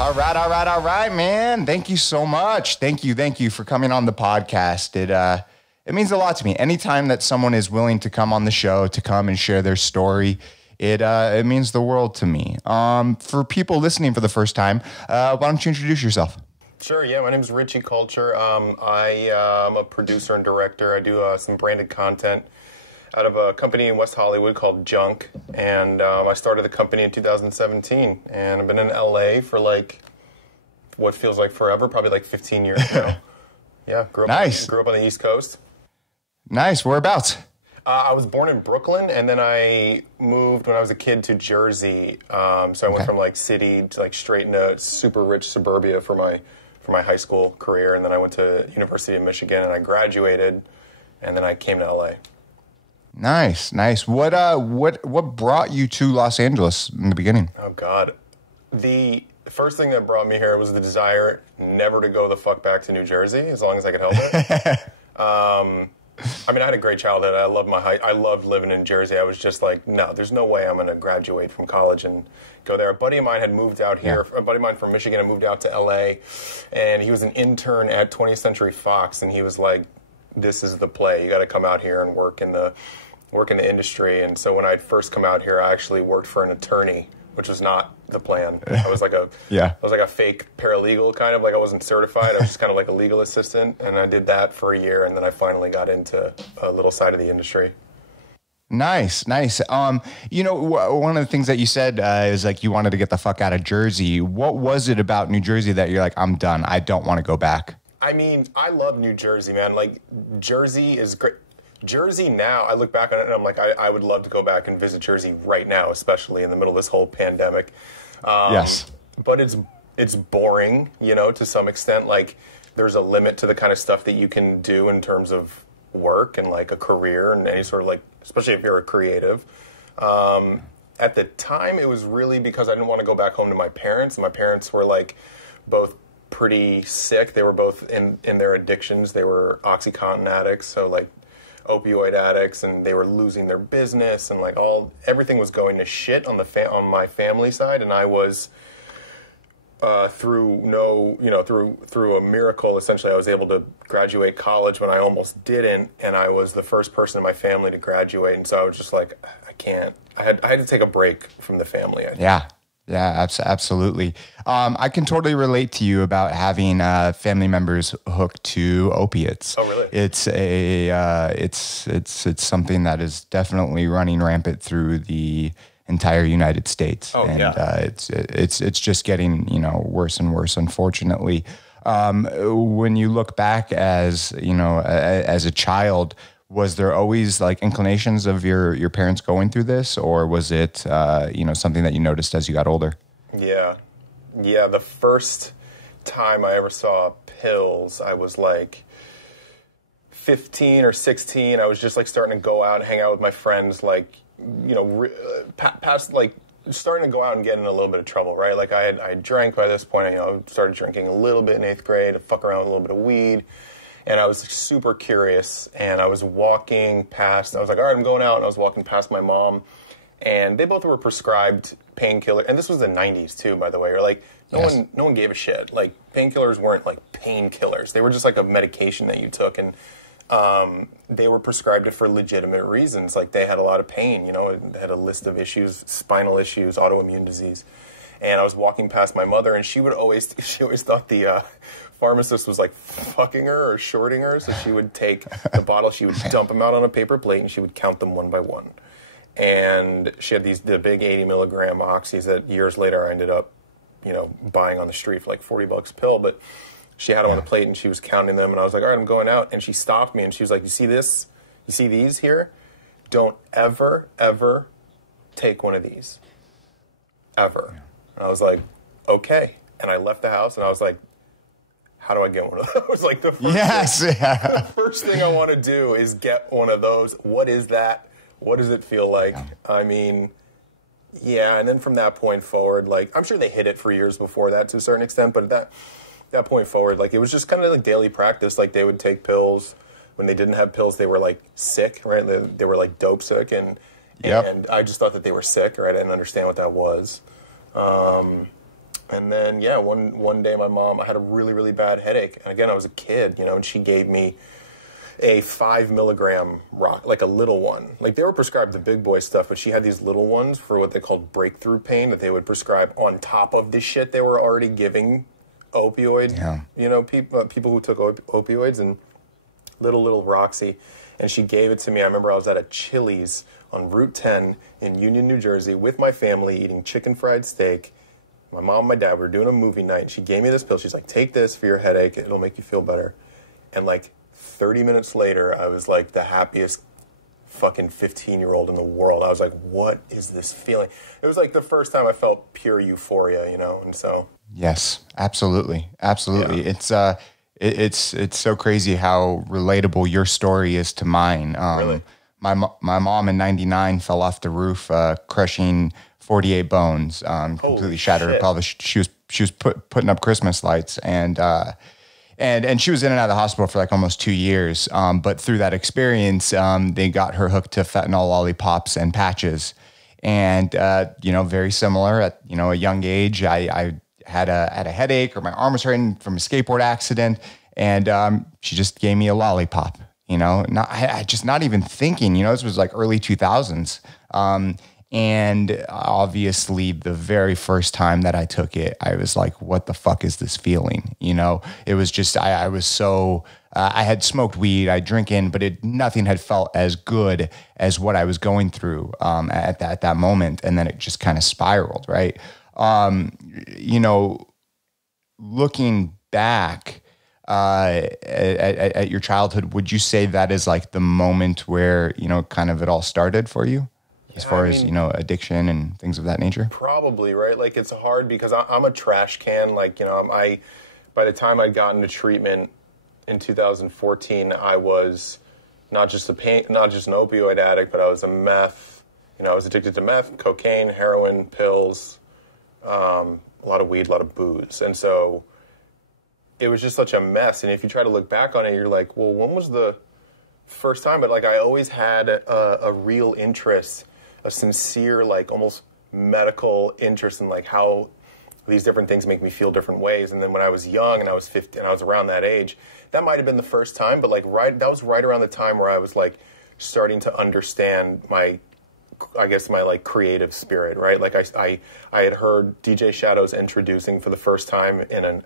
All right, man. Thank you so much. Thank you for coming on the podcast. It means a lot to me. Anytime that someone is willing to come on the show, to come and share their story, it means the world to me. For people listening for the first time, why don't you introduce yourself? Sure, yeah. My name is Richie Kulchar. I'm a producer and director. I do some branded content out of a company in West Hollywood called Junk, and I started the company in 2017, and I've been in LA for like what feels like forever, probably like 15 years now. Yeah, grew up on the East Coast. Nice. Whereabouts? I was born in Brooklyn, and then I moved when I was a kid to Jersey. So I went from like city to like straight into super rich suburbia for my high school career, and then I went to University of Michigan, and I graduated, and then I came to LA. Nice. What brought you to Los Angeles in the beginning? Oh God, the first thing that brought me here was the desire never to go the fuck back to New Jersey as long as I could help it. I mean, I had a great childhood. I loved living in Jersey. I was just like, no, there's no way I'm going to graduate from college and go there. A buddy of mine had moved out here. Yeah. A buddy of mine from Michigan had moved out to L.A., and he was an intern at 20th Century Fox, and he was like, this is the play. You got to come out here and work in the industry. And so when I'd first come out here, I actually worked for an attorney, which was not the plan. I was like a fake paralegal, kind of like I wasn't certified. I was just kind of like a legal assistant, and I did that for a year, and then I finally got into a little side of the industry. Nice. You know, one of the things that you said is like you wanted to get the fuck out of Jersey. What was it about New Jersey that you're like, I'm done, I don't want to go back? I mean, I love New Jersey, man. Like, Jersey is great. Jersey now, I look back on it and I'm like, I would love to go back and visit Jersey right now, especially in the middle of this whole pandemic. Yes. But it's boring, you know, to some extent. Like, there's a limit to the kind of stuff that you can do in terms of work and like a career and any sort of like, especially if you're a creative. At the time, it was really because I didn't want to go back home to my parents. My parents were like both pretty sick. They were both in their addictions. They were OxyContin addicts, so like opioid addicts, and they were losing their business, and like everything was going to shit on my family side, and I was through a miracle, essentially, I was able to graduate college when I almost didn't, and I was the first person in my family to graduate, and so I was just like, I can't. I had to take a break from the family. I think. Yeah, absolutely. I can totally relate to you about having family members hooked to opiates. Oh, really? It's something that is definitely running rampant through the entire United States. Oh, and yeah. It's just getting, you know, worse and worse, unfortunately. When you look back as a child, was there always like inclinations of your parents going through this, or was it something that you noticed as you got older? Yeah. The first time I ever saw pills, I was like 15 or 16. I was just like starting to go out and hang out with my friends, like, you know, past like starting to go out and get in a little bit of trouble, right? Like I drank by this point. I started drinking a little bit in 8th grade, to fuck around with a little bit of weed. And I was super curious, and I was walking past, I was like, all right, I'm going out, and I was walking past my mom, and they both were prescribed painkillers, and this was the 90s too, by the way. You're like, no one gave a shit. Like, painkillers weren't like painkillers. They were just like a medication that you took, and they were prescribed it for legitimate reasons. Like, they had a lot of pain, you know, they had a list of issues, spinal issues, autoimmune disease. And I was walking past my mother, and she always thought the pharmacist was like fucking her or shorting her, so she would take the bottle, she would dump them out on a paper plate, and she would count them one by one. And she had the big 80 milligram oxys that years later I ended up, you know, buying on the street for like $40 a pill. But she had them on a plate, and she was counting them, and I was like, all right, I'm going out. And she stopped me, and she was like, you see this? You see these here? Don't ever take one of these. Ever. And I was like, okay. And I left the house, and I was like, how do I get one of those? Like, the first thing I want to do is get one of those. What is that? What does it feel like? Yeah. I mean, yeah. And then from that point forward, like, I'm sure they hid it for years before that to a certain extent, but at that point forward, like, it was just kind of like daily practice. Like, they would take pills. When they didn't have pills, they were like sick, right? They were like dope sick, and I just thought that they were sick, right? I didn't understand what that was. And then, yeah, one day I had a really, really bad headache. And again, I was a kid, and she gave me a 5 milligram rock, like a little one. Like, they were prescribed the big boy stuff, but she had these little ones for what they called breakthrough pain that they would prescribe on top of the shit they were already giving opioid, people who took opioids, and little Roxy. And she gave it to me. I remember I was at a Chili's on Route 10 in Union, New Jersey with my family eating chicken fried steak. My mom and my dad were doing a movie night, and she gave me this pill. She's like, take this for your headache. It'll make you feel better. And like 30 minutes later, I was like the happiest fucking 15-year-old in the world. I was like, what is this feeling? It was like the first time I felt pure euphoria, and so. Yes, absolutely. Absolutely. Yeah. It's so crazy how relatable your story is to mine. Really? My mom in '99 fell off the roof, crushing 48 bones, completely shattered her pelvis. She was putting up Christmas lights, and she was in and out of the hospital for like almost 2 years. But through that experience, they got her hooked to fentanyl lollipops and patches, and very similar at a young age. I had a headache, or my arm was hurting from a skateboard accident, and she just gave me a lollipop. Not even thinking. This was like early 2000s. And obviously the very first time that I took it, I was like, what the fuck is this feeling? It was just, I was so, I had smoked weed, I drinking, but nothing had felt as good as what I was going through at that moment. And then it just kind of spiraled, right? Looking back at your childhood, would you say that is like the moment where, kind of it all started for you? As far as, addiction and things of that nature? Probably, right? Like, it's hard because I'm a trash can. Like, by the time I'd gotten to treatment in 2014, I was not just an opioid addict, but I was I was addicted to meth, cocaine, heroin, pills, a lot of weed, a lot of booze. And so it was just such a mess. And if you try to look back on it, you're like, well, when was the first time? But like, I always had a real interest, a sincere, like almost medical interest in like how these different things make me feel different ways. And then when I was young and I was 15, and I was around that age, that might have been the first time, but like that was right around the time where I was like starting to understand my like creative spirit, right? Like I had heard DJ Shadow's introducing for the first time in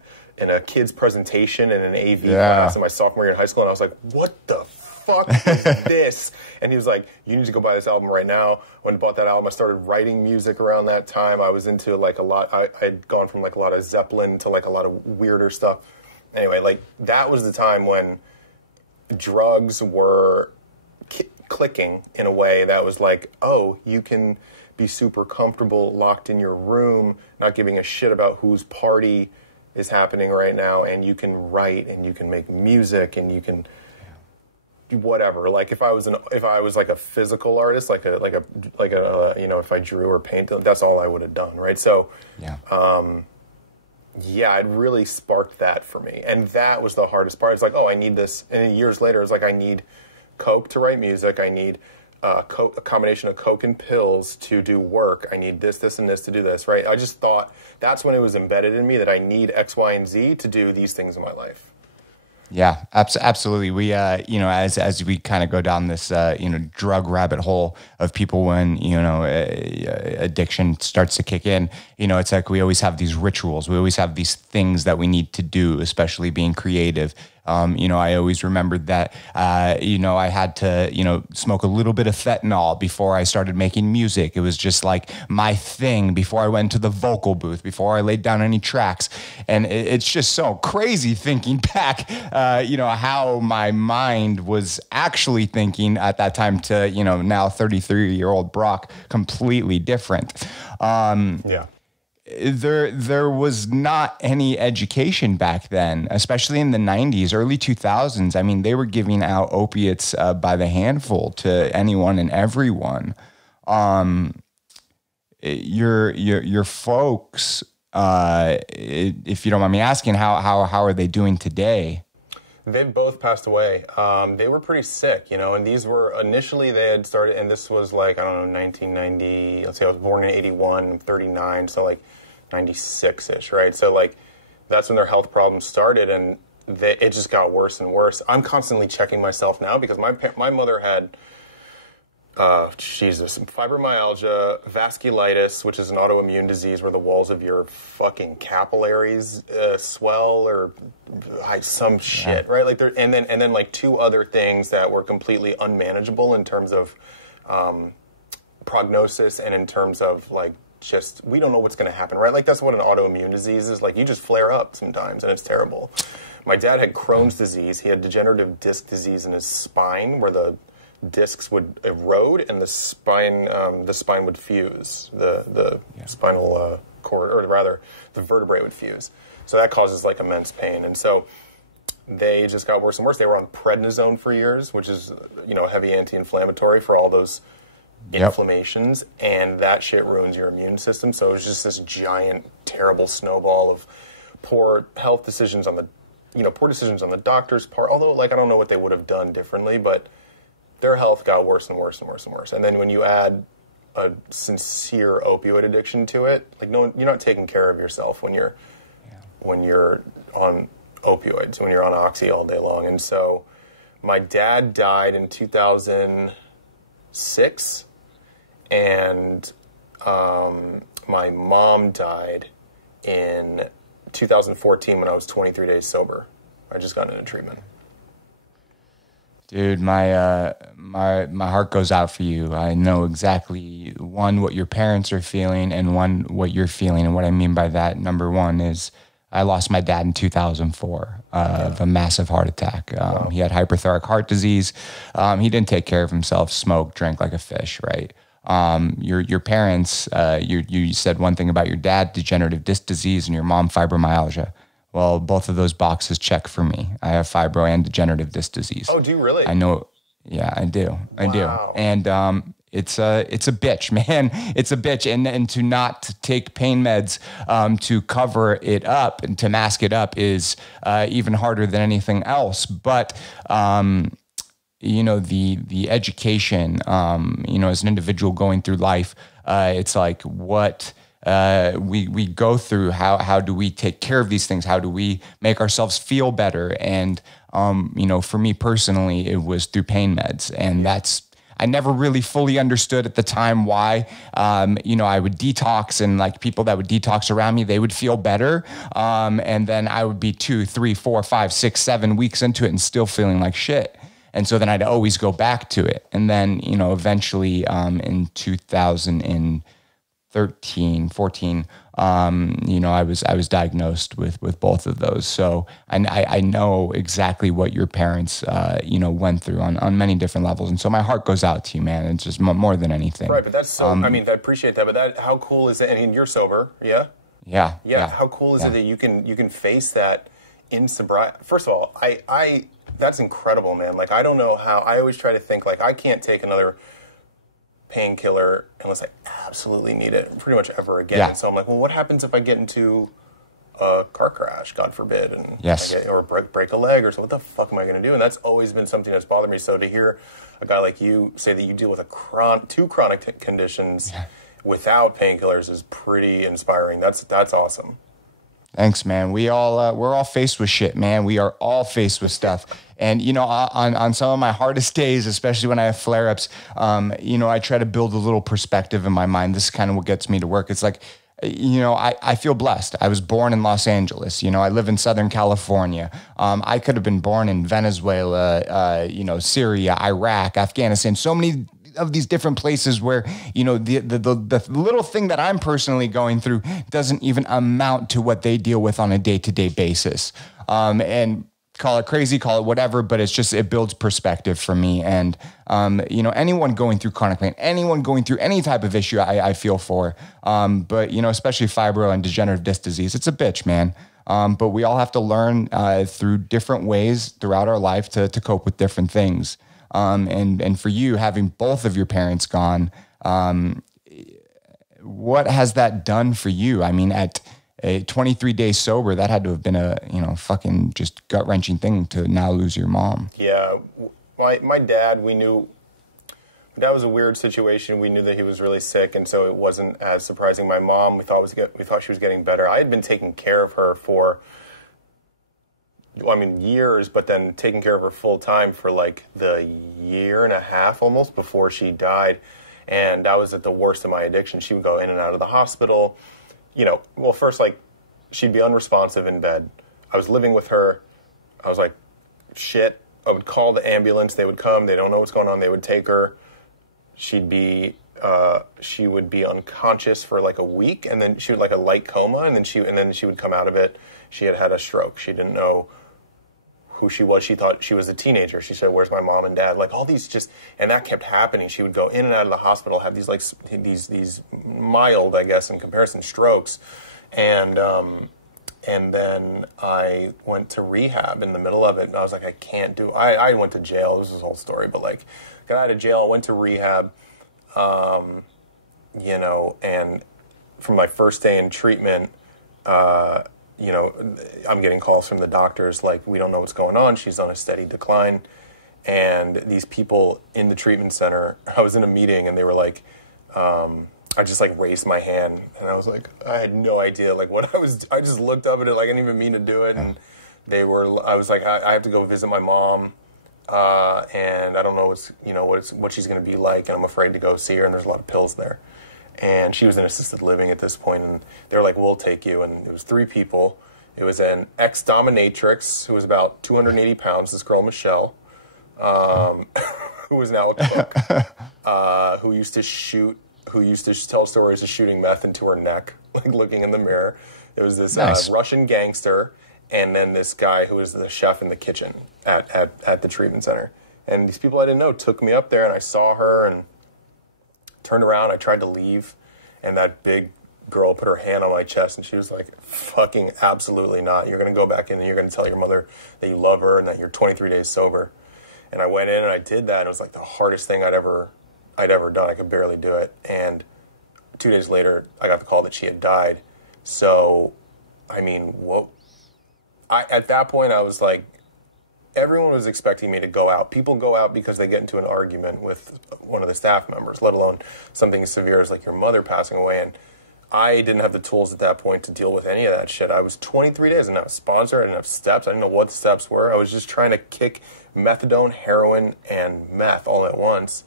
a kid's presentation in an AV class in my sophomore year in high school, and I was like, what the fuck is this? And he was like, you need to go buy this album right now. When I bought that album, I started writing music around that time. I was into like a lot, I'd gone from like a lot of Zeppelin to like a lot of weirder stuff. Anyway, like that was the time when drugs were clicking in a way that was like, oh, you can be super comfortable locked in your room, not giving a shit about whose party is happening right now, and you can write and you can make music and you can whatever. Like if I was like a physical artist, like a if I drew or painted, that's all I would have done, right? So it really sparked that for me, and that was the hardest part. It's like, oh, I need this, and then years later, it's like I need coke to write music. I need a combination of coke and pills to do work. I need this, and this to do this, right? I just thought that's when it was embedded in me that I need X, Y, and Z to do these things in my life. Yeah, absolutely. We, as we kind of go down this, drug rabbit hole of people when, addiction starts to kick in, it's like we always have these rituals. We always have these things that we need to do, especially being creative. I always remembered that, I had to, smoke a little bit of fentanyl before I started making music. It was just like my thing before I went to the vocal booth, before I laid down any tracks. And it's just so crazy thinking back, how my mind was actually thinking at that time to, now 33-year-old Brock, completely different. There was not any education back then, especially in the 90s, early 2000s. I mean, they were giving out opiates by the handful to anyone and everyone. Your folks, if you don't mind me asking, how are they doing today? They've both passed away. They were pretty sick, and these were, initially they had started, and this was like, 1990, let's say I was born in 81, 39, so like 96-ish, right? So like that's when their health problems started, and it just got worse and worse. I'm constantly checking myself now because my mother had fibromyalgia, vasculitis, which is an autoimmune disease where the walls of your fucking capillaries swell or some shit, right? Like and then like 2 other things that were completely unmanageable in terms of prognosis and in terms of like just we don't know what's going to happen, right? Like that's what an autoimmune disease is. Like you just flare up sometimes and it's terrible. My dad had Crohn's disease. He had degenerative disc disease in his spine where the discs would erode and the spine would fuse. The spinal cord, or rather, the vertebrae would fuse. So that causes like immense pain. And so they just got worse and worse. They were on prednisone for years, which is heavy anti-inflammatory for all those inflammations, and that shit ruins your immune system. So it was just this giant, terrible snowball of poor health decisions on the doctor's part. Although, like, I don't know what they would have done differently, but their health got worse and worse and worse and worse. And then when you add a sincere opioid addiction to it, like you're not taking care of yourself when you're on opioids, when you're on Oxy all day long. And so my dad died in 2006, and my mom died in 2014 when I was 23 days sober. I just got into treatment. Dude, my heart goes out for you. I know exactly, one, what your parents are feeling, and one, what you're feeling. And what I mean by that, number one, is I lost my dad in 2004 of a massive heart attack. He had hyperthyroid heart disease. He didn't take care of himself, smoked, drank like a fish, right? Your parents, you said one thing about your dad, degenerative disc disease, and your mom, fibromyalgia. Well, both of those boxes check for me. I have fibro and degenerative disc disease. Oh, do you really? I know. Yeah, I do. Wow. I do. And it's a bitch, man. It's a bitch. And to not take pain meds to cover it up and to mask it up is even harder than anything else. But the education, as an individual going through life, it's like what we go through. How do we take care of these things? How do we make ourselves feel better? And for me personally, it was through pain meds, and I never really fully understood at the time why, I would detox, and like people that would detox around me, they would feel better. And then I would be 2, 3, 4, 5, 6, 7 weeks into it and still feeling like shit. And so then I'd always go back to it. And then, eventually in 2013, 14, I was diagnosed with both of those. So I know exactly what your parents, went through on many different levels. And so my heart goes out to you, man. It's just more than anything. Right, but that's so, I appreciate that. But how cool is it? I mean, you're sober, yeah? Yeah. How cool is it that you can face that in sobriety? First of all, I that's incredible, man. Like, I don't know how. I always try to think, like, I can't take another painkiller unless I absolutely need it pretty much ever again. Yeah. And so I'm like, well, what happens if I get into a car crash, God forbid, and or break a leg or so? What the fuck am I going to do? And that's always been something that's bothered me. So to hear a guy like you say that you deal with two chronic conditions without painkillers is pretty inspiring. That's awesome. Thanks, man. We're all faced with shit, man. We are all faced with stuff. And, on some of my hardest days, especially when I have flare-ups, I try to build a little perspective in my mind. This is kind of what gets me to work. It's like, I feel blessed. I was born in Los Angeles. I live in Southern California. I could have been born in Venezuela, Syria, Iraq, Afghanistan, so many of these different places where, the little thing that I'm personally going through doesn't even amount to what they deal with on a day-to-day basis. And call it crazy, call it whatever, but it builds perspective for me. And, anyone going through chronic pain, anyone going through any type of issue, I feel for. But, especially fibro and degenerative disc disease, it's a bitch, man. But we all have to learn through different ways throughout our life to cope with different things. And for you, having both of your parents gone, what has that done for you? I mean, at 23 days sober, that had to have been a, fucking just gut-wrenching thing to now lose your mom. Yeah. My dad, we knew that was a weird situation. We knew that he was really sick, and so it wasn't as surprising. My mom, we thought she was getting better. I had been taking care of her for, years, but then taking care of her full time for like the year and a half almost before she died. And that was at the worst of my addiction. She would go in and out of the hospital. First, like, she'd be unresponsive in bed. I was living with her. I was like, shit. I would call the ambulance. They would come. They don't know what's going on. They would take her. She would be unconscious for like a week, and then she would like a light coma, and then she would come out of it. She had a stroke. She didn't know who she was. She thought she was a teenager. She said, "Where's my mom and dad?" Like all these and that kept happening. She would go in and out of the hospital, have these like these mild, I guess, in comparison, strokes, and then I went to rehab in the middle of it, and I was like, I can't do. I went to jail. This is a whole story, but like, got out of jail, went to rehab, and from my first day in treatment. I'm getting calls from the doctors like, we don't know what's going on. She's on a steady decline. And these people in the treatment center, I was in a meeting and they were like, I just like raised my hand and I was like, I had no idea like what I just looked up at it like I didn't even mean to do it. And I was like, I have to go visit my mom. And I don't know what she's going to be like. And I'm afraid to go see her. And there's a lot of pills there. And she was in assisted living at this point, and they were like, we'll take you. And it was 3 people. It was an ex-dominatrix who was about 280 pounds, this girl, Michelle, who was now a cook, who used to tell stories of shooting meth into her neck, like looking in the mirror. It was this nice. Russian gangster, and then this guy who was the chef in the kitchen at the treatment center. And these people I didn't know took me up there, and I saw her, and turned around, I tried to leave, and that big girl put her hand on my chest, and she was like, fucking absolutely not. You're going to go back in, and you're going to tell your mother that you love her and that you're 23 days sober. And I went in, and I did that, and it was like the hardest thing I'd ever done. I could barely do it. And 2 days later, I got the call that she had died. So, at that point, I was like, everyone was expecting me to go out. People go out because they get into an argument with one of the staff members, let alone something as severe as like your mother passing away. And I didn't have the tools at that point to deal with any of that shit. I was 23 days. I didn't have a sponsor. I didn't have steps. I didn't know what the steps were. I was just trying to kick methadone, heroin, and meth all at once.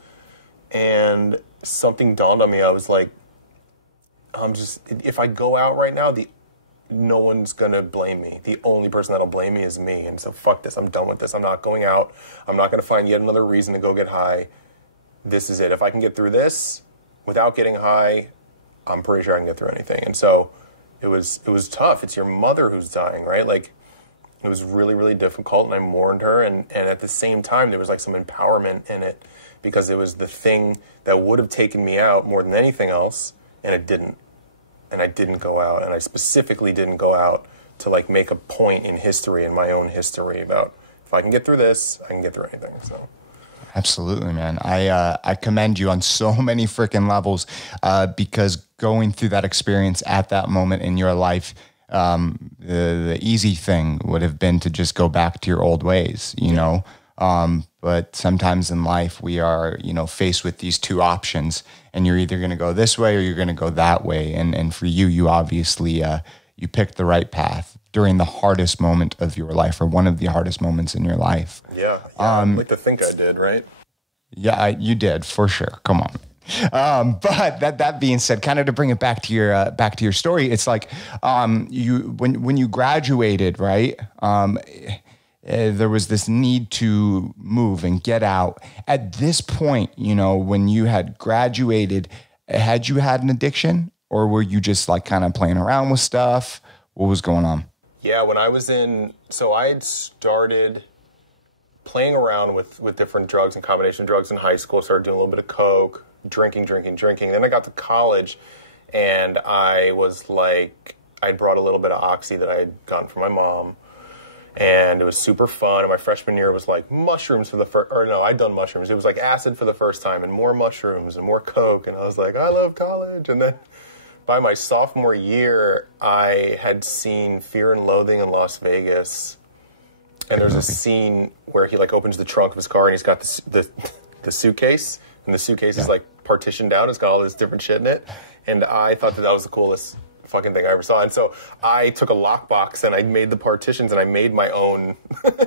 And something dawned on me. I was like, if I go out right now, no one's going to blame me. The only person that'll blame me is me. And so fuck this. I'm done with this. I'm not going out. I'm not going to find yet another reason to go get high. This is it. If I can get through this without getting high, I'm pretty sure I can get through anything. And so it was tough. It's your mother who's dying, right? Like, it was really, really difficult, and I mourned her. And at the same time, there was like some empowerment in it because it was the thing that would have taken me out more than anything else, and it didn't. And I didn't go out, and I specifically didn't go out to like make a point in history, in my own history, about if I can get through this, I can get through anything. So, absolutely, man. I commend you on so many freaking levels because going through that experience at that moment in your life, the easy thing would have been to just go back to your old ways, you know. But sometimes in life we are, faced with these 2 options, and you're either going to go this way or you're going to go that way. And for you, you obviously, you picked the right path during the hardest moment of your life, or one of the hardest moments in your life. Yeah. I'd like to think I did, right? Yeah, you did, for sure. Come on. But that being said, kind of to bring it back to your story, it's like, when you graduated, right? There was this need to move and get out. At this point, when you had graduated, had you had an addiction, or were you just like kind of playing around with stuff? What was going on? Yeah, when I was so I had started playing around with different drugs and combination drugs in high school. Started doing a little bit of coke, drinking. Then I got to college, and I was like, I brought a little bit of oxy that I had gotten from my mom. And it was super fun. And my freshman year was like mushrooms for the first, or no, I'd done mushrooms. It was like acid for the first time, and more mushrooms and more coke. And I was like, I love college. And then by my sophomore year, I had seen Fear and Loathing in Las Vegas. And there's a scene where he like opens the trunk of his car and he's got the suitcase and the suitcase is like partitioned down. It's got all this different shit in it, and I thought that was the coolest fucking thing I ever saw. And so I took a lockbox and I made the partitions and I made my own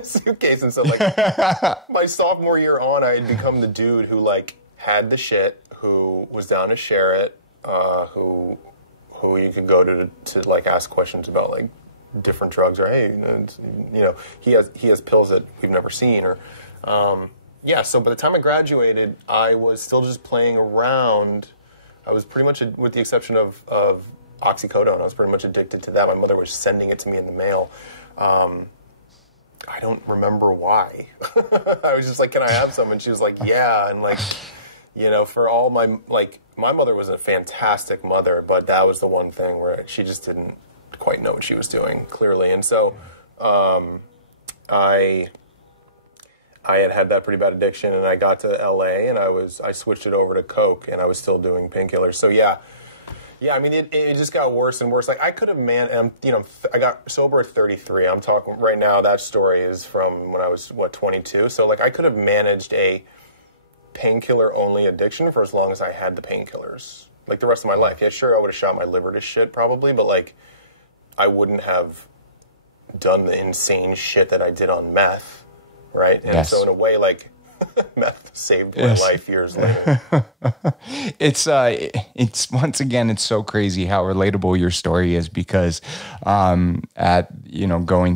suitcase. And so like my sophomore year on, I had become the dude who like had the shit, who was down to share it, who you could go to like ask questions about like different drugs, or hey, you know, he has pills that we've never seen, or so by the time I graduated, I was still just playing around. I was pretty much, with the exception of oxycodone, I was pretty much addicted to that. My mother was sending it to me in the mail. I don't remember why. I was just like, can I have some? And she was like, yeah. And like, you know, for all my mother was a fantastic mother, but that was the one thing where she just didn't quite know what she was doing, clearly. And so I had that pretty bad addiction, and I got to LA, and I switched it over to Coke, and I was still doing painkillers. So yeah, I mean, it just got worse and worse. Like, I could have I got sober at 33. I'm talking right now, that story is from when I was, 22? So, like, I could have managed a painkiller-only addiction for as long as I had the painkillers. Like, the rest of my life. Yeah, sure, I would have shot my liver to shit, probably, but, like, I wouldn't have done the insane shit that I did on meth, right? And so, in a way, like, meth saved my life years later. It's once again, it's so crazy how relatable your story is, because going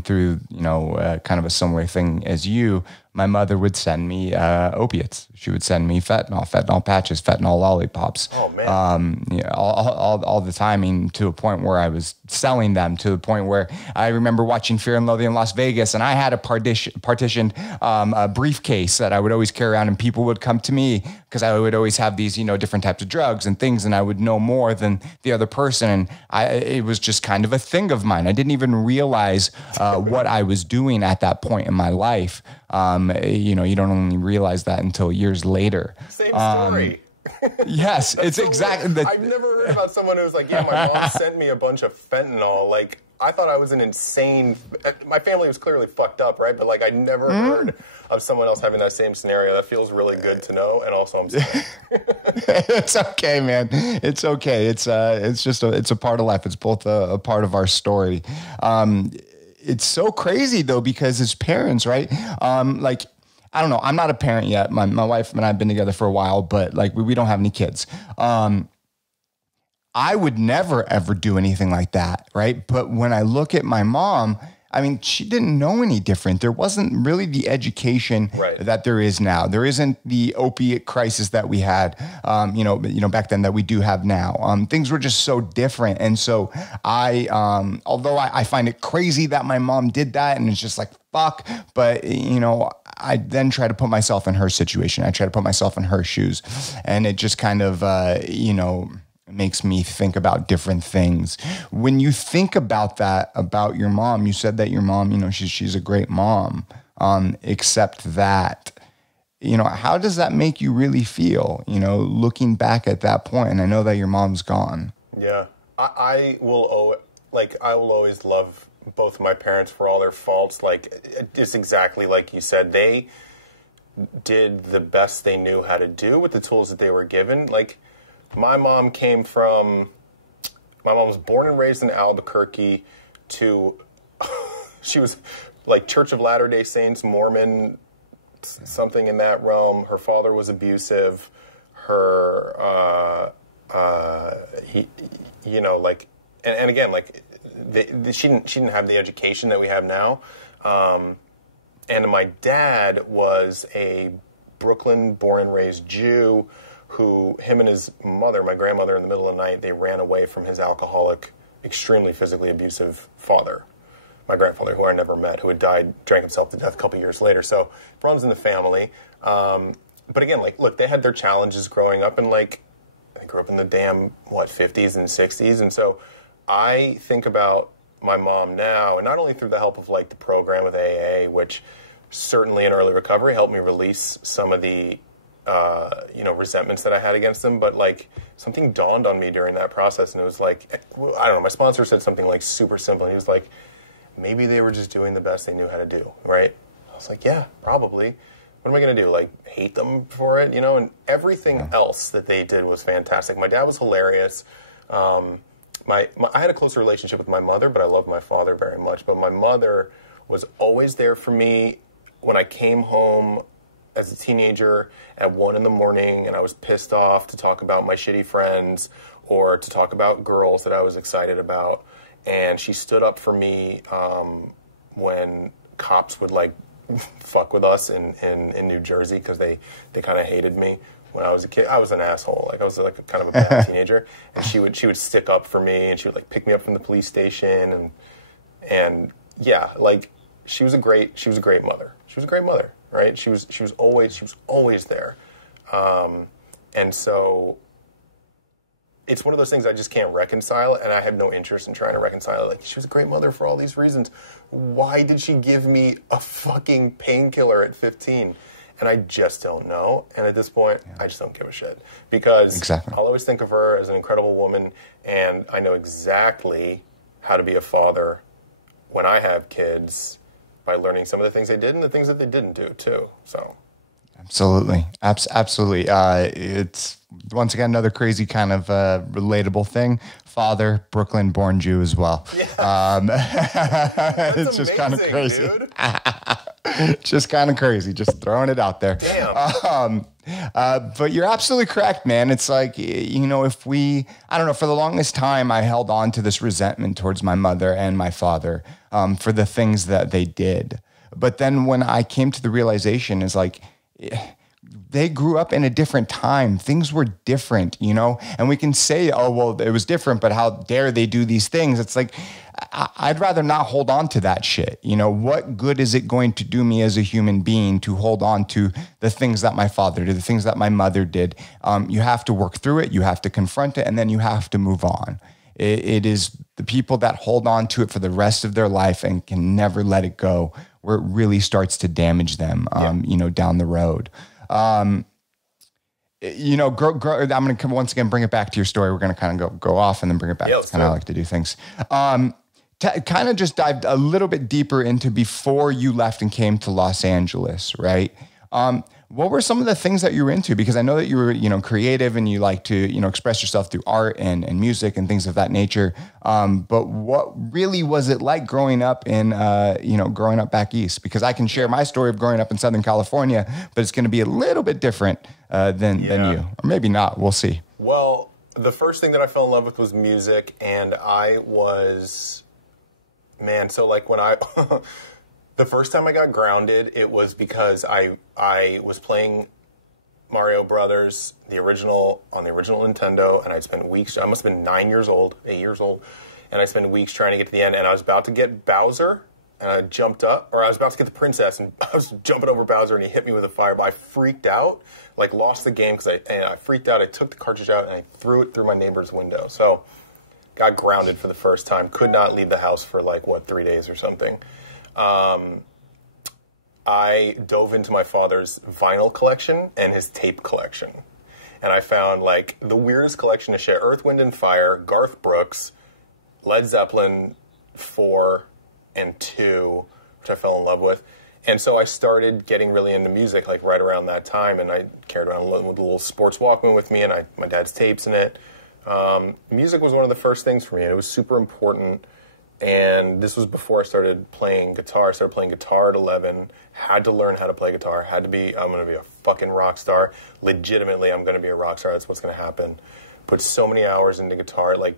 through kind of a similar thing as you, my mother would send me opiates. She would send me fentanyl patches, fentanyl lollipops. Oh man! All the time, I mean, to a point where I was selling them. To the point where I remember watching Fear and Loathing in Las Vegas, and I had a partitioned a briefcase that I would always carry around, and people would come to me because I would always have these different types of drugs and things, and I would know more than the other person, and it was just kind of a thing of mine. I didn't even realize what I was doing at that point in my life. You don't only realize that until years later. Same story. Yes, it's exactly. I've never heard about someone who's like, yeah, my mom sent me a bunch of fentanyl. Like, I thought I was an insane. My family was clearly fucked up, right? But like, I never heard of someone else having that same scenario. That feels really good to know. And also, I'm sorry. It's okay, man. It's okay. It's a part of life. It's both a part of our story. It's so crazy though, because as parents, right? Like, I don't know. I'm not a parent yet. My wife and I have been together for a while, but like we don't have any kids. I would never ever do anything like that, right? But when I look at my mom, I mean, she didn't know any different. There wasn't really the education that there is now. There isn't the opiate crisis that we had, back then that we do have now. Things were just so different. And so although I find it crazy that my mom did that, and it's just like, fuck, but I then try to put myself in her situation. I try to put myself in her shoes, and it just kind of, makes me think about different things. When you think about that, about your mom, you said that your mom, she's a great mom, except that, how does that make you really feel, looking back at that point? And I know that your mom's gone. Yeah. I will always love both of my parents for all their faults. Like, it's exactly like you said, they did the best they knew how to do with the tools that they were given. Like, my mom was born and raised in Albuquerque she was like Church of Latter-day Saints, Mormon, something in that realm. Her father was abusive. She didn't have the education that we have now. And my dad was a Brooklyn born and raised Jew who, him and his mother, my grandmother, in the middle of the night, they ran away from his alcoholic, extremely physically abusive father. My grandfather, who I never met, who had died, drank himself to death a couple years later. So, problems in the family. But again, like, look, they had their challenges growing up, and like, I grew up in the damn, 50s and 60s. And so I think about my mom now, and not only through the help of like the program with AA, which certainly in early recovery helped me release some of the resentments that I had against them, but like something dawned on me during that process, and it was like, I don't know, my sponsor said something like super simple, and he was like, maybe they were just doing the best they knew how to do, right? I was like, yeah, probably. what am I going to do? Like, hate them for it, you know? And everything else that they did was fantastic. My dad was hilarious. I had a closer relationship with my mother, but I loved my father very much. But my mother was always there for me when I came home as a teenager at 1 in the morning and I was pissed off to talk about my shitty friends or to talk about girls that I was excited about. And she stood up for me when cops would, like, fuck with us in New Jersey because they kind of hated me when I was a kid. I was an asshole. Like, I was like kind of a bad teenager. And she would stick up for me, and she would, like, pick me up from the police station, and yeah, like, she was a great mother. She was a great mother, right? She was always there. And so it's one of those things I just can't reconcile, and I have no interest in trying to reconcile it. Like, she was a great mother for all these reasons. Why did she give me a fucking painkiller at 15? And I just don't know. And at this point, I just don't give a shit. Because I'll always think of her as an incredible woman, and I know exactly how to be a father when I have kids by learning some of the things they did and the things that they didn't do, too. So... Absolutely. Absolutely. It's, once again, another crazy kind of relatable thing. Father, Brooklyn-born Jew as well. Yeah. It's just kind of crazy. Just kind of crazy. Just throwing it out there. Damn. But you're absolutely correct, man. It's like, you know, I don't know, for the longest time, I held on to this resentment towards my mother and my father for the things that they did. But then when I came to the realization is like, they grew up in a different time. Things were different, you know, and we can say, oh, well, it was different, but how dare they do these things? It's like, I'd rather not hold on to that shit. You know, what good is it going to do me as a human being to hold on to the things that my father did, the things that my mother did? You have to work through it. You have to confront it, and then you have to move on. It is the people that hold on to it for the rest of their life and can never let it go, where it really starts to damage them, you know, down the road. You know, I'm going to once again bring it back to your story. We're going to kind of go off and then bring it back. That's kind of how I like to do things. Kind of just dive a little bit deeper into before you left and came to Los Angeles, right? What were some of the things that you were into? Because I know that you were, you know, creative and you like to, you know, express yourself through art and music and things of that nature. But what really was it like growing up growing up back east? Because I can share my story of growing up in Southern California, but it's going to be a little bit different than you, or maybe not. We'll see. Well, the first thing that I fell in love with was music, and I was, man. So like when I. The first time I got grounded, it was because I was playing Mario Brothers, on the original Nintendo, and I'd spent weeks, I must have been 8 years old, and I spent weeks trying to get to the end, and I was about to get Bowser, and I jumped up, or I was about to get the princess, and I was jumping over Bowser, and he hit me with a fireball. I freaked out, like lost the game, because I freaked out. I took the cartridge out, and I threw it through my neighbor's window. So, got grounded for the first time, could not leave the house for 3 days or something. I dove into my father's vinyl collection and his tape collection. And I found, like, the weirdest collection to share. Earth, Wind, and Fire, Garth Brooks, Led Zeppelin 4 and 2, which I fell in love with. And so I started getting really into music, like, right around that time. And I carried around with a little sports Walkman with me, and my dad's tapes in it. Music was one of the first things for me, and it was super important. And this was before I started playing guitar. I started playing guitar at 11, had to learn how to play guitar, I'm going to be a fucking rock star. Legitimately, I'm going to be a rock star. That's what's going to happen. Put so many hours into guitar. It, like,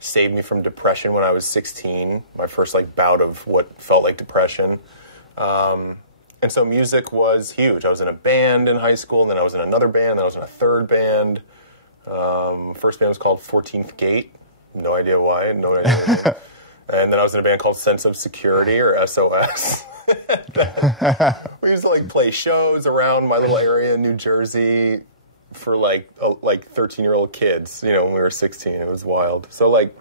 saved me from depression when I was 16, my first, like, bout of what felt like depression. And so music was huge. I was in a band in high school, and then I was in another band, then I was in a third band. First band was called 14th Gate. No idea why. No idea. And then I was in a band called Sense of Security, or SOS. We used to, like, play shows around my little area in New Jersey for, like 13-year-old kids, you know, when we were 16. It was wild. So, like,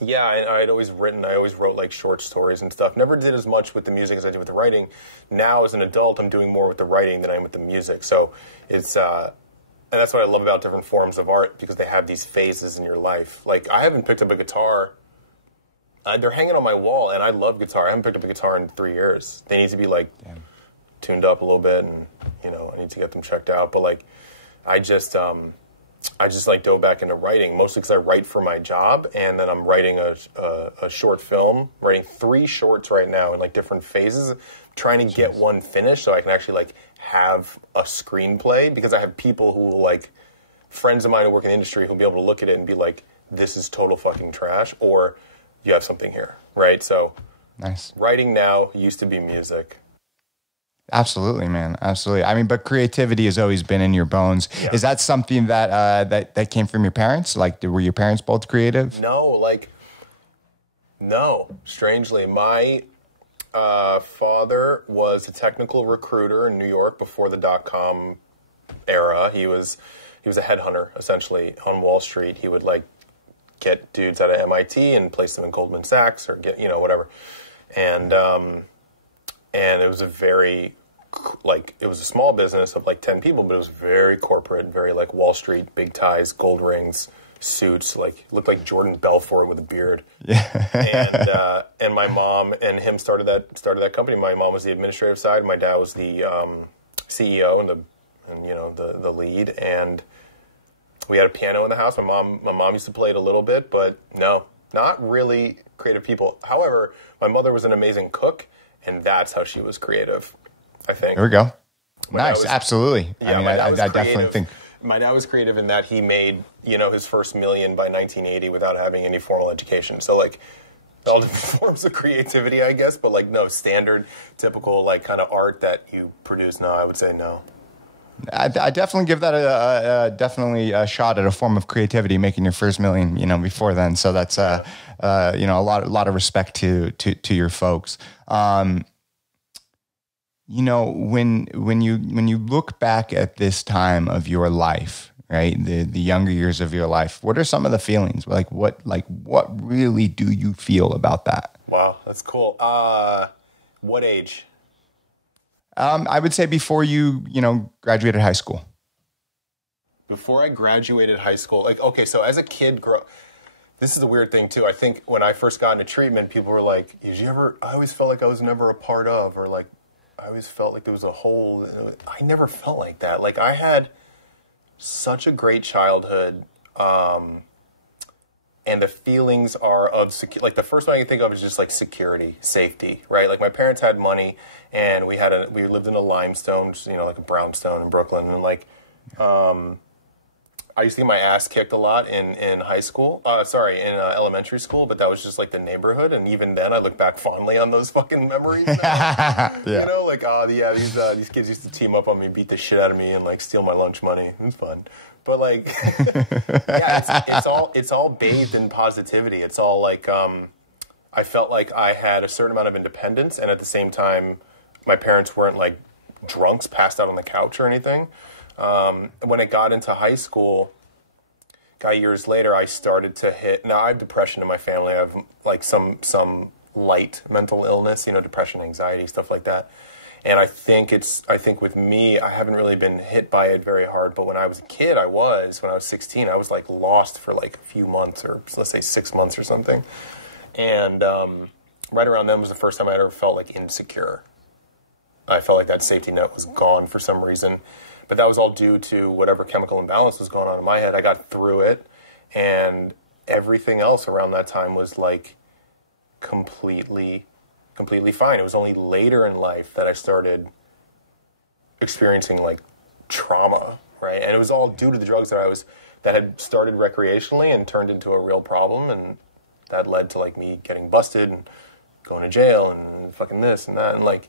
yeah, I always wrote, like, short stories and stuff. Never did as much with the music as I did with the writing. Now, as an adult, I'm doing more with the writing than I am with the music. So it's, and that's what I love about different forms of art, because they have these phases in your life. Like, I haven't picked up a guitar. They're hanging on my wall, and I love guitar. I haven't picked up a guitar in 3 years. They need to be, like, tuned up a little bit, and I need to get them checked out. But like, I just like dove back into writing, mostly because I write for my job, and then I'm writing a short film, writing 3 shorts right now in like different phases, trying to get one finished so I can actually like have a screenplay, because I have people who like, friends of mine who work in the industry who'll be able to look at it and be like, this is total fucking trash, or you have something here, right? So nice. Writing now used to be music. Absolutely, man. Absolutely. I mean, but creativity has always been in your bones. Yeah. Is that something that that came from your parents? Like, were your parents both creative? No. Strangely, my father was a technical recruiter in New York before the .com era. He was a headhunter, essentially, on Wall Street. He would like get dudes out of MIT and place them in Goldman Sachs, or get whatever. And it was it was a small business of like 10 people, but it was very corporate, very like Wall Street, big ties, gold rings, suits, like looked like Jordan Belfort with a beard. Yeah. And my mom and him started that company. My mom was the administrative side. My dad was the CEO and the lead. And we had a piano in the house. My mom used to play it a little bit, but no, not really creative people. However, my mother was an amazing cook, and that's how she was creative, I think. There we go. Nice, absolutely. Yeah, I definitely think. My dad was creative in that he made, his first million by 1980 without having any formal education. So, like, all different forms of creativity, I guess, but, like, no standard, typical, like, kind of art that you produce. No, I would say no. I definitely give that definitely a shot at a form of creativity, making your first million, before then. So that's a lot of respect to your folks. When you look back at this time of your life, right, the younger years of your life, what are some of the feelings? What really do you feel about that? Wow, that's cool. What age? I would say before you graduated high school. Before I graduated high school, like, okay, so as a kid, this is a weird thing too. I think when I first got into treatment, people were like, I always felt like I was never a part of, or like, I always felt like there was a hole. I never felt like that. Like, I had such a great childhood, and the feelings are of like the first one I can think of is just like security, safety, right? Like, my parents had money, and we lived in a limestone, like a brownstone in Brooklyn, and like, I used to get my ass kicked a lot in high school. In elementary school, but that was just like the neighborhood, and even then, I look back fondly on those fucking memories. Yeah. These kids used to team up on me, beat the shit out of me, and like steal my lunch money. It was fun. But like, yeah, it's all bathed in positivity. It's all like, I felt like I had a certain amount of independence, and at the same time, my parents weren't like drunks passed out on the couch or anything. When it got into high school, years later, I started to hit. Now I have depression in my family. I have like some light mental illness, depression, anxiety, stuff like that. And I think with me, I haven't really been hit by it very hard. But when I was a kid, when I was 16, I was like lost for like a few months, or let's say 6 months or something. And right around then was the first time I ever felt like insecure. I felt like that safety net was gone for some reason. But that was all due to whatever chemical imbalance was going on in my head. I got through it, and everything else around that time was like completely fine. It was only later in life that I started experiencing like trauma, right? And it was all due to the drugs that had started recreationally and turned into a real problem, and that led to like me getting busted and going to jail and fucking this and that, and like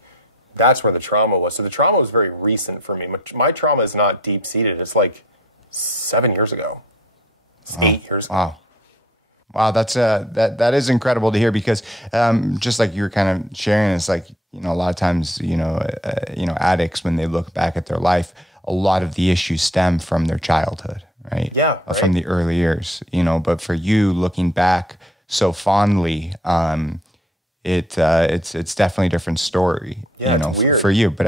that's where the trauma was. So the trauma was very recent for me. My trauma is not deep-seated. It's like 7 years ago. It's 8 years ago. Wow, that is incredible to hear, because just like you were kind of sharing, it's like, a lot of times, addicts, when they look back at their life, a lot of the issues stem from their childhood, right? Yeah. Right. From the early years, but for you looking back so fondly, it's definitely a different story, it's weird. For you, but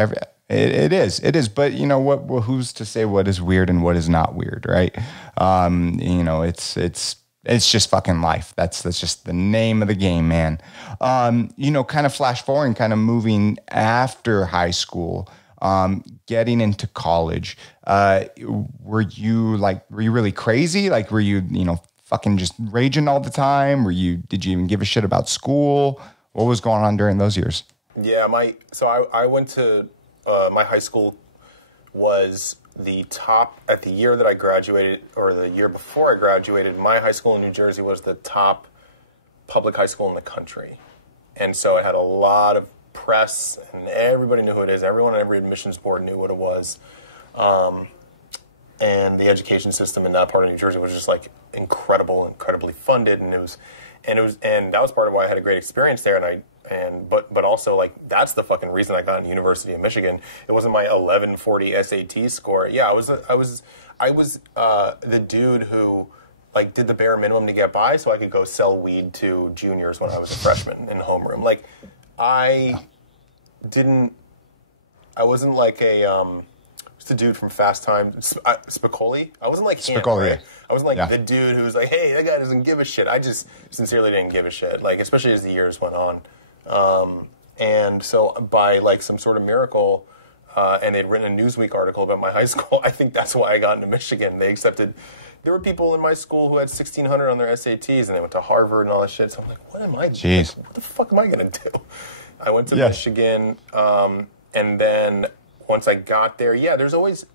it is, but who's to say what is weird and what is not weird, right? It's just fucking life. That's just the name of the game, man. Kind of flash forward and kind of moving after high school, getting into college. Were you really crazy? Like, were you, fucking just raging all the time? Did you even give a shit about school? What was going on during those years? Yeah, I went to, my high school was the top, at the year that I graduated, or the year before I graduated, my high school in New Jersey was the top public high school in the country. And so it had a lot of press, and everybody knew who it is. Everyone on every admissions board knew what it was. And the education system in that part of New Jersey was just like incredibly funded, and that was part of why I had a great experience there. But also, like, that's the fucking reason I got into University of Michigan. It wasn't my 1140 SAT score. Yeah, I was the dude who like did the bare minimum to get by, so I could go sell weed to juniors when I was a freshman in homeroom. Like, I wasn't like the dude from Fast Times, Spicoli. I wasn't like him, Spicoli, right? I wasn't like the dude who was like, hey, that guy doesn't give a shit. I just sincerely didn't give a shit, like, especially as the years went on. And so by like some sort of miracle, and they'd written a Newsweek article about my high school, I think that's why I got into Michigan. They accepted, there were people in my school who had 1,600 on their SATs, and they went to Harvard and all that shit. So I'm like, what am I doing? What the fuck am I going to do? I went to Michigan, and then once I got there, there's always,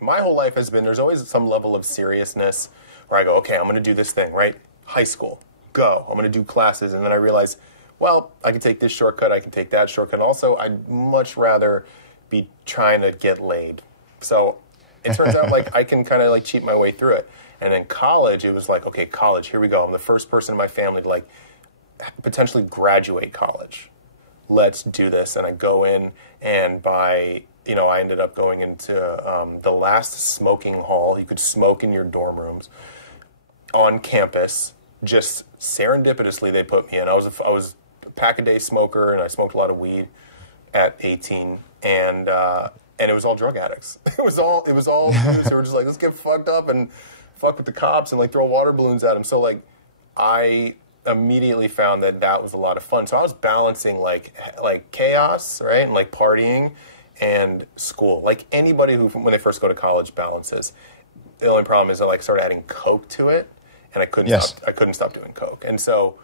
my whole life has been, there's always some level of seriousness where I go, okay, I'm going to do this thing, right? High school, go. I'm going to do classes. And then I realize, well, I can take this shortcut, I can take that shortcut. And also, I'd much rather be trying to get laid. So it turns out like I can kind of like cheat my way through it. And then college, it was like, okay, college, here we go. I'm the first person in my family to like potentially graduate college. Let's do this. And I go in, and I ended up going into the last smoking hall. You could smoke in your dorm rooms on campus. Just serendipitously, they put me in. I was a pack-a-day smoker, and I smoked a lot of weed at 18, and it was all drug addicts. It was all dudes who were just like, let's get fucked up and fuck with the cops and like throw water balloons at them. So like, I immediately found that was a lot of fun. So I was balancing like chaos, right, and like partying and school, like anybody who when they first go to college balances. The only problem is I like started adding coke to it, and I couldn't stop doing coke. And so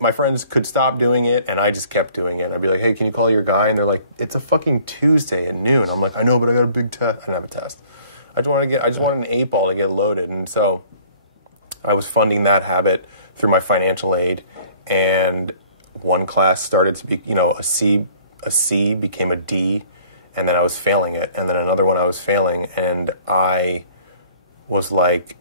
my friends could stop doing it, and I just kept doing it. And I'd be like, hey, can you call your guy? And they're like, it's a fucking Tuesday at noon. I'm like, I know, but I got a big test. I don't have a test. I just wanted an 8-ball to get loaded. And so I was funding that habit through my financial aid, and one class started to be, a C became a D, and then I was failing it, and then another one I was failing, and I was like,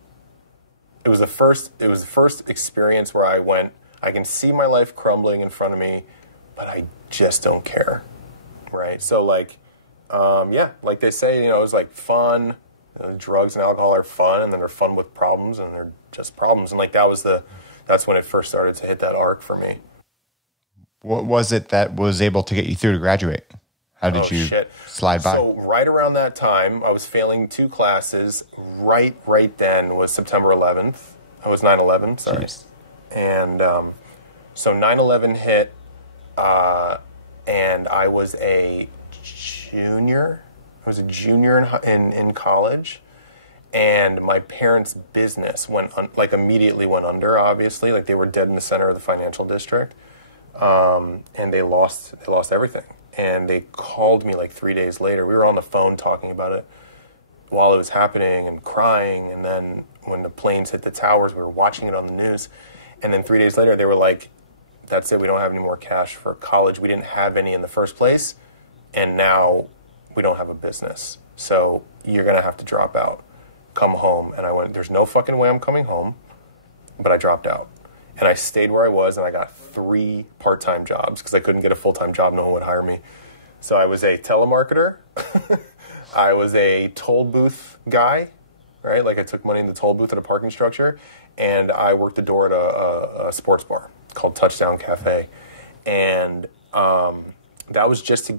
it was the first experience where I went, I can see my life crumbling in front of me, but I just don't care, right? So like, like they say, it was like fun. Drugs and alcohol are fun, and then they're fun with problems, and they're just problems, and like that's when it first started to hit that arc for me. What was it that was able to get you through to graduate? How did you slide by? So right around that time, I was failing 2 classes. Right then was September 11th. I was 9/11, sorry. Jeez. And so 9/11 hit, and I was a junior. I was a junior in college, and my parents' business immediately went under. Obviously, like they were dead in the center of the financial district, and they lost everything. And they called me like 3 days later. We were on the phone talking about it while it was happening and crying. And then when the planes hit the towers, we were watching it on the news. And then 3 days later, they were like, "That's it. We don't have any more cash for college. We didn't have any in the first place, and now we don't have a business. So you're going to have to drop out. Come home." And I went, there's no fucking way I'm coming home. But I dropped out. And I stayed where I was, and I got 3 part-time jobs because I couldn't get a full-time job. No one would hire me. So I was a telemarketer. I was a toll booth guy, right? Like I took money in the toll booth at a parking structure. And I worked the door at a sports bar called Touchdown Cafe. And that was just to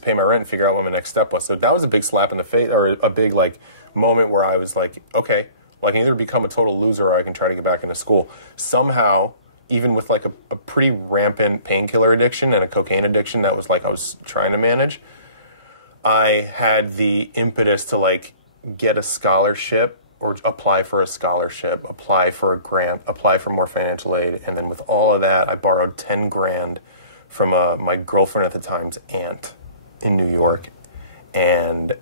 pay my rent and figure out what my next step was. So that was a big slap in the face, or a big like moment where I was like, okay, well, I can either become a total loser or I can try to get back into school. Somehow, even with like a pretty rampant painkiller addiction and a cocaine addiction that was like I was trying to manage, I had the impetus to like get a scholarship or apply for a scholarship, apply for a grant, apply for more financial aid. And then with all of that, I borrowed 10 grand from my girlfriend at the time's aunt in New York. And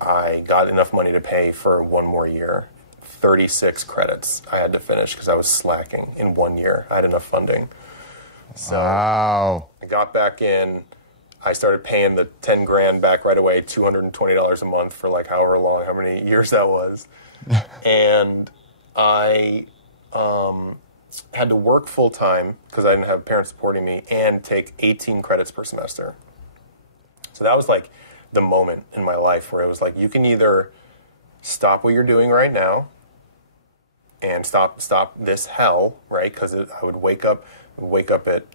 I got enough money to pay for one more year. 36 credits I had to finish because I was slacking in 1 year. I had enough funding. So wow. I got back in. I started paying the 10 grand back right away, $220 a month for like however long, how many years that was. And I had to work full time because I didn't have parents supporting me and take 18 credits per semester. So that was like the moment in my life where it was like, you can either stop what you're doing right now and stop this hell, right? Because I would wake up at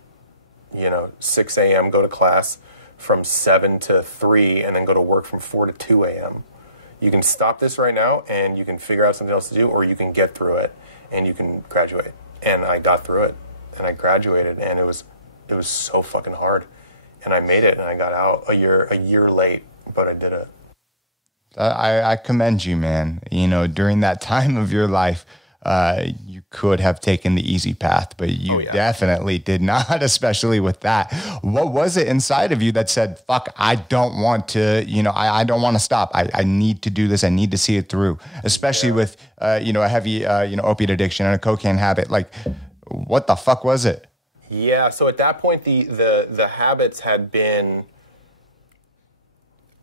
6 a.m., go to class from 7 to 3, and then go to work from 4 to 2 a.m. You can stop this right now, and you can figure out something else to do, or you can get through it, and you can graduate. And I got through it, and I graduated, and it was so fucking hard. And I made it, and I got out a year late, but I did it. I commend you, man. During that time of your life, you could have taken the easy path, but you definitely did not, especially with that. What was it inside of you that said, fuck, I don't want to, I don't want to stop. I need to do this. I need to see it through, especially with, a heavy, opiate addiction and a cocaine habit. Like, what the fuck was it? Yeah. So at that point, the habits had been,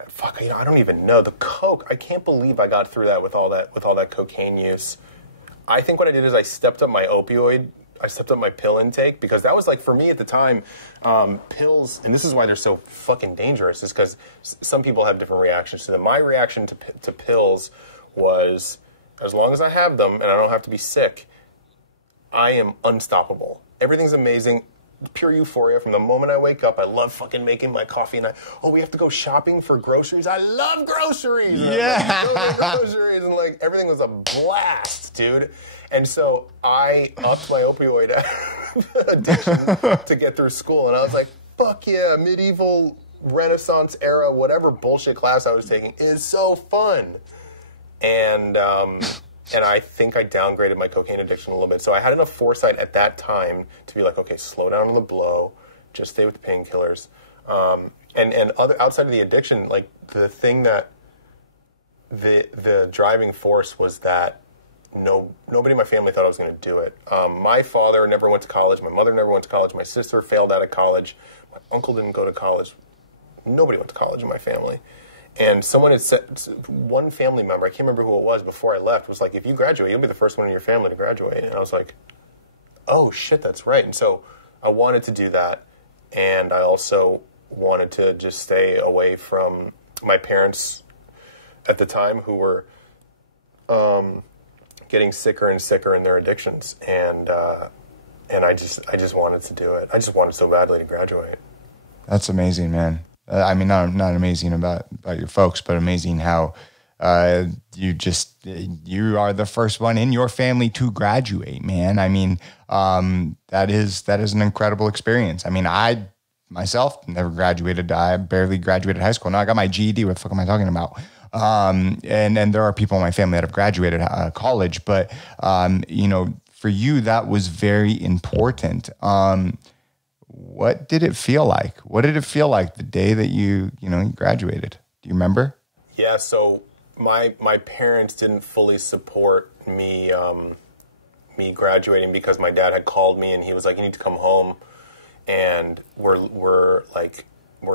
fuck, I don't even know. The coke, I can't believe I got through that with all that cocaine use. I think what I did is I stepped up my pill intake, because that was like, for me at the time, pills, and this is why they're so fucking dangerous, is because some people have different reactions to them. My reaction to pills was, as long as I have them and I don't have to be sick, I am unstoppable. Everything's amazing. Pure euphoria from the moment I wake up. I love fucking making my coffee, and we have to go shopping for groceries. I love groceries. Yeah. Groceries, and like everything was a blast, dude. And so I upped my opioid addiction to get through school, and I was like, fuck yeah, medieval Renaissance era, whatever bullshit class I was taking is so fun. And I think I downgraded my cocaine addiction a little bit. So I had enough foresight at that time to be like, okay, slow down on the blow, just stay with the painkillers. And outside of the addiction, like the thing that the driving force was that nobody in my family thought I was going to do it. My father never went to college. My mother never went to college. My sister failed out of college. My uncle didn't go to college. Nobody went to college in my family. And someone had said, one family member, I can't remember who it was, before I left, was like, if you graduate, you'll be the first one in your family to graduate. And I was like, oh, shit, that's right. And so I wanted to do that. And I also wanted to just stay away from my parents at the time, who were getting sicker and sicker in their addictions. And I just wanted to do it. I just wanted so badly to graduate. That's amazing, man. I mean, not amazing about your folks, but amazing how you are the first one in your family to graduate, man. I mean, that is an incredible experience. I mean, I myself never graduated. I barely graduated high school. Now I got my GED. What the fuck am I talking about? And there are people in my family that have graduated college, but for you, that was very important. What did it feel like? What did it feel like the day that you graduated? Do you remember? Yeah, so my parents didn't fully support me me graduating, because my dad had called me and he was like, you need to come home, and we're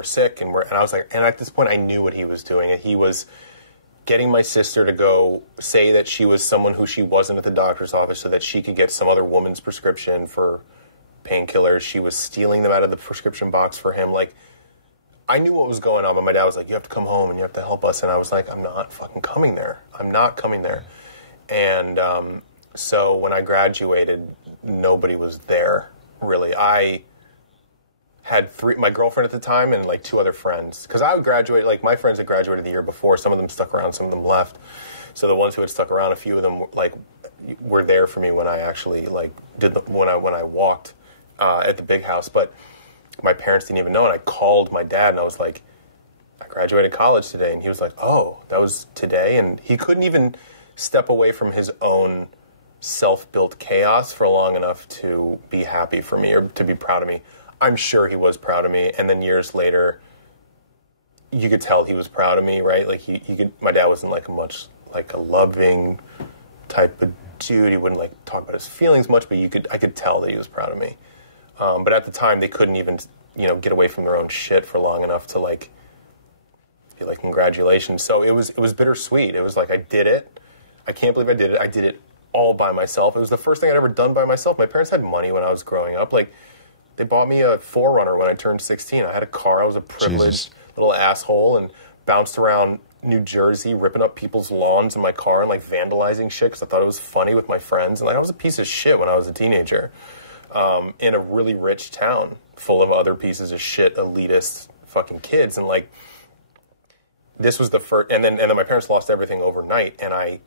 sick, and I was like, and at this point I knew what he was doing. He was getting my sister to go say that she was someone who she wasn't at the doctor's office so that she could get some other woman's prescription for painkillers. She was stealing them out of the prescription box for him. Like, I knew what was going on, but my dad was like, you have to come home and you have to help us. And I was like, I'm not fucking coming there. I'm not coming there. And so when I graduated, nobody was there, really. I had my girlfriend at the time and like 2 other friends. Because I would graduate, like my friends had graduated the year before. Some of them stuck around, some of them left. So the ones who had stuck around, a few of them like were there for me when I actually like when I walked at the big house. But my parents didn't even know, and I called my dad and I was like, I graduated college today, and he was like, oh, that was today, and he couldn't even step away from his own self-built chaos for long enough to be happy for me or to be proud of me. I'm sure he was proud of me, and then years later, you could tell he was proud of me, right? Like he could. My dad wasn't like a loving type of dude. He wouldn't like talk about his feelings much, but I could tell that he was proud of me. But at the time, they couldn't even get away from their own shit for long enough to like be like, congratulations. So it was bittersweet. It was like, I did it. I can't believe I did it. I did it all by myself. It was the first thing I'd ever done by myself. My parents had money when I was growing up. Like, they bought me a 4Runner when I turned 16. I had a car. I was a privileged little asshole and bounced around New Jersey, ripping up people's lawns in my car and like vandalizing shit because I thought it was funny with my friends. And like, I was a piece of shit when I was a teenager in a really rich town full of other pieces of shit, elitist fucking kids. And like, this was the first, and then my parents lost everything overnight, and I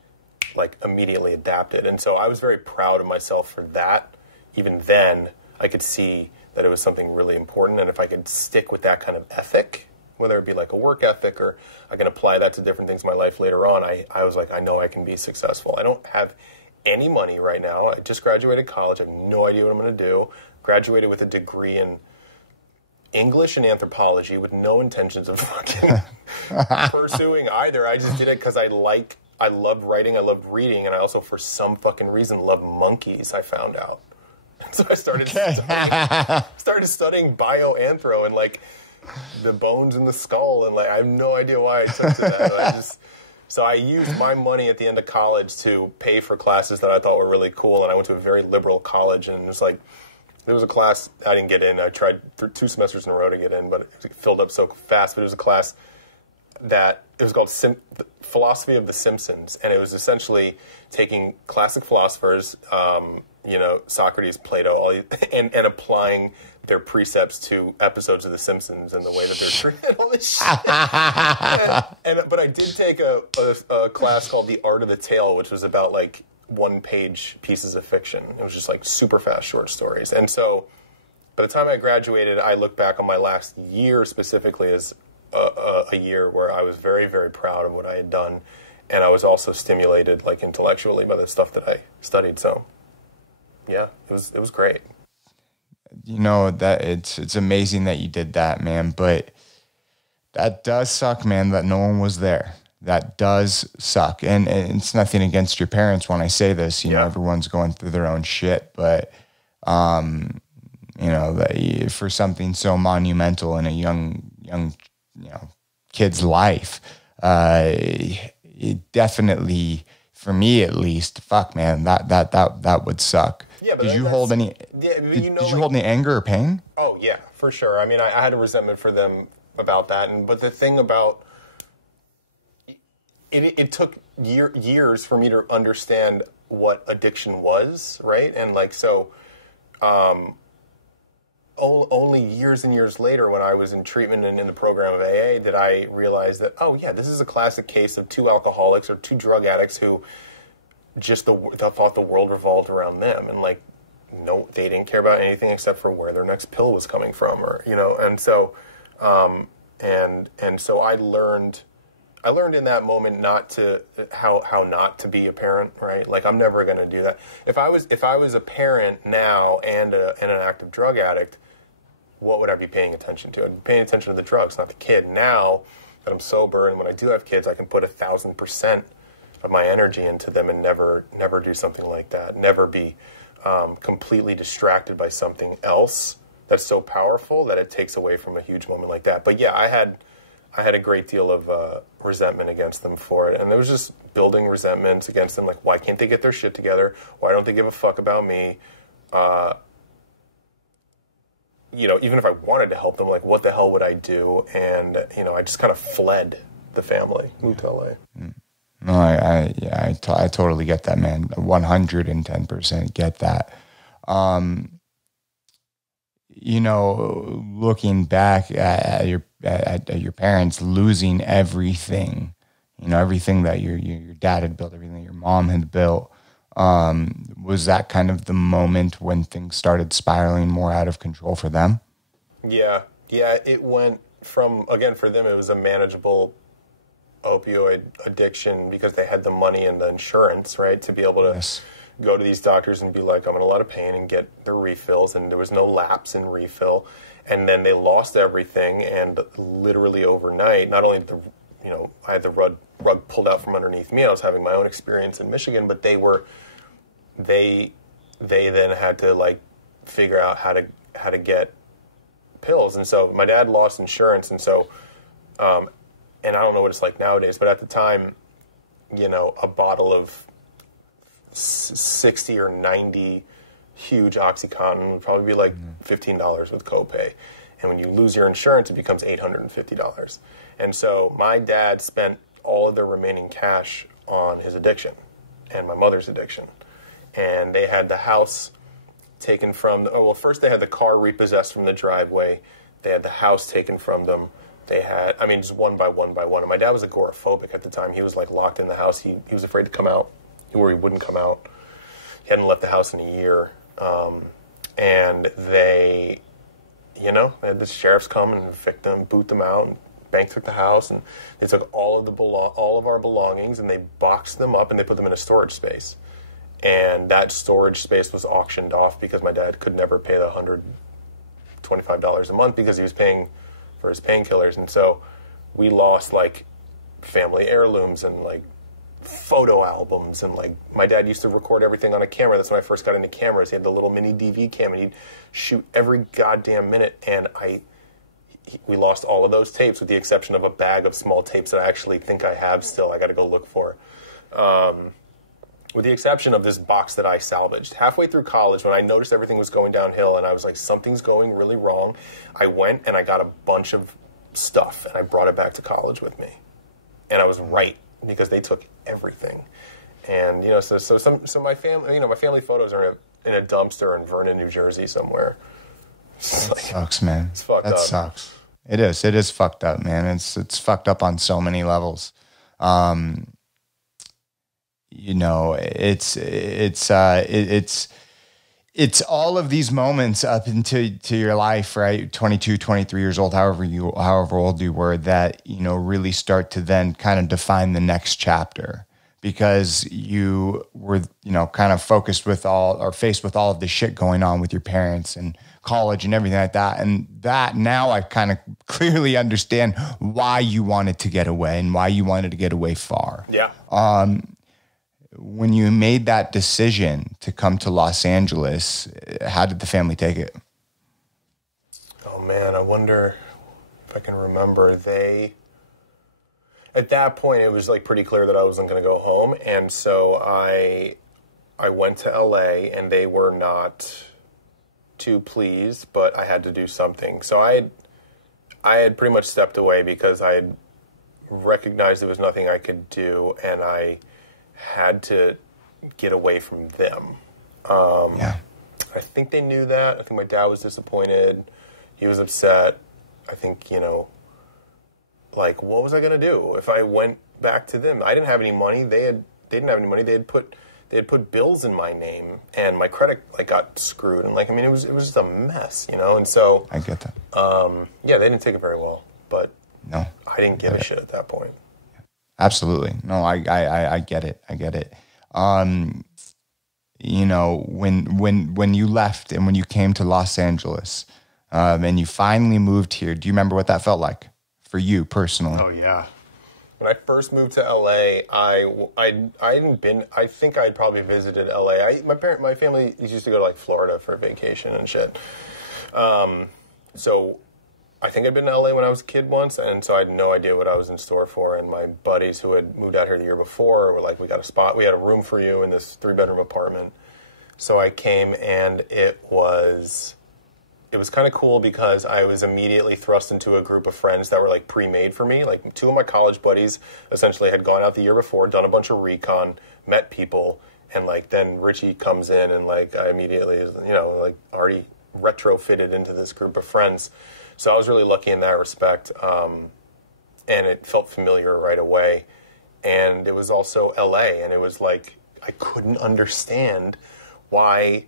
like immediately adapted. And so I was very proud of myself for that. Even then, I could see that it was something really important, and if I could stick with that kind of ethic, whether it be like a work ethic or I can apply that to different things in my life later on, I was like, I know I can be successful. I don't have any money right now. I just graduated college. I have no idea what I'm going to do. Graduated with a degree in English and anthropology with no intentions of fucking pursuing either. I just did it because I loved writing, I loved reading, and I also, for some fucking reason, loved monkeys, I found out. And so I started studying bioanthro and like the bones in the skull, and like I have no idea why I took to that. So I used my money at the end of college to pay for classes that I thought were really cool, and I went to a very liberal college, and it was like, there was a class I didn't get in. I tried through 2 semesters in a row to get in, but it filled up so fast. But it was a class that it was called Philosophy of the Simpsons, and it was essentially taking classic philosophers, Socrates, Plato, and applying their precepts to episodes of The Simpsons and the way that they're treated. All this shit. But I did take a class called The Art of the Tale, which was about like 1-page pieces of fiction. It was just like super fast short stories. And so by the time I graduated, I look back on my last year specifically as a year where I was very, very proud of what I had done. And I was also stimulated like intellectually by the stuff that I studied. So yeah, it was great. That it's amazing that you did that, man. But that does suck, man, that no one was there. That does suck. And it's nothing against your parents when I say this. Everyone's going through their own shit. But, for something so monumental in a young kid's life, it definitely, for me at least, fuck, man, that would suck. Yeah, but did you hold any? Yeah, did you hold any anger or pain? Oh yeah, for sure. I mean, I had a resentment for them about that, but the thing about it took years for me to understand what addiction was, right? And like so, only years and years later, when I was in treatment and in the program of AA, did I realize that, oh yeah, this is a classic case of 2 alcoholics or 2 drug addicts who just thought the world revolved around them, and like, no, they didn't care about anything except for where their next pill was coming from, or and so, and so I learned in that moment not to how not to be a parent, right? Like, I'm never going to do that. If I was a parent now and an active drug addict, what would I be paying attention to? I'd be paying attention to the drugs, not the kid. Now that I'm sober, and when I do have kids, I can put 1,000% of my energy into them and never do something like that. Never be completely distracted by something else that's so powerful that it takes away from a huge moment like that. But yeah, I had a great deal of resentment against them for it, and there was just building resentments against them. Like, why can't they get their shit together? Why don't they give a fuck about me? Even if I wanted to help them, like, what the hell would I do? And I just kind of fled the family, moved to LA. No, I totally get that, man. 110% get that. Looking back at your parents losing everything, you know, everything that your dad had built, everything that your mom had built. Was that kind of the moment when things started spiraling more out of control for them? Yeah. Yeah, it went from, again, for them, it was a manageable opioid addiction because they had the money and the insurance, right, to be able to go to these doctors and be like, I'm in a lot of pain, and get their refills, and there was no lapse in refill. And then they lost everything, and literally overnight, not only I had the rug pulled out from underneath me. I was having my own experience in Michigan, but they then had to like figure out how to get pills. And so my dad lost insurance, and so and I don't know what it's like nowadays, but at the time, you know, a bottle of 60 or 90 huge OxyContin would probably be like $15 with copay. And when you lose your insurance, it becomes $850. And so my dad spent all of their remaining cash on his addiction and my mother's addiction. And they had the house taken from first they had the car repossessed from the driveway. They had the house taken from them. They had, just one by one by one. And my dad was agoraphobic at the time. He was like locked in the house. He was afraid to come out, or he wouldn't come out. He hadn't left the house in a year. And they, they had the sheriffs come and evict them, boot them out, and bank took the house, and they took all of our belongings, and they boxed them up, and they put them in a storage space. And that storage space was auctioned off because my dad could never pay the $125 a month because he was paying for his painkillers. And so we lost like family heirlooms and like photo albums, and like my dad used to record everything on a camera. That's when I first got into cameras. He had the little mini DV cam, and he'd shoot every goddamn minute. And we lost all of those tapes, with the exception of a bag of small tapes that I actually think I have still. I got to go look for. With the exception of this box that I salvaged. Halfway through college, when I noticed everything was going downhill and I was like, something's going really wrong, I went and I got a bunch of stuff and I brought it back to college with me. And I was right, because they took everything. And, so my family photos are in a dumpster in Vernon, New Jersey somewhere. That sucks, man. It's fucked up. That sucks. It is. It is fucked up, man. It's fucked up on so many levels. It's all of these moments up into your life, right? 22, 23 years old, however old you were, that, really start to then kind of define the next chapter, because you were, kind of faced with all of the shit going on with your parents and college and everything like that. And that now I kind of clearly understand why you wanted to get away and why you wanted to get away far. Yeah. When you made that decision to come to Los Angeles, how did the family take it? Oh man, I wonder if I can remember. At that point, it was like pretty clear that I wasn't going to go home, and so I went to LA, and they were not too pleased, but I had to do something. So I had pretty much stepped away because I had recognized there was nothing I could do, and I had to get away from them. I think they knew that. I think my dad was disappointed. He was upset. I think, like, what was I going to do if I went back to them? I didn't have any money. They didn't have any money. They had put bills in my name, and my credit got screwed. And it was just a mess, And so I get that. They didn't take it very well, but no, I didn't give a shit at that point. Absolutely. No, I get it. I get it. When you left and when you came to Los Angeles, and you finally moved here, do you remember what that felt like for you personally? Oh yeah. When I first moved to LA, I hadn't been. I think I'd probably visited LA. My family used to go to like Florida for vacation and shit. So I think I'd been to LA when I was a kid once, and so I had no idea what I was in store for. And my buddies who had moved out here the year before were like, "We got a spot. We had a room for you in this 3-bedroom apartment." So I came, and it was kind of cool because I was immediately thrust into a group of friends that were like pre-made for me. Like 2 of my college buddies essentially had gone out the year before, done a bunch of recon, met people, and like then Richie comes in, and like I immediately, already retrofitted into this group of friends. So I was really lucky in that respect, and it felt familiar right away. and it was also LA, and it was like I couldn't understand why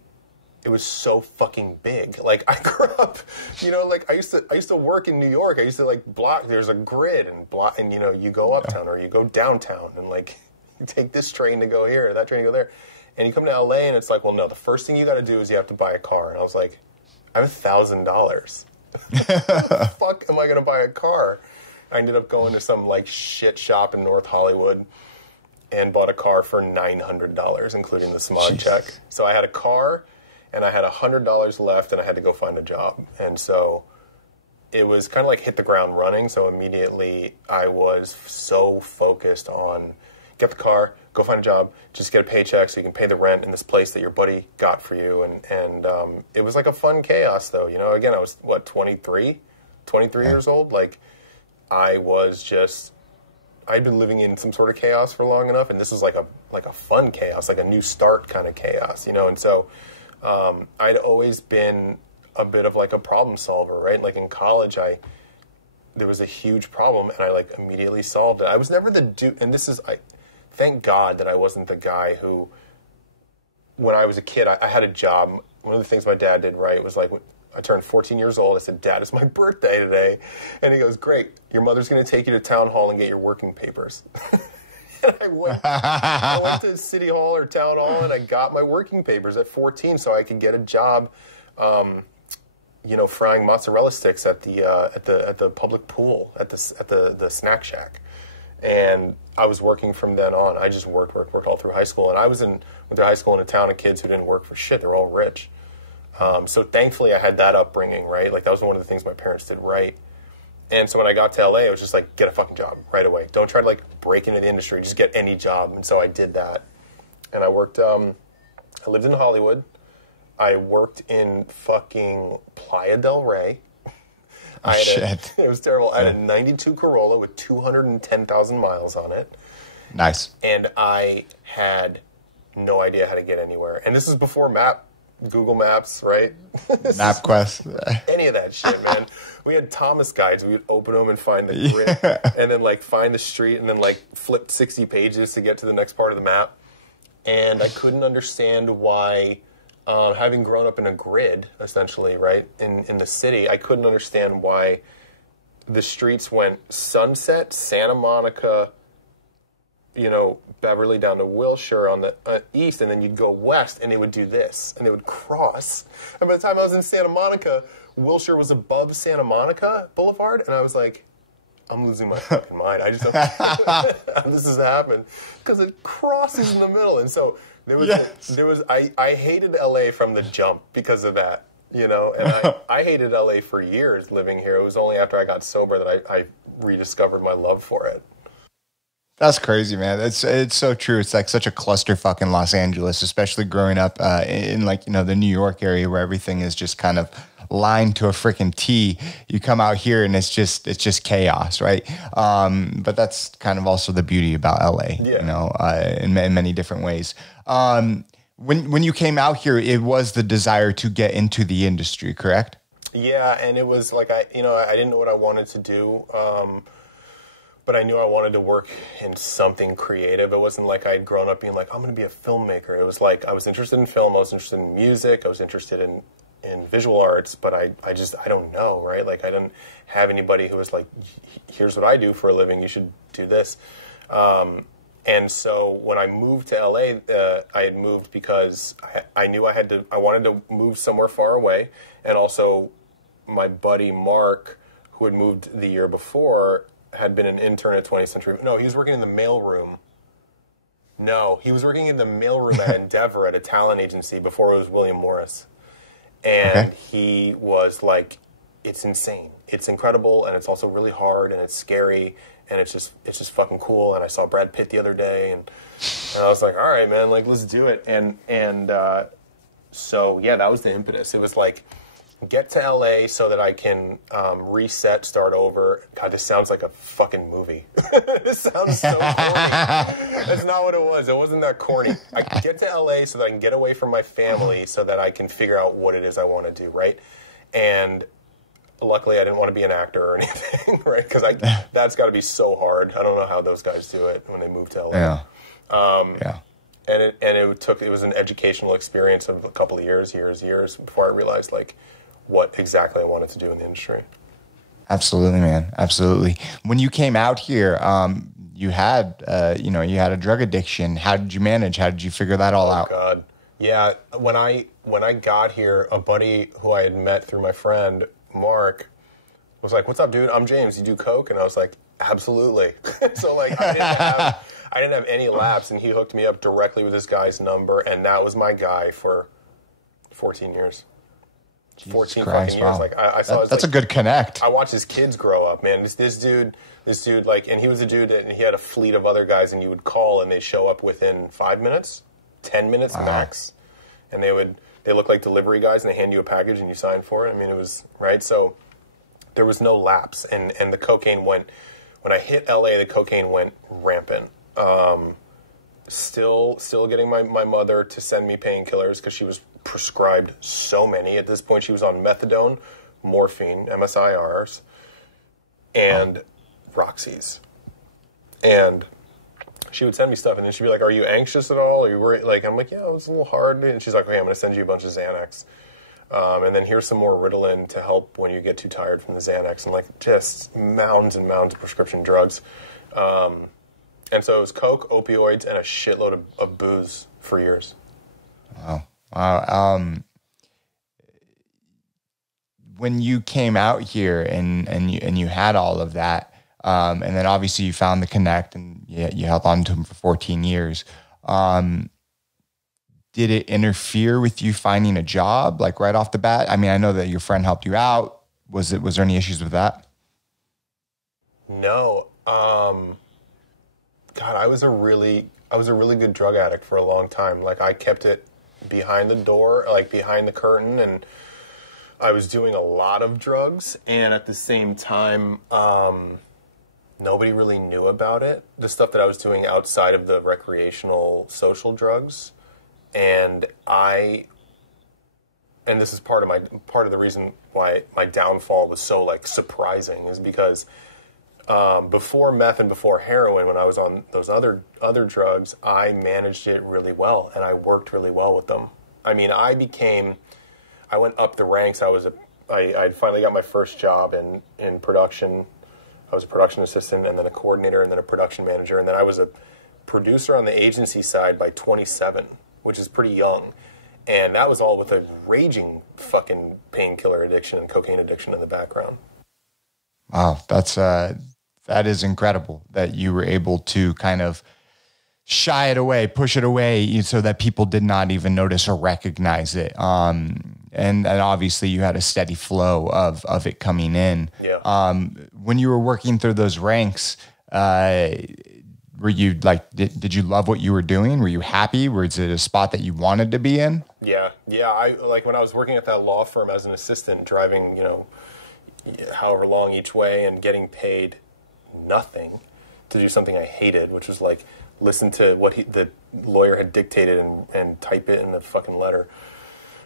it was so fucking big. Like, I grew up, you know, like I used to work in New York. I used to like block. There's a grid and you know, you go uptown or you go downtown, and like you take this train to go here, or that train to go there, and you come to LA, and it's like, well, no, the first thing you got to do is you have to buy a car. And I was like, I have $1,000. The fuck am I going to buy a car? I ended up going to some like shit shop in North Hollywood and bought a car for $900, including the smog check. So I had a car, and I had $100 left, and I had to go find a job. And so it was kind of like hit the ground running. So immediately I was so focused on get the car, go find a job, just get a paycheck so you can pay the rent in this place that your buddy got for you. And it was like a fun chaos, though. You know, again, I was, 23 years old? Like, I'd been living in some sort of chaos for long enough, and this was like a fun chaos, like a new start kind of chaos, you know? And so I'd always been a bit of like a problem solver, right? Like in college, there was a huge problem, and I like immediately solved it. I was never the dude, and thank God that I wasn't the guy who, when I was a kid, I had a job. One of the things my dad did right was like, I turned 14 years old. I said, Dad, it's my birthday today. And he goes, great. Your mother's going to take you to town hall and get your working papers. And I went to City Hall or Town Hall, and I got my working papers at 14 so I could get a job, you know, frying mozzarella sticks at the public pool, at the snack shack. And I was working from then on. I just worked all through high school. And I went to high school in a town of kids who didn't work for shit. They were all rich. So thankfully I had that upbringing, right? Like that was one of the things my parents did right. And so when I got to LA, it was just like, get a fucking job right away. Don't try to like break into the industry. Just get any job. And so I did that. And I worked, I lived in Hollywood. I worked in fucking Playa del Rey. It was terrible. I had a 92 Corolla with 210,000 miles on it. Nice. And I had no idea how to get anywhere. And this is before Google Maps, right? MapQuest. Any of that shit, man. We had Thomas guides. We would open them and find the grid, and then like find the street, and then like flip 60 pages to get to the next part of the map. And I couldn't understand why, having grown up in a grid, essentially, right, in the city, I couldn't understand why the streets went Sunset, Santa Monica, you know, Beverly down to Wilshire on the east, and then you'd go west, and they would do this, and they would cross. And by the time I was in Santa Monica, Wilshire was above Santa Monica Boulevard, and I was like, I'm losing my fucking mind. I just don't how this has happened. Because it crosses in the middle. And so I hated LA from the jump because of that, you know, and I hated LA for years living here. It was only after I got sober that I rediscovered my love for it. That's crazy, man. It's so true. It's like such a clusterfuck in Los Angeles, especially growing up in like, you know, the New York area where everything is just kind of lined to a freaking T. You come out here and it's just chaos, right? But that's kind of also the beauty about LA, you know, in many different ways. When you came out here, it was the desire to get into the industry, correct? Yeah, and it was like I didn't know what I wanted to do. But I knew I wanted to work in something creative. It wasn't like I'd grown up being like, I'm going to be a filmmaker. It was like I was interested in film. I was interested in music. I was interested in visual arts. But I don't know, right? Like I didn't have anybody who was like, here's what I do for a living. You should do this. And so when I moved to LA, I had moved because I knew I wanted to move somewhere far away. And also my buddy Mark, who had moved the year before, had been an intern at 20th Century. No, he was working in the mailroom. No, he was working in the mailroom at Endeavor at a talent agency before it was William Morris. And he was like, it's insane. It's incredible, and it's also really hard, and it's scary, and it's just fucking cool. And I saw Brad Pitt the other day, and I was like, all right, man, like, let's do it. And so, yeah, that was the impetus. It was like, get to LA so that I can reset, start over. God, this sounds like a fucking movie. This sounds so corny. That's not what it was. It wasn't that corny. I get to LA so that I can get away from my family so that I can figure out what it is I want to do, right? And luckily I didn't want to be an actor or anything, right? Because that's got to be so hard. I don't know how those guys do it when they move to LA. Yeah. And it was an educational experience of a couple of years before I realized like what exactly I wanted to do in the industry. Absolutely, man. Absolutely. When you came out here, you had a drug addiction. How did you manage? How did you figure that all out? God. Yeah. When I got here, a buddy who I had met through my friend, Mark, was like, "What's up, dude? I'm James. You do coke?" And I was like, "Absolutely." So like, I didn't have any laps, and he hooked me up directly with this guy's number, and that was my guy for 14 years. Jesus 14 Christ, fucking years. wow. Like I saw his, that's a good connect. I watched his kids grow up, man. This dude, like, and he was a dude, and he had a fleet of other guys, and you would call, and they show up within 5 minutes, 10 minutes max, and they look like delivery guys, and they hand you a package, and you sign for it. I mean, it was right. So there was no lapse, and the cocaine went. When I hit LA, the cocaine went rampant. Still getting my mother to send me painkillers because she was prescribed so many. At this point, she was on methadone, morphine, MSIRs, and Roxy's. And she would send me stuff, and then she'd be like, "Are you anxious at all? Are you worried?" Like, I'm like, "Yeah, it was a little hard." And she's like, "Okay, I'm going to send you a bunch of Xanax. And then here's some more Ritalin to help when you get too tired from the Xanax." And like, just mounds and mounds of prescription drugs. And so it was coke, opioids, and a shitload of booze for years. Wow. When you came out here and you had all of that, and then obviously you found the connect and you held on to him for 14 years. Did it interfere with you finding a job, like right off the bat? I mean, I know that your friend helped you out. Was there any issues with that? No. God, I was a really good drug addict for a long time. Like, I kept it behind the door, like behind the curtain, and I was doing a lot of drugs, and at the same time, nobody really knew about it. The stuff that I was doing outside of the recreational social drugs, and this is part of the reason why my downfall was so like surprising, is because before meth and before heroin, when I was on those other drugs, I managed it really well, and I worked really well with them. I mean, I went up the ranks. I finally got my first job in production. I was a production assistant, and then a coordinator, and then a production manager, and then I was a producer on the agency side by 27, which is pretty young. And that was all with a raging fucking painkiller addiction and cocaine addiction in the background. Wow, that is incredible that you were able to kind of shy it away, push it away, so that people did not even notice or recognize it. And obviously you had a steady flow of it coming in. Yeah. When you were working through those ranks, were you like, did you love what you were doing? Were you happy? Was it a spot that you wanted to be in? Yeah. I like when I was working at that law firm as an assistant, driving, however long each way and getting paid nothing to do something I hated, which was like listen to what the lawyer had dictated and type it in the fucking letter.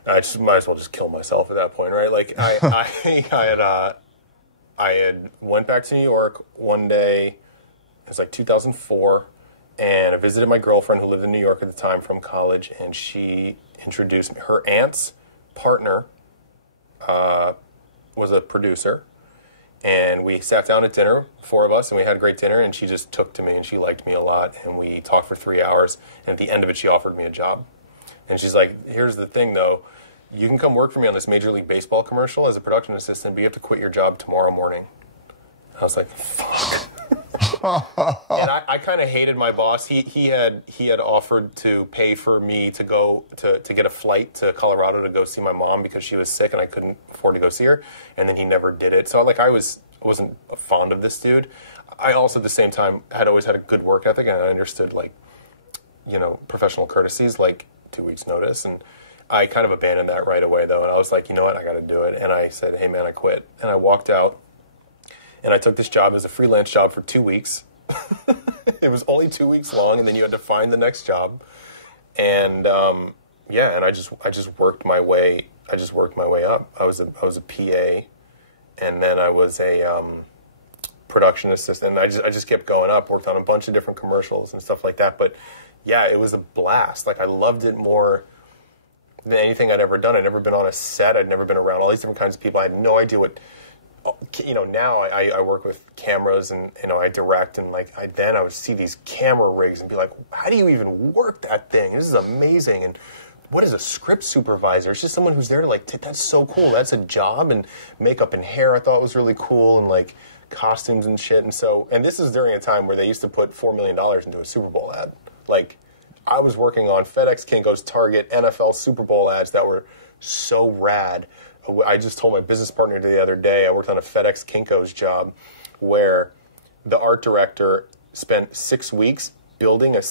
I just might as well just kill myself at that point, right? Like I had went back to New York one day. It was like 2004, and I visited my girlfriend who lived in New York at the time from college, and she introduced me. Her aunt's partner was a producer, and we sat down at dinner, four of us, and we had a great dinner, and she just took to me, and she liked me a lot, and we talked for 3 hours, and at the end of it, she offered me a job. And she's like, "Here's the thing, though. You can come work for me on this Major League Baseball commercial as a production assistant, but you have to quit your job tomorrow morning." I was like, fuck. And I kind of hated my boss. He had offered to pay for me to go to get a flight to Colorado to go see my mom because she was sick and I couldn't afford to go see her. And then he never did it. So like I wasn't fond of this dude. I also at the same time had always had a good work ethic, and I understood like, professional courtesies, like 2 weeks notice. And I kind of abandoned that right away though. And I was like, you know what, I got to do it. And I said, "Hey man, I quit." And I walked out. And I took this job as a freelance job for 2 weeks. It was only 2 weeks long, and then you had to find the next job. And and I just worked my way. I just worked my way up. I was a PA and then I was a production assistant. And I just kept going up, worked on a bunch of different commercials and stuff like that. But yeah, it was a blast. Like, I loved it more than anything I'd ever done. I'd never been on a set. I'd never been around all these different kinds of people. I had no idea what, now I work with cameras and, I direct, and then I would see these camera rigs and be like, how do you even work that thing? This is amazing. And what is a script supervisor? It's just someone who's there to that's so cool. That's a job. And makeup and hair I thought was really cool, and costumes and shit. And this is during a time where they used to put $4 million into a Super Bowl ad. I was working on FedEx, Kinko's, Target, NFL Super Bowl ads that were so rad. I just told my business partner the other day, I worked on a FedEx Kinko's job where the art director spent 6 weeks building a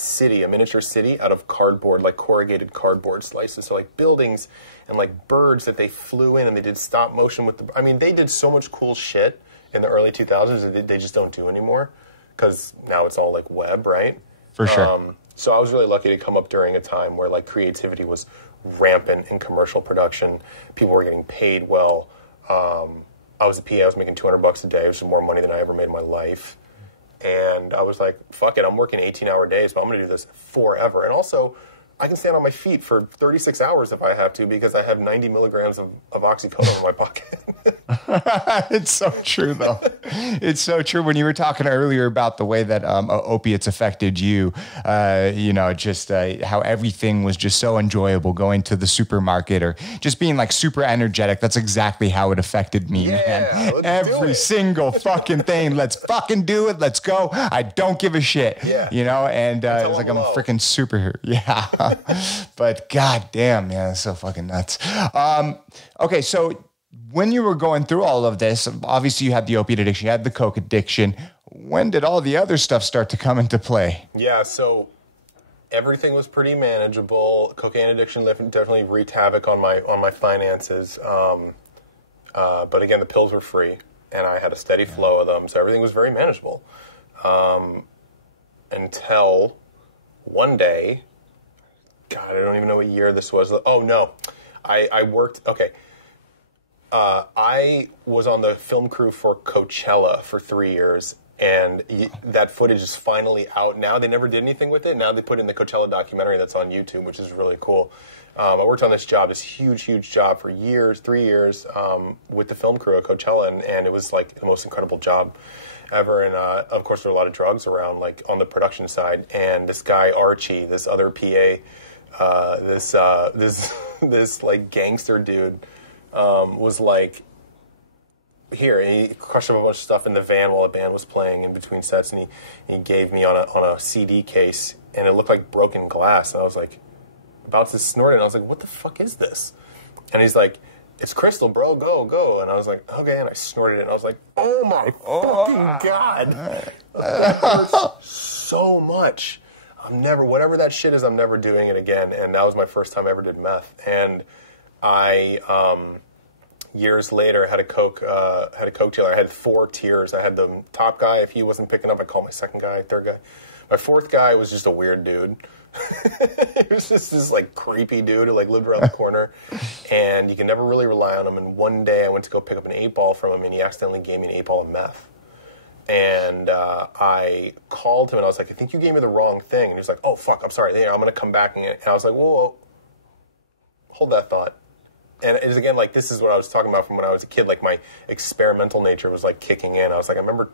miniature city out of cardboard, corrugated cardboard slices. So buildings and birds that they flew in, and they did stop motion with they did so much cool shit in the early 2000s that they just don't do anymore, because now it's all web, right? For sure. So I was really lucky to come up during a time where creativity was rampant in commercial production. People were getting paid well. I was a PA. I was making $200 a day, which is more money than I ever made in my life. And I was like, fuck it, I'm working 18-hour days, but I'm going to do this forever. And also, I can stand on my feet for 36 hours if I have to, because I have 90 milligrams of oxycodone in my pocket. It's so true, though. It's so true. When you were talking earlier about the way that opiates affected you, how everything was just so enjoyable, going to the supermarket or just being super energetic. That's exactly how it affected me, man. Every single fucking thing. Let's fucking do it. Let's go. I don't give a shit. Yeah. And it's I'm a freaking superhero. Yeah. But god damn, man, it's so fucking nuts. Okay, so when you were going through all of this, obviously you had the opiate addiction, you had the coke addiction. When did all the other stuff start to come into play? Yeah, so everything was pretty manageable. Cocaine addiction definitely wreaked havoc on my finances. But again, the pills were free, and I had a steady flow of them, so everything was very manageable. Until one day, God, I don't even know what year this was. Oh, no. I worked... Okay. I was on the film crew for Coachella for 3 years, and that footage is finally out now. They never did anything with it. Now they put in the Coachella documentary that's on YouTube, which is really cool. I worked on this huge job for 3 years, with the film crew at Coachella, and it was the most incredible job ever. And of course, there were a lot of drugs around, on the production side. And this guy Archie, this other PA, this gangster dude, was here. He crushed up a bunch of stuff in the van while a band was playing in between sets, and he gave me on a CD case, and it looked like broken glass. And I was about to snort it, and I was like, what the fuck is this? And he's like, it's crystal, bro, go. And I was like, okay, and I snorted it, and I was like, oh my fucking God. It hurts so much. Whatever that shit is, I'm never doing it again. And that was my first time I ever did meth. And I, years later, had a coke dealer. I had 4 tiers. I had the top guy. If he wasn't picking up, I called my second guy, third guy. My fourth guy was just a weird dude. He was just this creepy dude who lived around the corner, and you can never really rely on him. And one day I went to go pick up an 8-ball from him, and he accidentally gave me an 8-ball of meth. And I called him, and I was like, I think you gave me the wrong thing. And he was like, oh, fuck, I'm sorry. I'm going to come back. And I was like, whoa, hold that thought. And it was, again, this is what I was talking about from when I was a kid. My experimental nature was, kicking in. I was like, I remember,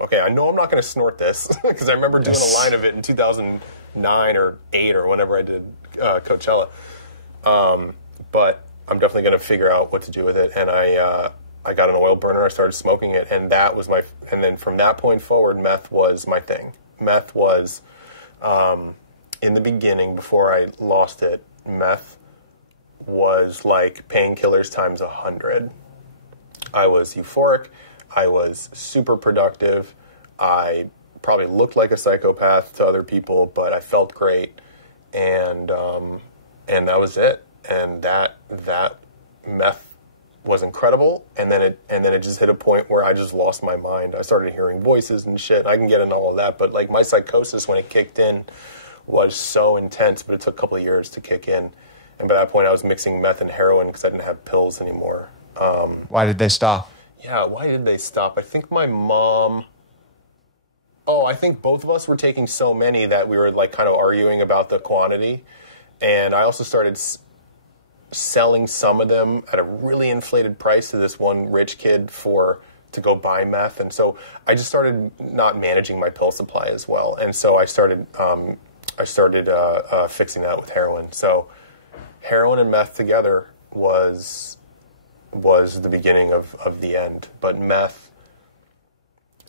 okay, I know I'm not going to snort this, because I remember doing a line of it in 2009 or 8 or whenever I did Coachella. But I'm definitely going to figure out what to do with it. And I got an oil burner. I started smoking it, and and then from that point forward, meth was my thing. Meth was, in the beginning, before I lost it, meth was like painkillers times 100. I was euphoric. I was super productive. I probably looked like a psychopath to other people, but I felt great, and that was it. And that meth was incredible, and then it just hit a point where I just lost my mind. I started hearing voices and shit. I can get into all of that, but my psychosis when it kicked in was so intense, but it took a couple of years to kick in. And by that point, I was mixing meth and heroin because I didn't have pills anymore. Why did they stop? Yeah, why did they stop? I think my mom... Oh, I think both of us were taking so many that we were like kind of arguing about the quantity. And I also started selling some of them at a really inflated price to this one rich kid to go buy meth. And so I just started not managing my pill supply as well. And so I started fixing that with heroin. So heroin and meth together was the beginning of the end. But meth,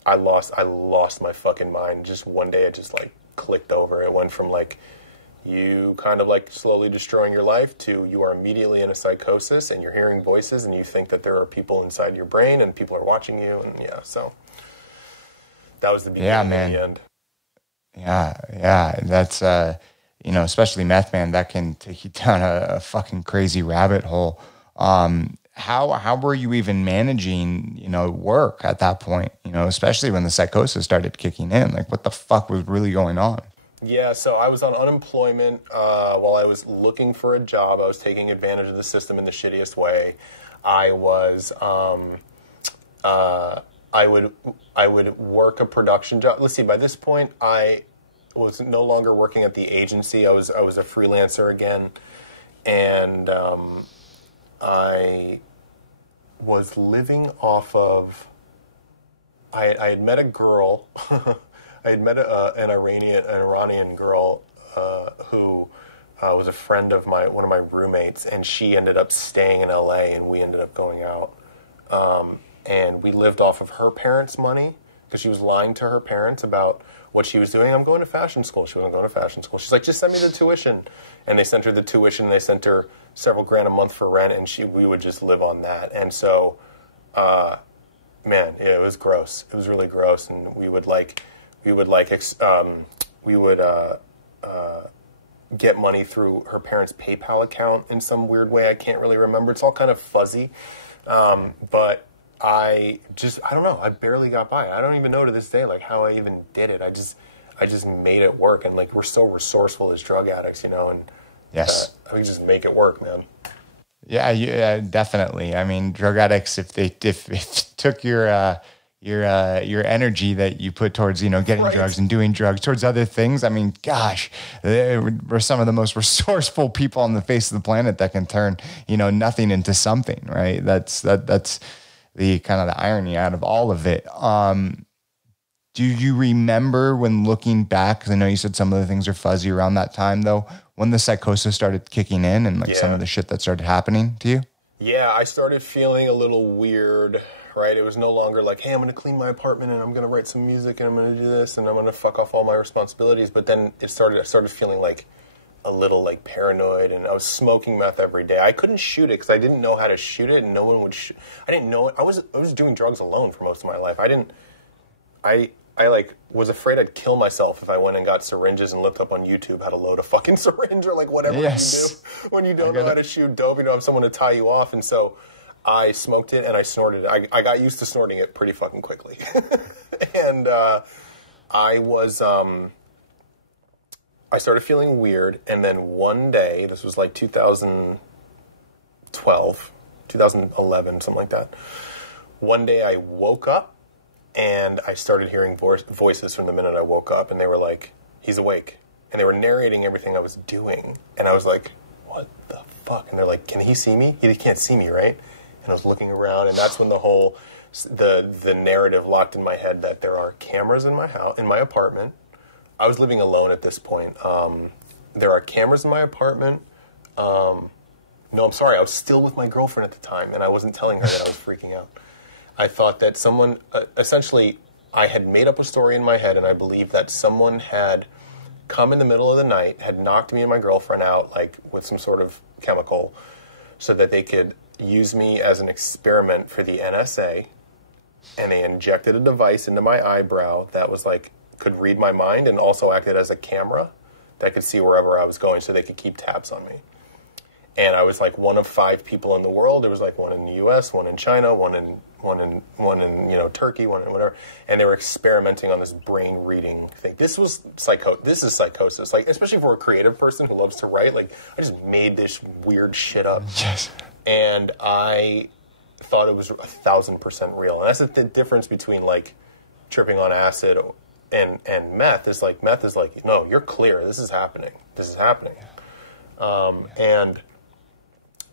I lost my fucking mind. Just one day it just like clicked over. It went from like you kind of like slowly destroying your life to you are immediately in a psychosis and you're hearing voices and you think that there are people inside your brain and people are watching you. And yeah, so that was the beginning of the end. Yeah. That's, especially meth, man, that can take you down a fucking crazy rabbit hole. How were you even managing, work at that point, especially when the psychosis started kicking in? Like, what the fuck was really going on? Yeah, so I was on unemployment while I was looking for a job. I was taking advantage of the system in the shittiest way. I would work a production job. Let's see, by this point, I was no longer working at the agency. I was a freelancer again, and I was living off of. I had met a girl. I had met an Iranian girl who was a friend of one of my roommates, and she ended up staying in LA, and we ended up going out. And we lived off of her parents' money because she was lying to her parents about what she was doing. I'm going to fashion school. She wasn't going to fashion school. She's like, just send me the tuition. And they sent her the tuition. And they sent her several grand a month for rent, and we would just live on that. And so, man, it was gross. It was really gross, and we would get money through her parents' PayPal account in some weird way. I can't really remember. It's all kind of fuzzy. But I don't know. I barely got by. I don't even know to this day, like, how I even did it. I just made it work. And like, we're so resourceful as drug addicts, and yes, we just make it work, man. Yeah, definitely. I mean, drug addicts, if it took your energy that you put towards, getting right. drugs and doing drugs towards other things. I mean, gosh, we're some of the most resourceful people on the face of the planet that can turn, nothing into something, right? That's the kind of the irony out of all of it. Do you remember when looking back, because I know you said some of the things are fuzzy around that time though, when the psychosis started kicking in and like some of the shit that started happening to you? Yeah, I started feeling a little weird. Right, it was no longer like, hey, I'm going to clean my apartment and I'm going to write some music and I'm going to do this and I'm going to fuck off all my responsibilities. But then I started feeling like a little like paranoid, and I was smoking meth every day. I couldn't shoot it because I didn't know how to shoot it, and no one would. I didn't know it. I was doing drugs alone for most of my life. I like was afraid I'd kill myself if I went and got syringes and looked up on YouTube how to load a fucking syringe or like whatever you do when you don't know how to shoot dope. You don't have someone to tie you off, and so I smoked it and I snorted it. I got used to snorting it pretty fucking quickly. And I started feeling weird. And then one day, this was like 2012, 2011, something like that. One day I woke up and I started hearing voices from the minute I woke up. And they were like, he's awake. And they were narrating everything I was doing. And I was like, what the fuck? And they're like, can he see me? He can't see me, right? And I was looking around, and that's when the whole the narrative locked in my head that there are cameras in my house, in my apartment. I was living alone at this point. There are cameras in my apartment. No, I'm sorry. I was still with my girlfriend at the time, and I wasn't telling her that I was freaking out. I thought that someone, essentially, I had made up a story in my head, and I believed that someone had come in the middle of the night, had knocked me and my girlfriend out, like with some sort of chemical, so that they could use me as an experiment for the NSA, and they injected a device into my eyebrow that was like, could read my mind and also acted as a camera that could see wherever I was going so they could keep tabs on me. And I was like one of 5 people in the world. There was like one in the US, one in China, one in Turkey, one in whatever. And they were experimenting on this brain reading thing. This is psychosis. Like, especially for a creative person who loves to write, like I just made this weird shit up. Yes. And I thought it was 1,000% real. And that's the difference between like tripping on acid and meth is like, no, you're clear. This is happening. And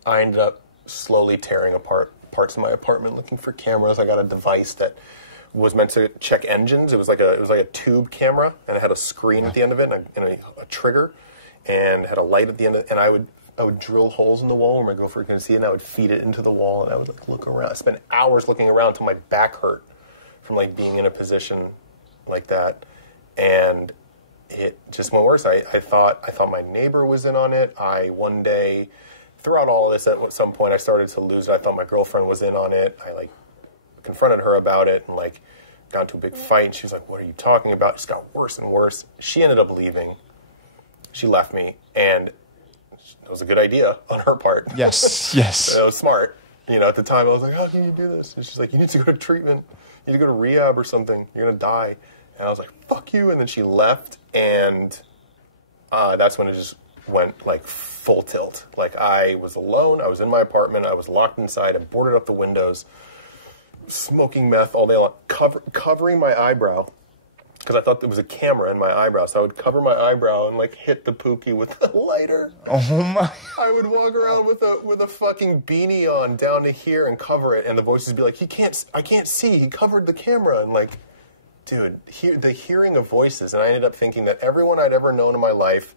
I ended up slowly tearing apart parts of my apartment looking for cameras. I got a device that was meant to check engines. It was like a tube camera, and it had a screen at the end of it and a trigger, and had a light at the end of it. And I would drill holes in the wall where my girlfriend couldn't see it, and I would feed it into the wall, and I would like look around. I spent hours looking around until my back hurt from like being in a position like that, and it just went worse. I thought my neighbor was in on it. One day, throughout all of this, at some point, I started to lose it. I thought my girlfriend was in on it. I like confronted her about it and like got into a big fight. And she was like, "What are you talking about?" It just got worse and worse. She ended up leaving. She left me, and it was a good idea on her part. Yes, yes. It was smart. You know, at the time, I was like, "How can you do this?" And she's like, "You need to go to treatment. You need to go to rehab or something. You're gonna die." And I was like, "Fuck you!" And then she left, and that's when it just went like full tilt. Like I was alone. I was in my apartment. I was locked inside. I boarded up the windows, smoking meth all day long, covering my eyebrow because I thought there was a camera in my eyebrow. So I would cover my eyebrow and like hit the pookie with a lighter. Oh my! I would walk around with a fucking beanie on down to here and cover it, and the voices would be like, I can't see. He covered the camera." And like, dude, the hearing of voices. And I ended up thinking that everyone I'd ever known in my life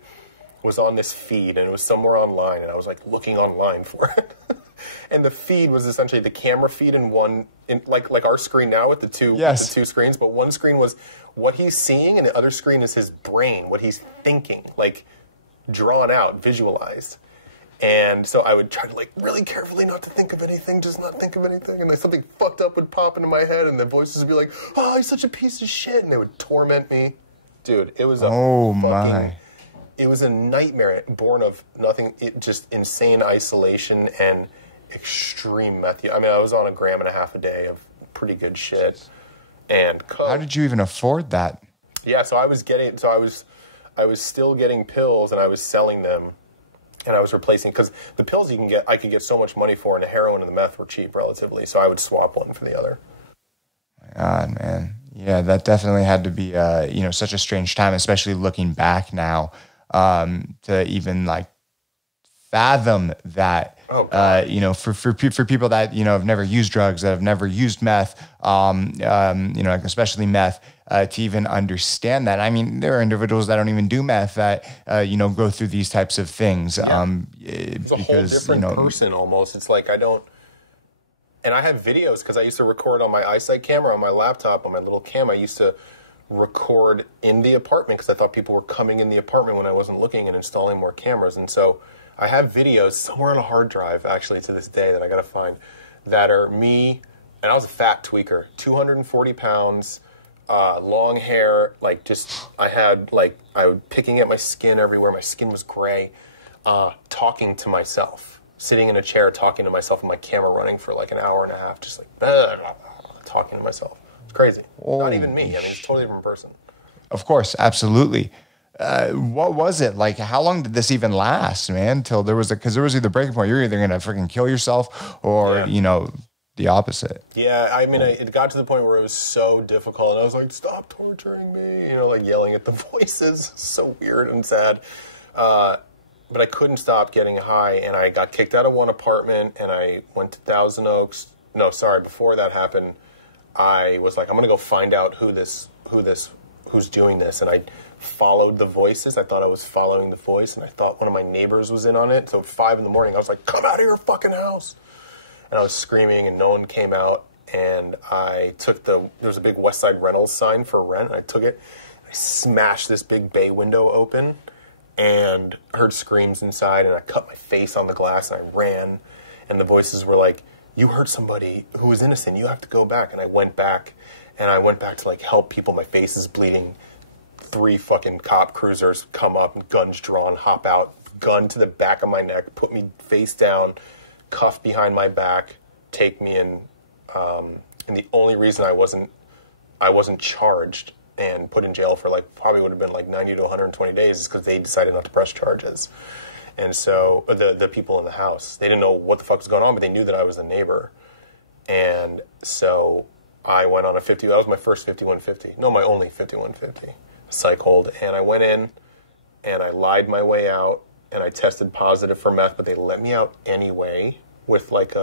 was on this feed, and it was somewhere online, and I was like looking online for it. And the feed was essentially the camera feed like our screen now with the two screens, but one screen was what he's seeing, and the other screen is his brain, what he's thinking, like drawn out, visualized. And so I would try to like really carefully not to think of anything, just not think of anything, and then something fucked up would pop into my head, and the voices would be like, "Oh, he's such a piece of shit," and they would torment me. Dude, it was it was a nightmare born of nothing, just insane isolation and extreme meth. I mean, I was on 1.5 grams a day of pretty good shit. And how did you even afford that? Yeah, so I was still getting pills, and I was selling them, and I was replacing, because the pills I could get so much money for, and the heroin and the meth were cheap relatively, so I would swap one for the other. My God, man. Yeah, that definitely had to be such a strange time, especially looking back now, to even like fathom that. For people that have never used drugs, that have never used meth, like especially meth, to even understand that. I mean, there are individuals that don't even do meth that go through these types of things. Yeah. It's a whole different person almost. It's like and I have videos because I used to record on my eyesight camera on my laptop on my little cam. I used to record in the apartment because I thought people were coming in the apartment when I wasn't looking and installing more cameras, and so I have videos somewhere on a hard drive, actually, to this day that I got to find, that are me, and I was a fat tweaker, 240 pounds, long hair, like I was picking at my skin everywhere, my skin was gray, talking to myself, sitting in a chair talking to myself, and my camera running for like 1.5 hours, just like, blah, blah, blah, talking to myself. It's crazy. Not even me. I mean, it's a totally different person. Of course, absolutely. What was it like? How long did this even last, man? Till there was because there was either breaking point. You're either gonna freaking kill yourself, or the opposite. Yeah, I mean, it got to the point where it was so difficult, and I was like, "Stop torturing me!" like yelling at the voices. So weird and sad. But I couldn't stop getting high, and I got kicked out of one apartment, and I went to Thousand Oaks. No, sorry, before that happened, I was like, "I'm gonna go find out who's doing this," and I followed the voices. I thought I was following the voice, and I thought one of my neighbors was in on it. So at 5 a.m, I was like, "Come out of your fucking house!" And I was screaming, and no one came out. And I took there was a big West Side Rentals sign for rent, and I took it. I smashed this big bay window open, and heard screams inside, and I cut my face on the glass, and I ran. And the voices were like, "You hurt somebody who was innocent. You have to go back." And I went back, to like help people. My face is bleeding. 3 fucking cop cruisers come up, guns drawn, hop out, gun to the back of my neck, put me face down, cuffed behind my back, take me in. And the only reason I wasn't charged and put in jail for like probably would have been like 90 to 120 days is because they decided not to press charges. And so the people in the house, they didn't know what the fuck was going on, but they knew that I was the neighbor. And so I went on a 50. That was my first 5150. No, my only 5150 psych hold. And I went in and I lied my way out and I tested positive for meth, but they let me out anyway with like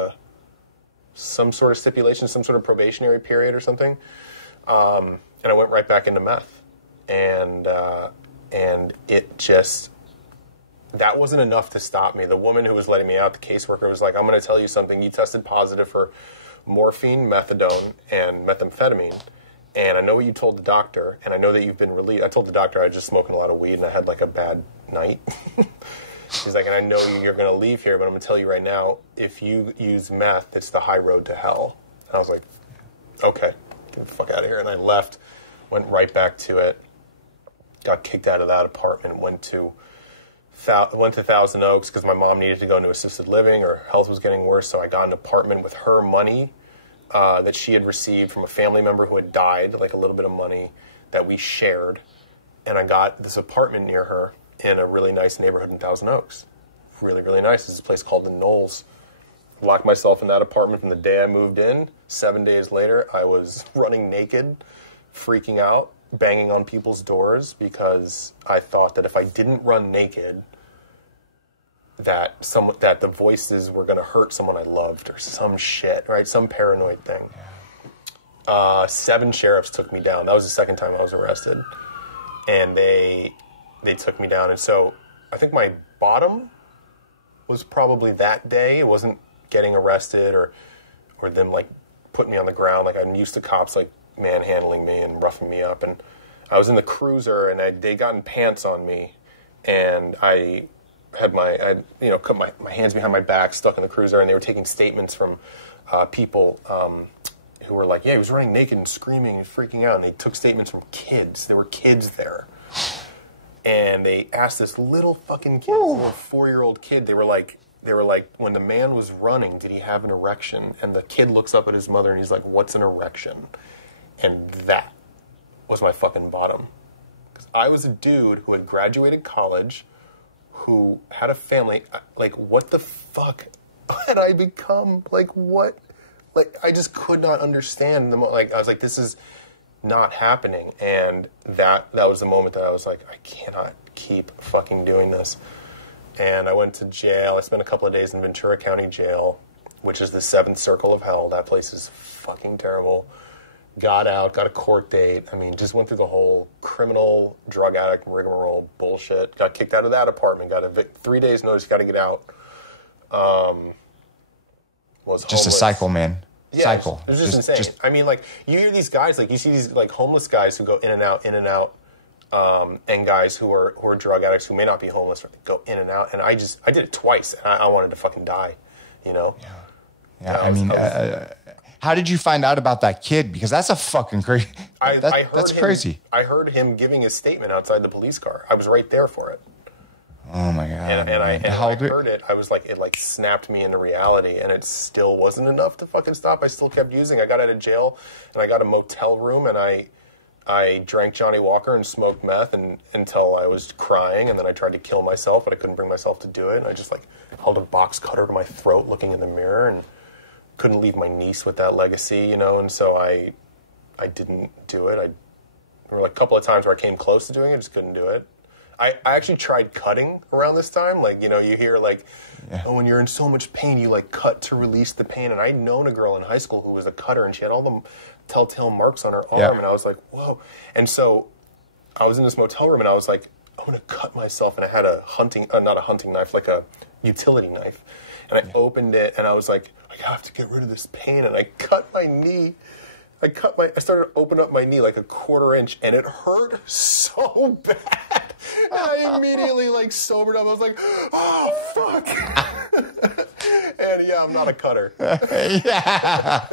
some sort of stipulation, some sort of probationary period or something. And I went right back into meth. And it just, that wasn't enough to stop me. The woman who was letting me out, the caseworker, was like, I'm going to tell you something. You tested positive for morphine, methadone, and methamphetamine. And I know what you told the doctor, and I know that you've been released. I told the doctor I was just smoking a lot of weed, and I had like a bad night. He's like, and I know you're going to leave here, but I'm going to tell you right now, if you use meth, it's the high road to hell. And I was like, okay, get the fuck out of here. And I left, went right back to it, got kicked out of that apartment, went to Thousand Oaks because my mom needed to go into assisted living. Her health was getting worse, so I got an apartment with her money that she had received from a family member who had died, like a little bit of money that we shared. And I got this apartment near her in a really nice neighborhood in Thousand Oaks. Really, really nice. This is a place called the Knolls. Locked myself in that apartment from the day I moved in. 7 days later, I was running naked, freaking out, banging on people's doors because I thought that if I didn't run naked, that the voices were going to hurt someone I loved or some shit, right? Some paranoid thing. 7 sheriffs took me down. That was the second time I was arrested. And they took me down. And so I think my bottom was probably that day. It wasn't getting arrested or them like putting me on the ground. Like I'm used to cops like manhandling me and roughing me up. And I was in the cruiser and they got in pants on me. And I had cut my hands behind my back, stuck in the cruiser, and they were taking statements from people who were like, yeah, he was running naked and screaming and freaking out, and they took statements from kids. There were kids there. And they asked this little fucking kid, this little 4-year-old kid, they were like, when the man was running, did he have an erection? And the kid looks up at his mother and he's like, what's an erection? And that was my fucking bottom. Because I was a dude who had graduated college, who had a family, like, what the fuck had I become? Like, what? Like, I just could not understand. Like, I was like, this is not happening. And that was the moment that I was like, I cannot keep fucking doing this. And I went to jail. I spent a couple of days in Ventura County Jail, which is the 7th circle of hell. That place is fucking terrible. Got out, got a court date. I mean, just went through the whole criminal, drug addict, rigmarole bullshit. Got kicked out of that apartment. Got 3 days notice, got to get out. Was just homeless. A cycle, man. Yeah, cycle. It was just insane. I mean, like, you hear these guys, like, you see these, like, homeless guys who go in and out, and guys who are drug addicts who may not be homeless or go in and out. And I did it twice, and I wanted to fucking die, you know? Yeah. How did you find out about that kid? Because that's a fucking crazy. That's crazy. I heard him giving his statement outside the police car. I was right there for it. Oh my god! And I heard it. I was like, it like snapped me into reality, and it still wasn't enough to fucking stop. I still kept using. I got out of jail, and I got a motel room, and I drank Johnny Walker and smoked meth until I was crying, and then I tried to kill myself, but I couldn't bring myself to do it. And I just like held a box cutter to my throat, looking in the mirror, and couldn't leave my niece with that legacy, you know. And so I didn't do it. There were like a couple of times where I came close to doing it, just couldn't do it. I actually tried cutting around this time. Like, you know, you hear like, oh, when you're in so much pain, you like cut to release the pain. And I'd known a girl in high school who was a cutter, and she had all the telltale marks on her arm. And I was like, whoa. And so I was in this motel room, and I was like, I'm going to cut myself. And I had a not a hunting knife, like a utility knife. And I opened it, and I was like, I have to get rid of this pain. And I cut my knee. I started to open up my knee like a 1/4 inch, and it hurt so bad. And I immediately like sobered up. I was like, oh, fuck. And yeah, I'm not a cutter. Yeah.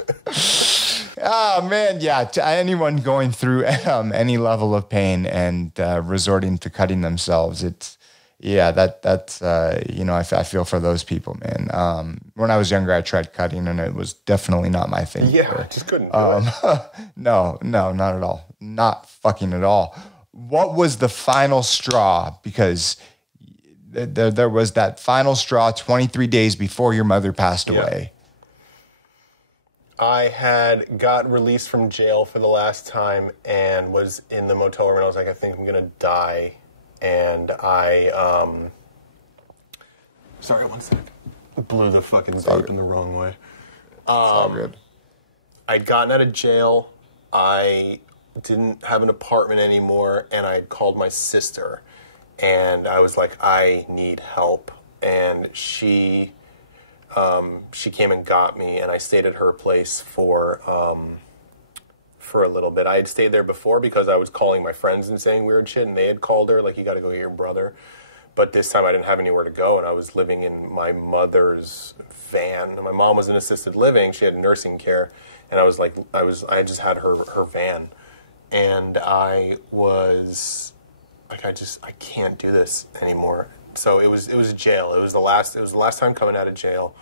Oh, man, yeah. To anyone going through any level of pain and resorting to cutting themselves, that's you know, I feel for those people, man. When I was younger, I tried cutting, and it was definitely not my thing. Yeah, I just couldn't do it. No, not at all. Not fucking at all. What was the final straw? Because there was that final straw 23 days before your mother passed away. I had got released from jail for the last time and was in the motel room, and I was like, I think I'm going to die. And I, sorry, one second. Blew the fucking vape in the wrong way. It's all good. I'd gotten out of jail. I didn't have an apartment anymore, and I called my sister. And I was like, I need help. And she came and got me, and I stayed at her place for a little bit. I had stayed there before because I was calling my friends and saying weird shit, and they had called her, like, you got to go get your brother. But this time I didn't have anywhere to go, and I was living in my mother's van. My mom was in assisted living. She had nursing care, and I just had her van. And I was like, I can't do this anymore. So it was jail. It was the last time coming out of jail.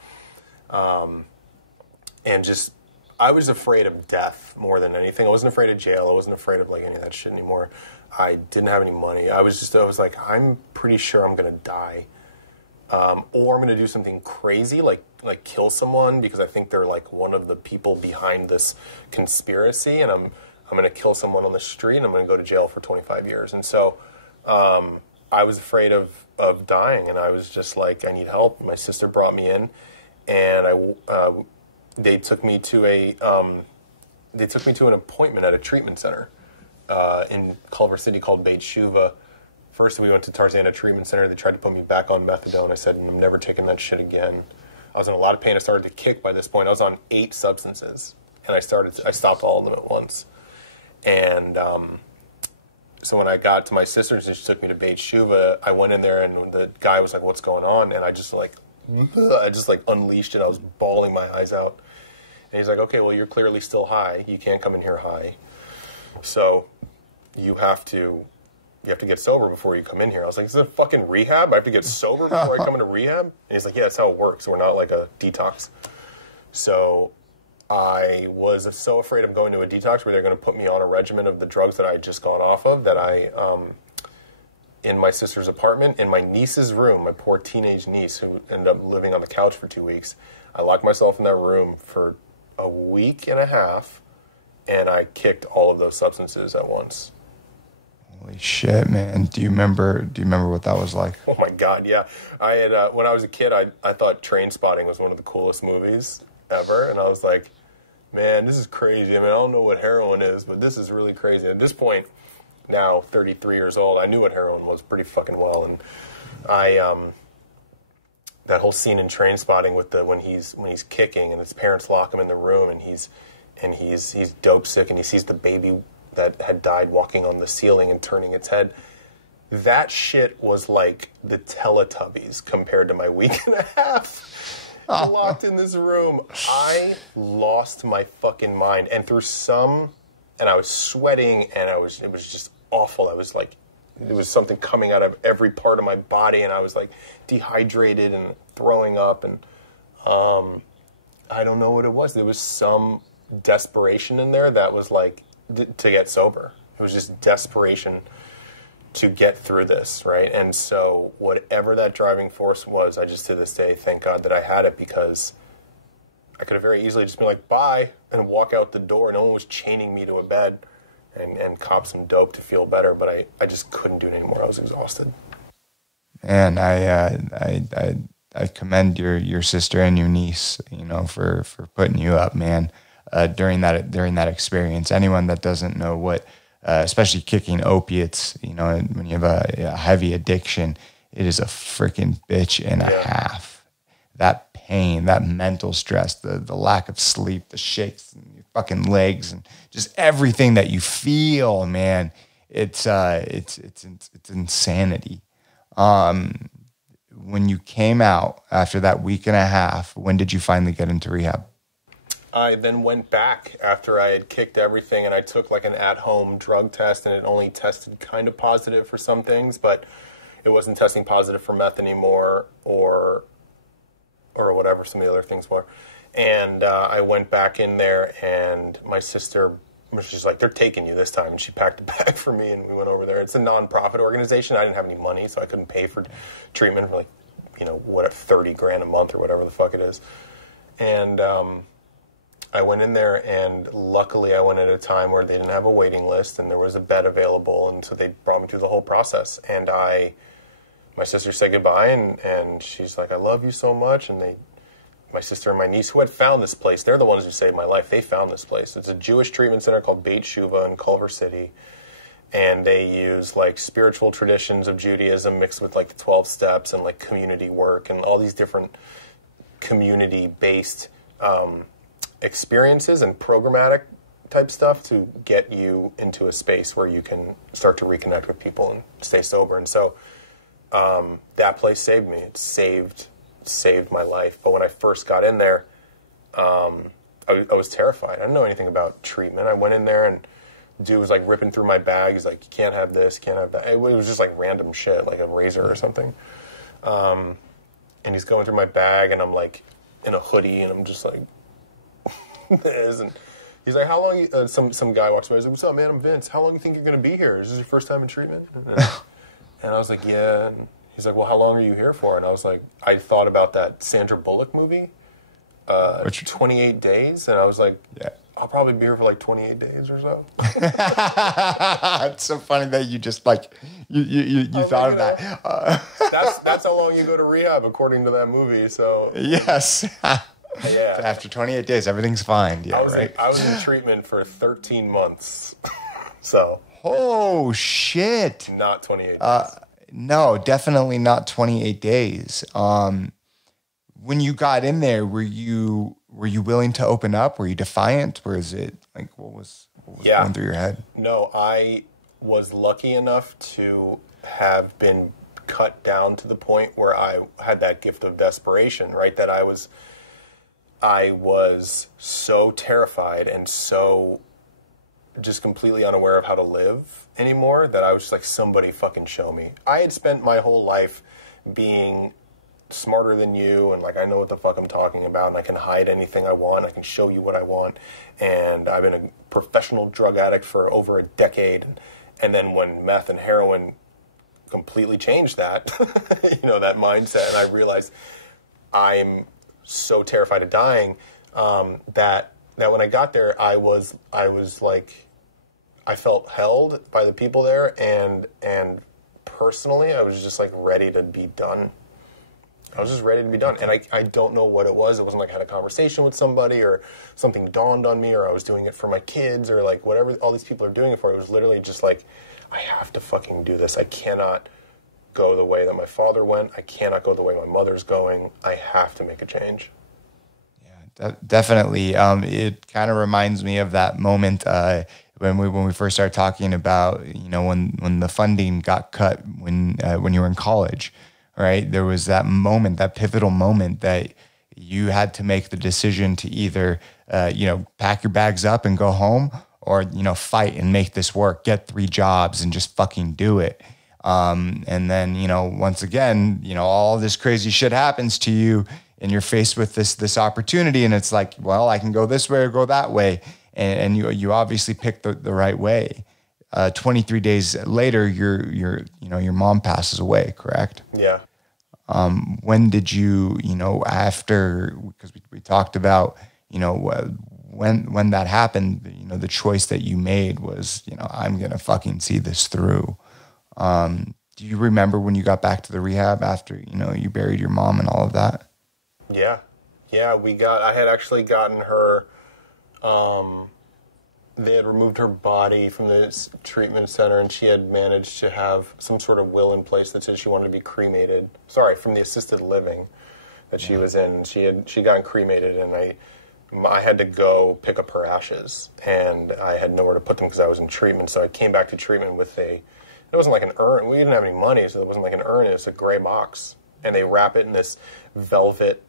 And just, I was afraid of death more than anything. I wasn't afraid of jail. I wasn't afraid of like any of that shit anymore. I didn't have any money. I was like, I'm pretty sure I'm going to die. Or I'm going to do something crazy, like kill someone, because I think they're like one of the people behind this conspiracy, and I'm going to kill someone on the street, and I'm going to go to jail for 25 years. And so I was afraid of dying, and I was just like, I need help. My sister brought me in, and they took me to an appointment at a treatment center in Culver City called Beit Shuva. First, we went to Tarzana Treatment Center. They tried to put me back on methadone. I said, I'm never taking that shit again. I was in a lot of pain. I started to kick by this point. I was on 8 substances, and I stopped all of them at once. And so when I got to my sister's and she took me to Beit Shuva, I went in there, and the guy was like, what's going on? And I just unleashed it. I was bawling my eyes out. And he's like, okay, well, you're clearly still high. You can't come in here high. So you have to get sober before you come in here. I was like, is this a fucking rehab? I have to get sober before I come into rehab? And he's like, yeah, that's how it works. We're not like a detox. So I was so afraid of going to a detox where they're going to put me on a regimen of the drugs that I had just gone off of, that I, in my sister's apartment, in my niece's room, my poor teenage niece who ended up living on the couch for 2 weeks, I locked myself in that room for a week and a half, and I kicked all of those substances at once. Holy shit, man. Do you remember what that was like? Oh my God, yeah. I had, when I was a kid, I thought Trainspotting was one of the coolest movies ever, and I was like, man, this is crazy. I mean, I don't know what heroin is, but this is really crazy. At this point, now 33 years old, I knew what heroin was pretty fucking well, and that whole scene in Trainspotting with when he's kicking and his parents lock him in the room, and he's dope sick, and he sees the baby that had died walking on the ceiling and turning its head. That shit was like the Teletubbies compared to my week and a half. Locked in this room. I lost my fucking mind. And and I was sweating, and it was just awful. I was like, there was something coming out of every part of my body, and I was like dehydrated and throwing up, and I don't know what it was. There was some desperation in there that was like, to get sober. It was just desperation to get through this, right? And so whatever that driving force was, I just to this day thank God that I had it, because I could have very easily just been like, bye, and walk out the door. No one was chaining me to a bed and cop some dope to feel better, but I just couldn't do it anymore. I was exhausted. And I commend your sister and your niece, for putting you up, man. During that experience. Anyone that doesn't know what, especially kicking opiates, when you have a heavy addiction, it is a freaking bitch and a half. That pain, that mental stress, the lack of sleep, the shakes in your fucking legs, and just everything that you feel, man. It's insanity. When you came out after that week and a half, when did you finally get into rehab? I then went back after I had kicked everything, and I took like an at-home drug test, and it only tested kind of positive for some things, but it wasn't testing positive for meth anymore, or whatever some of the other things were. And I went back in there, and my sister, she's like, they're taking you this time, and she packed a bag for me, and we went over there. It's a non-profit organization. I didn't have any money, so I couldn't pay for treatment for $30 grand a month or whatever the fuck it is. And I went in there, and luckily I went at a time where they didn't have a waiting list, and there was a bed available, and so they brought me through the whole process. And my sister said goodbye, and she's like, I love you so much, and my sister and my niece, who had found this place, they're the ones who saved my life. They found this place. It's a Jewish treatment center called Beit Shuva in Culver City, and they use like spiritual traditions of Judaism mixed with like the 12 steps and like community work and all these different community-based experiences and programmatic type stuff to get you into a space where you can start to reconnect with people and stay sober. And so that place saved me. It saved my life. But when I first got in there, I was terrified. I didn't know anything about treatment. I went in there, and dude was like ripping through my bag. He's like, you can't have this, can't have that. It was just like random shit, like a razor or something. And he's going through my bag, and I'm like in a hoodie, and I'm just like, this. And he's like, how long, some guy walks by, he's like, what's up, man? I'm Vince. How long do you think you're going to be here? Is this your first time in treatment? And I was like, yeah. And he's like, well, how long are you here for? And I was like, I thought about that Sandra Bullock movie, 28 Days. And I was like, yeah, I'll probably be here for like 28 days or so. It's so funny that you just like, you thought of that. That's how long you go to rehab, according to that movie. So yes. Yeah. After 28 days, everything's fine. Yeah, right. I was in treatment for 13 months. So. Oh, shit. Not 28 days. No, definitely not 28 days. When you got in there, were you willing to open up? Were you defiant? Or is it like, what was going through your head? No, I was lucky enough to have been cut down to the point where I had that gift of desperation, right? That I was so terrified and so just completely unaware of how to live anymore that I was just like, somebody fucking show me. I had spent my whole life being smarter than you, and like I know what the fuck I'm talking about, and I can hide anything I want, I can show you what I want, and I've been a professional drug addict for over a decade, and then when meth and heroin completely changed that, that mindset, and I realized I'm so terrified of dying that when I got there, I was like, I felt held by the people there, and personally, I was just like ready to be done. I was just ready to be done. And I don't know what it was. It wasn't like I had a conversation with somebody or something dawned on me or I was doing it for my kids or like whatever all these people are doing it for. It was literally just like, I have to fucking do this. I cannot go the way that my father went. I cannot go the way my mother's going. I have to make a change. Yeah, definitely. It kind of reminds me of that moment when we first started talking about, when the funding got cut when you were in college. Right, there was that moment, that pivotal moment that you had to make the decision to either, pack your bags up and go home, or fight and make this work, get 3 jobs and just fucking do it. And then once again, all this crazy shit happens to you, and you're faced with this opportunity, and it's like, well, I can go this way or go that way, and you obviously picked the right way. 23 days later, your mom passes away, correct? Yeah. When did you, after, because we talked about, when that happened, the choice that you made was, I'm going to fucking see this through. Do you remember when you got back to the rehab after, you buried your mom and all of that? Yeah. Yeah. I had actually gotten her, they had removed her body from the treatment center, and she had managed to have some sort of will in place that said she wanted to be cremated. Sorry, from the assisted living that she was in. She got cremated, and I had to go pick up her ashes, and I had nowhere to put them because I was in treatment. So I came back to treatment with it wasn't like an urn. We didn't have any money, so it wasn't like an urn. It was a gray box, and they wrap it in this velvet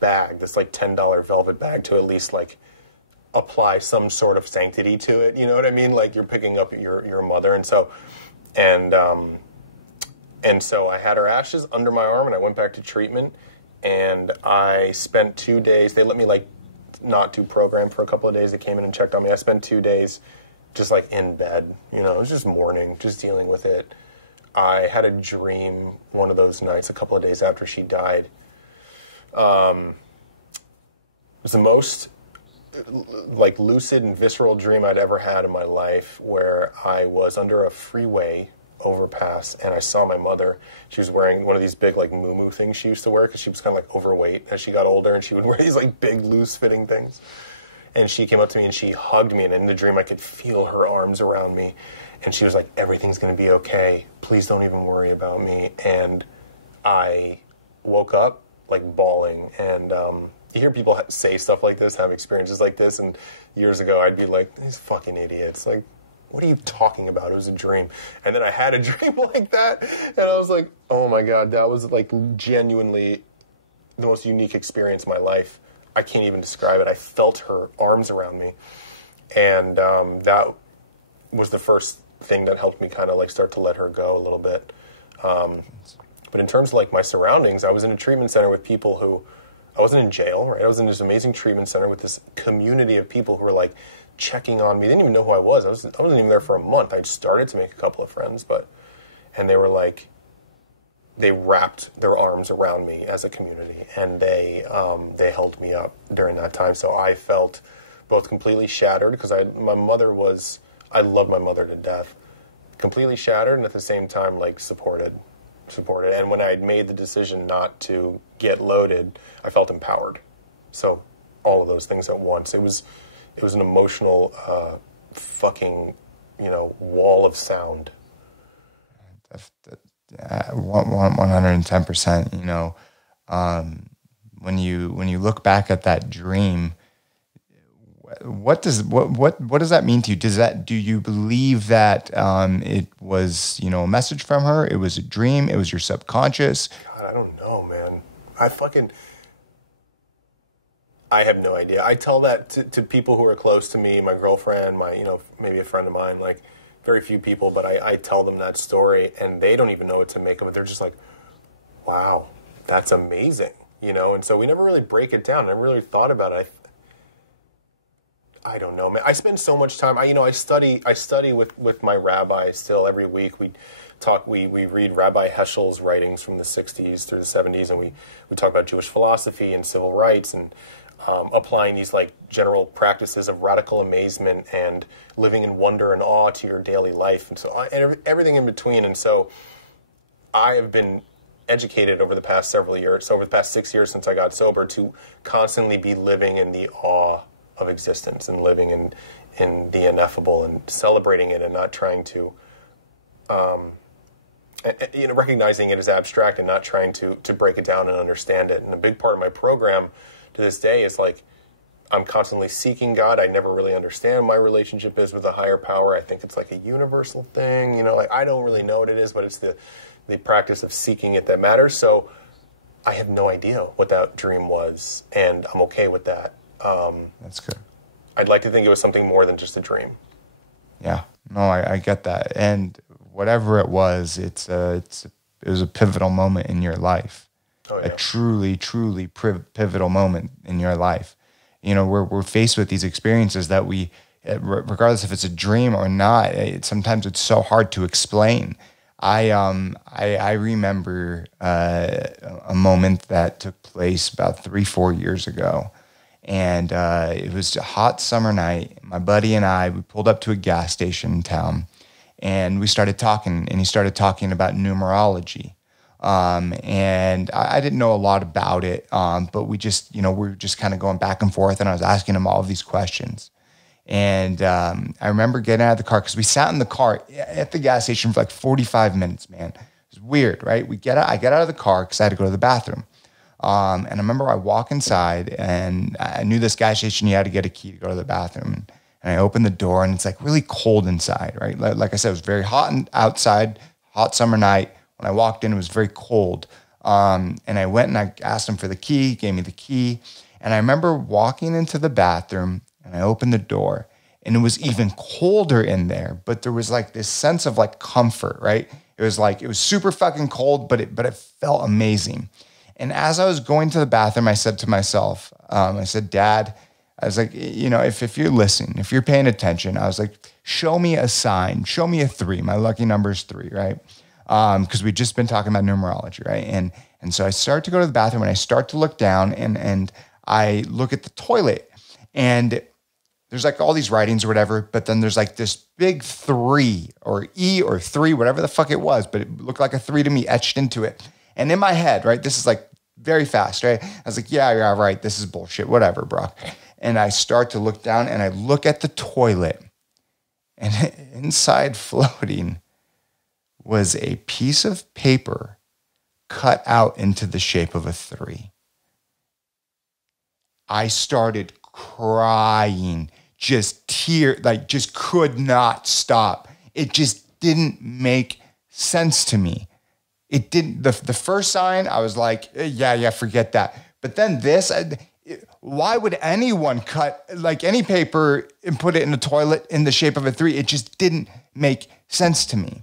bag, this like $10 velvet bag to at least like apply some sort of sanctity to it, you know what I mean? Like you're picking up your mother, and so I had her ashes under my arm, and I went back to treatment, and I spent 2 days. They let me like not do program for a couple of days. They came in and checked on me. I spent 2 days just like in bed, it was just mourning, just dealing with it. I had a dream one of those nights, a couple of days after she died. It was the most like lucid and visceral dream I'd ever had in my life, where I was under a freeway overpass and I saw my mother. She was wearing one of these big like moo things she used to wear because she was kind of like overweight as she got older, and she would wear these like big loose fitting things. And she came up to me and she hugged me, and in the dream I could feel her arms around me, and she was like, everything's going to be okay. Please don't even worry about me. And I woke up like bawling, and you hear people say stuff like this, have experiences like this, and years ago I'd be like, these fucking idiots, like, what are you talking about? It was a dream. And then I had a dream like that, and I was like, oh my God, that was like genuinely the most unique experience of my life. I can't even describe it. I felt her arms around me, and that was the first thing that helped me kind of like start to let her go a little bit. But in terms of like my surroundings, I was in a treatment center with people who, I wasn't in jail, right? I was in this amazing treatment center with this community of people who were like checking on me. They didn't even know who I was. I wasn't even there for a month. I'd started to make a couple of friends, and they were like, they wrapped their arms around me as a community, and they held me up during that time. So I felt both completely shattered, because I loved my mother to death, completely shattered, and at the same time like supported. And when I had made the decision not to get loaded, I felt empowered. So all of those things at once. It was an emotional fucking, wall of sound. 110%. When you look back at that dream, what does that mean to you? Do you believe that it was a message from her? It was a dream. It was your subconscious. God, I don't know, man. I have no idea. I tell that to people who are close to me, my girlfriend, maybe a friend of mine, like very few people, but I tell them that story, and they don't even know what to make of it. They're just like, wow, that's amazing, And so we never really break it down. I never really thought about it. I don't know, man. I spend so much time. I study with my rabbi still every week. We read Rabbi Heschel's writings from the 60s through the 70s, and we talk about Jewish philosophy and civil rights, and applying these like general practices of radical amazement and living in wonder and awe to your daily life, and so everything in between. And so I have been educated over the past several years, over the past 6 years since I got sober, to constantly be living in the awe of existence and living in the ineffable and celebrating it, and not trying to, recognizing it as abstract and not trying to break it down and understand it. And a big part of my program to this day is like, I'm constantly seeking God. I never really understand my relationship is with a higher power. I think it's like a universal thing, like I don't really know what it is, but it's the practice of seeking it that matters. So I have no idea what that dream was, and I'm okay with that. That's good. I'd like to think it was something more than just a dream. Yeah, no, I get that. And whatever it was, it was a pivotal moment in your life. Oh, yeah. A truly, truly pivotal moment in your life. We're faced with these experiences that we, regardless if it's a dream or not, sometimes it's so hard to explain. I remember a moment that took place about 3-4 years ago. And it was a hot summer night. My buddy and we pulled up to a gas station in town, and we started talking, and he started talking about numerology. And I didn't know a lot about it, but we just, we were just kind of going back and forth, and I was asking him all of these questions. And I remember getting out of the car, because we sat in the car at the gas station for like 45 minutes, man. It was weird, right? I get out of the car because I had to go to the bathroom. And I remember I walk inside, and I knew this gas station, you had to get a key to go to the bathroom. And I opened the door, and it's like really cold inside, right? Like I said, it was very hot outside, hot summer night. When I walked in, it was very cold. And I went and I asked him for the key, he gave me the key. And I remember walking into the bathroom, and I opened the door, and it was even colder in there, but there was like this sense of like comfort, right? It was super fucking cold, but it felt amazing. And as I was going to the bathroom, I said to myself, I said, Dad, I was like, if you're listening, if you're paying attention, I was like, show me a sign, show me a 3. My lucky number is 3, right? Because we'd just been talking about numerology, right? And so I start to go to the bathroom, and I start to look down, and I look at the toilet, And there's like all these writings or whatever, but then there's like this big 3 or E or 3, whatever the fuck it was, but it looked like a 3 to me etched into it. And in my head, right, this is like very fast, right? I was like, yeah, right. This is bullshit. Whatever, Brock. And I start to look down and I look at the toilet, and inside floating was a piece of paper cut out into the shape of a 3. I started crying, just just could not stop. It just didn't make sense to me. It didn't, the first sign, I was like, yeah, forget that. But then this, why would anyone cut like any paper and put it in a toilet in the shape of a 3? It just didn't make sense to me.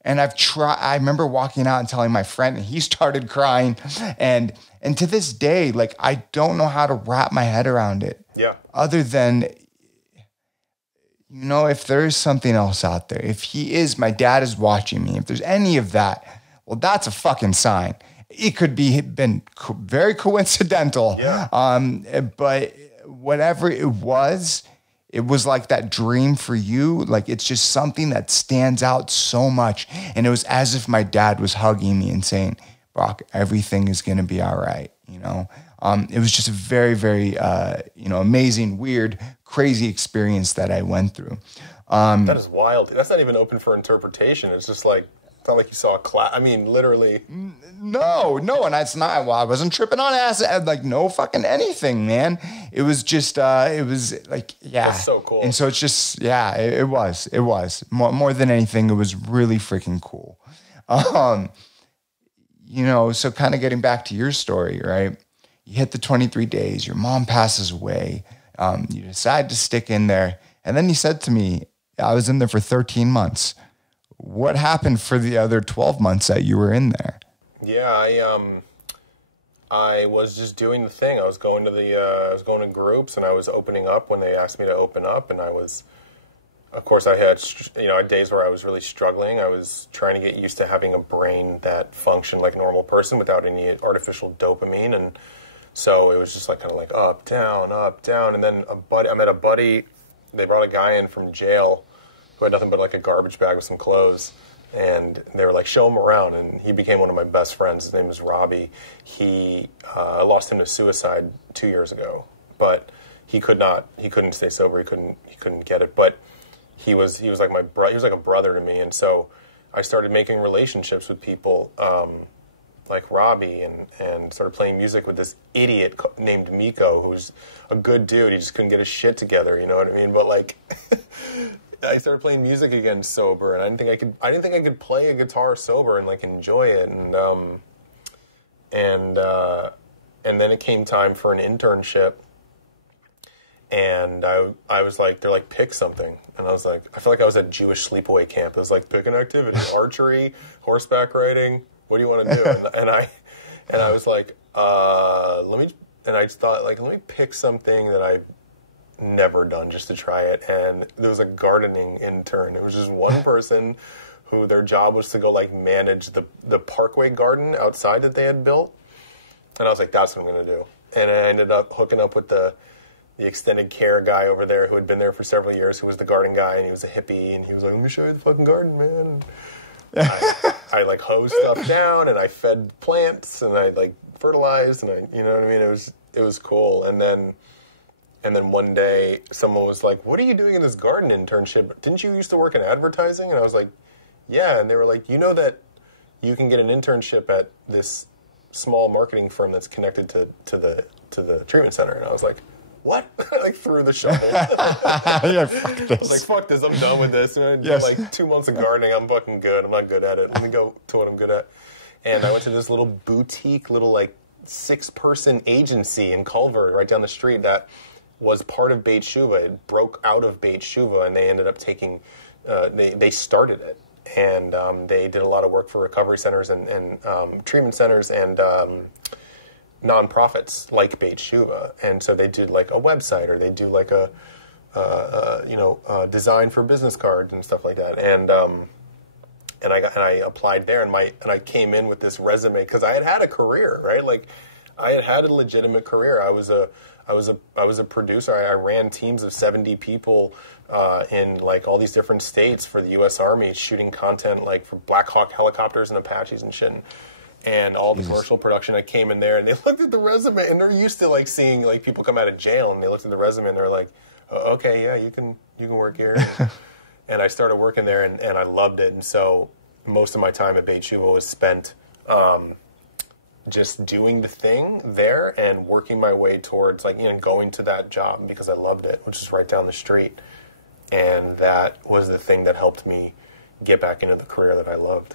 And I remember walking out and telling my friend, and he started crying. And to this day, like, I don't know how to wrap my head around it. Yeah. Other than, if there is something else out there, if my dad is watching me, if there's any of that, well, that's a fucking sign. It could been very coincidental. Yeah. But whatever it was like that dream for you. Like, it's just something that stands out so much. And it was as if my dad was hugging me and saying, Brock, everything is going to be all right. It was just a very, very, amazing, weird, crazy experience that I went through. That is wild. That's not even open for interpretation. It's just like, it's not like you saw a class. I mean, literally. No, and that's not. Well, I wasn't tripping on acid. Like, no fucking anything, man. It was just. It was like, yeah. That's so cool. And so it's just, yeah. It was more than anything. It was really freaking cool. So kind of getting back to your story, right? You hit the 23 days. Your mom passes away. You decide to stick in there, and then you said to me, "I was in there for 13 months." What happened for the other 12 months that you were in there? Yeah, I was just doing the thing. I was going to groups, and I was opening up when they asked me to open up, and I was, of course, I had days where I was really struggling. I was trying to get used to having a brain that functioned like a normal person without any artificial dopamine, and so it was just like kind of like up, down, and then I met a buddy. They brought a guy in from jail who had nothing but like a garbage bag with some clothes, and they were like, show him around, and he became one of my best friends. His name was Robbie. I lost him to suicide 2 years ago, but he couldn't stay sober. He couldn't get it, but he was like my brother. He was like a brother to me, and so I started making relationships with people like Robbie, and started playing music with this idiot named Miko, who's a good dude. He just couldn't get his shit together, you know what I mean? But like, I started playing music again sober, and I didn't think I could play a guitar sober and like enjoy it, and then it came time for an internship, and I was like, they're like, pick something, and I was like, I felt like I was at Jewish sleepaway camp. It was like, pick an activity: archery, horseback riding. What do you want to do? And I was like, I just thought, like, let me pick something that I've never done just to try it. And there was a gardening intern. It was just one person who their job was to go like manage the parkway garden outside that they had built. And I was like, that's what I'm going to do. And I ended up hooking up with the extended care guy over there who had been there for several years, who was the garden guy, and he was a hippie, and he was like, let me show you the fucking garden, man. I like hosed stuff down, and I fed plants, and I like fertilized, and you know what I mean? It was cool. And then one day someone was like, what are you doing in this garden internship? Didn't you used to work in advertising? And I was like, yeah. And they were like, you know that you can get an internship at this small marketing firm that's connected to the treatment center. And I was like, what? I like threw the shovel. Yeah, fuck this. I was like, fuck this, I'm done with this. And I did like 2 months of gardening. I'm fucking good. I'm not good at it. Let me go to what I'm good at. And I went to this little boutique, little like 6-person agency in Culver, right down the street, that was part of Beit Shuva. It broke out of Beit Shuva, and they ended up taking, they started it. And they did a lot of work for recovery centers and treatment centers and nonprofits like Beit Shuva. And so they did like a website, or they do like a design for business cards and stuff like that. And I applied there, and I came in with this resume because I had a career, right? Like, I had a legitimate career. I was a producer. I ran teams of 70 people in like all these different states for the U.S. Army, shooting content like for Black Hawk helicopters and Apaches and shit. And all the commercial production, I came in there and they looked at the resume, and they're used to like seeing like people come out of jail, and they looked at the resume and they're like, oh, okay, yeah, you can work here. And I started working there, and I loved it. And so most of my time at Beit Shuva was spent just doing the thing there and working my way towards like, going to that job because I loved it, which is right down the street. And that was the thing that helped get back into the career that I loved.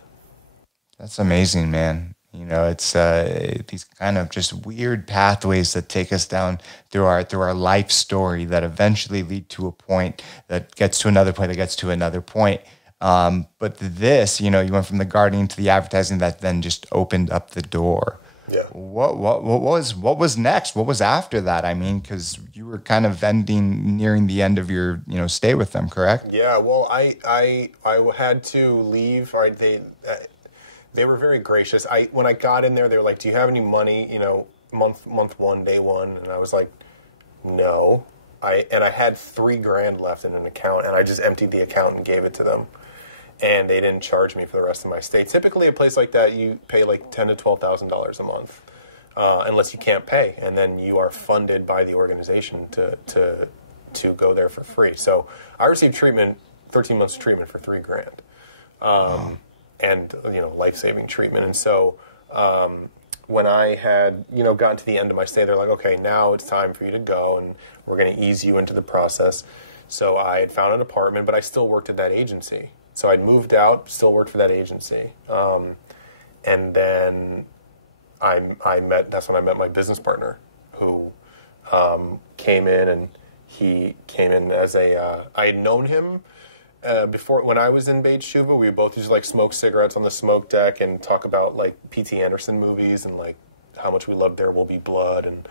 That's amazing, man. It's these kind of just weird pathways that take us down through our life story that eventually lead to a point that gets to another point that gets to another point. But this, you went from the gardening to the advertising that then just opened up the door. Yeah. What was next? What was after that? I mean, because you were kind of nearing the end of your stay with them, correct? Yeah. Well, I had to leave. Right. They were very gracious. When I got in there, they were like, "Do you have any money? Month one, day one." And I was like, "No." I had $3,000 left in an account, and I just emptied the account and gave it to them. And they didn't charge me for the rest of my stay. Typically, a place like that, you pay like $10,000 to $12,000 a month, unless you can't pay, and then you are funded by the organization to go there for free. So I received 13 months of treatment for $3,000. Wow. And life-saving treatment. And so when I had gotten to the end of my stay, they're like, okay, now it's time for you to go, and we're going to ease you into the process. So I had found an apartment, but I still worked at that agency. So I'd moved out, still worked for that agency, and then that's when I met my business partner, who came in, and he came in as I had known him. Before, when I was in Beit Shuva, we would both just like smoke cigarettes on the smoke deck and talk about like P.T. Anderson movies and like how much we loved There Will Be Blood and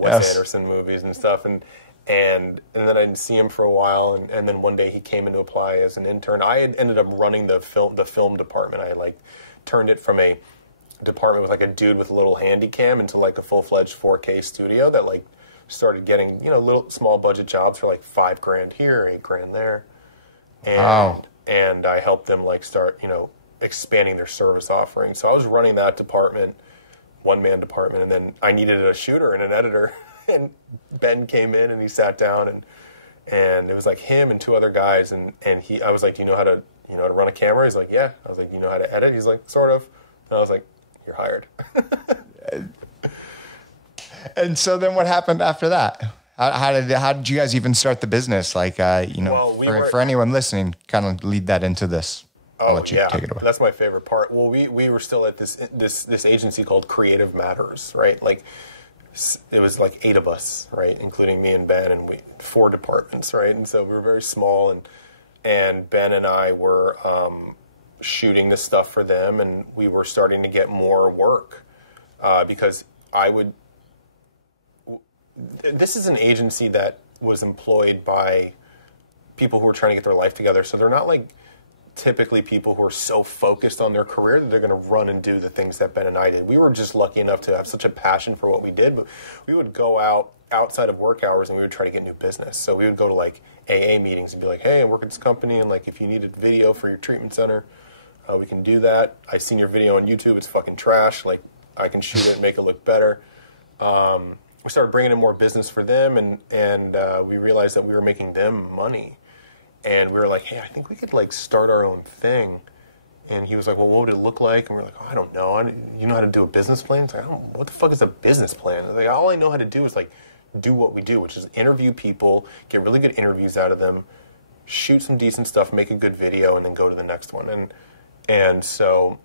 Wes Anderson movies and stuff. And then I didn't see him for a while, and then one day he came in to apply as an intern. I had ended up running the film department. I like turned it from a department with like a dude with a little handy cam into like a full-fledged 4K studio that like started getting little small budget jobs for like $5,000 here, $8,000 there. And I helped them like start, expanding their service offering. So I was running that department, one-man department, and then I needed a shooter and an editor. And Ben came in and he sat down, and it was like him and two other guys, and I was like, do you know how to run a camera? He's like, yeah. I was like, do you know how to edit? He's like, sort of. And I was like, you're hired. And so then what happened after that? How did you guys even start the business? Like, for anyone listening, kind of lead that into this. I'll let you take it away. That's my favorite part. Well, we were still at this agency called Creative Matters, right? Like, it was like 8 of us, right, including me and Ben, and 4 departments, right? And so we were very small, and Ben and I were shooting this stuff for them, and we were starting to get more work because this is an agency that was employed by people who are trying to get their life together. So they're not like typically people who are so focused on their career that they're going to run and do the things that Ben and I did. We were just lucky enough to have such a passion for what we did, but we would go outside of work hours and we would try to get new business. So we would go to like AA meetings and be like, hey, I work at this company, and like if you needed video for your treatment center, we can do that. I seen your video on YouTube. It's fucking trash. Like, I can shoot it and make it look better. We started bringing in more business for them, and we realized that we were making them money. And we were like, hey, I think we could like start our own thing. And he was like, well, what would it look like? And we were like, oh, I don't know. You know how to do a business plan? It's like, what the fuck is a business plan? Like, all I know how to do is like do what we do, which is interview people, get really good interviews out of them, shoot some decent stuff, make a good video, and then go to the next one. And so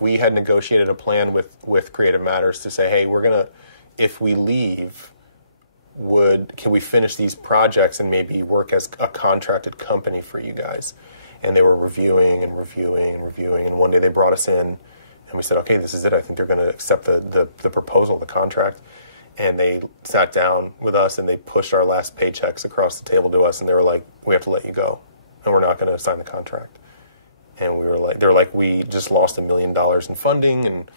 we had negotiated a plan with Creative Matters to say, hey, we're going to, if we leave, can we finish these projects and maybe work as a contracted company for you guys? And they were reviewing. And one day they brought us in, and we said, okay, this is it. I think they're going to accept the proposal, the contract. And they sat down with us, and they pushed our last paychecks across the table to us, and they were like, we have to let you go, and we're not going to sign the contract. And we were like, they were like, we just lost $1 million in funding, and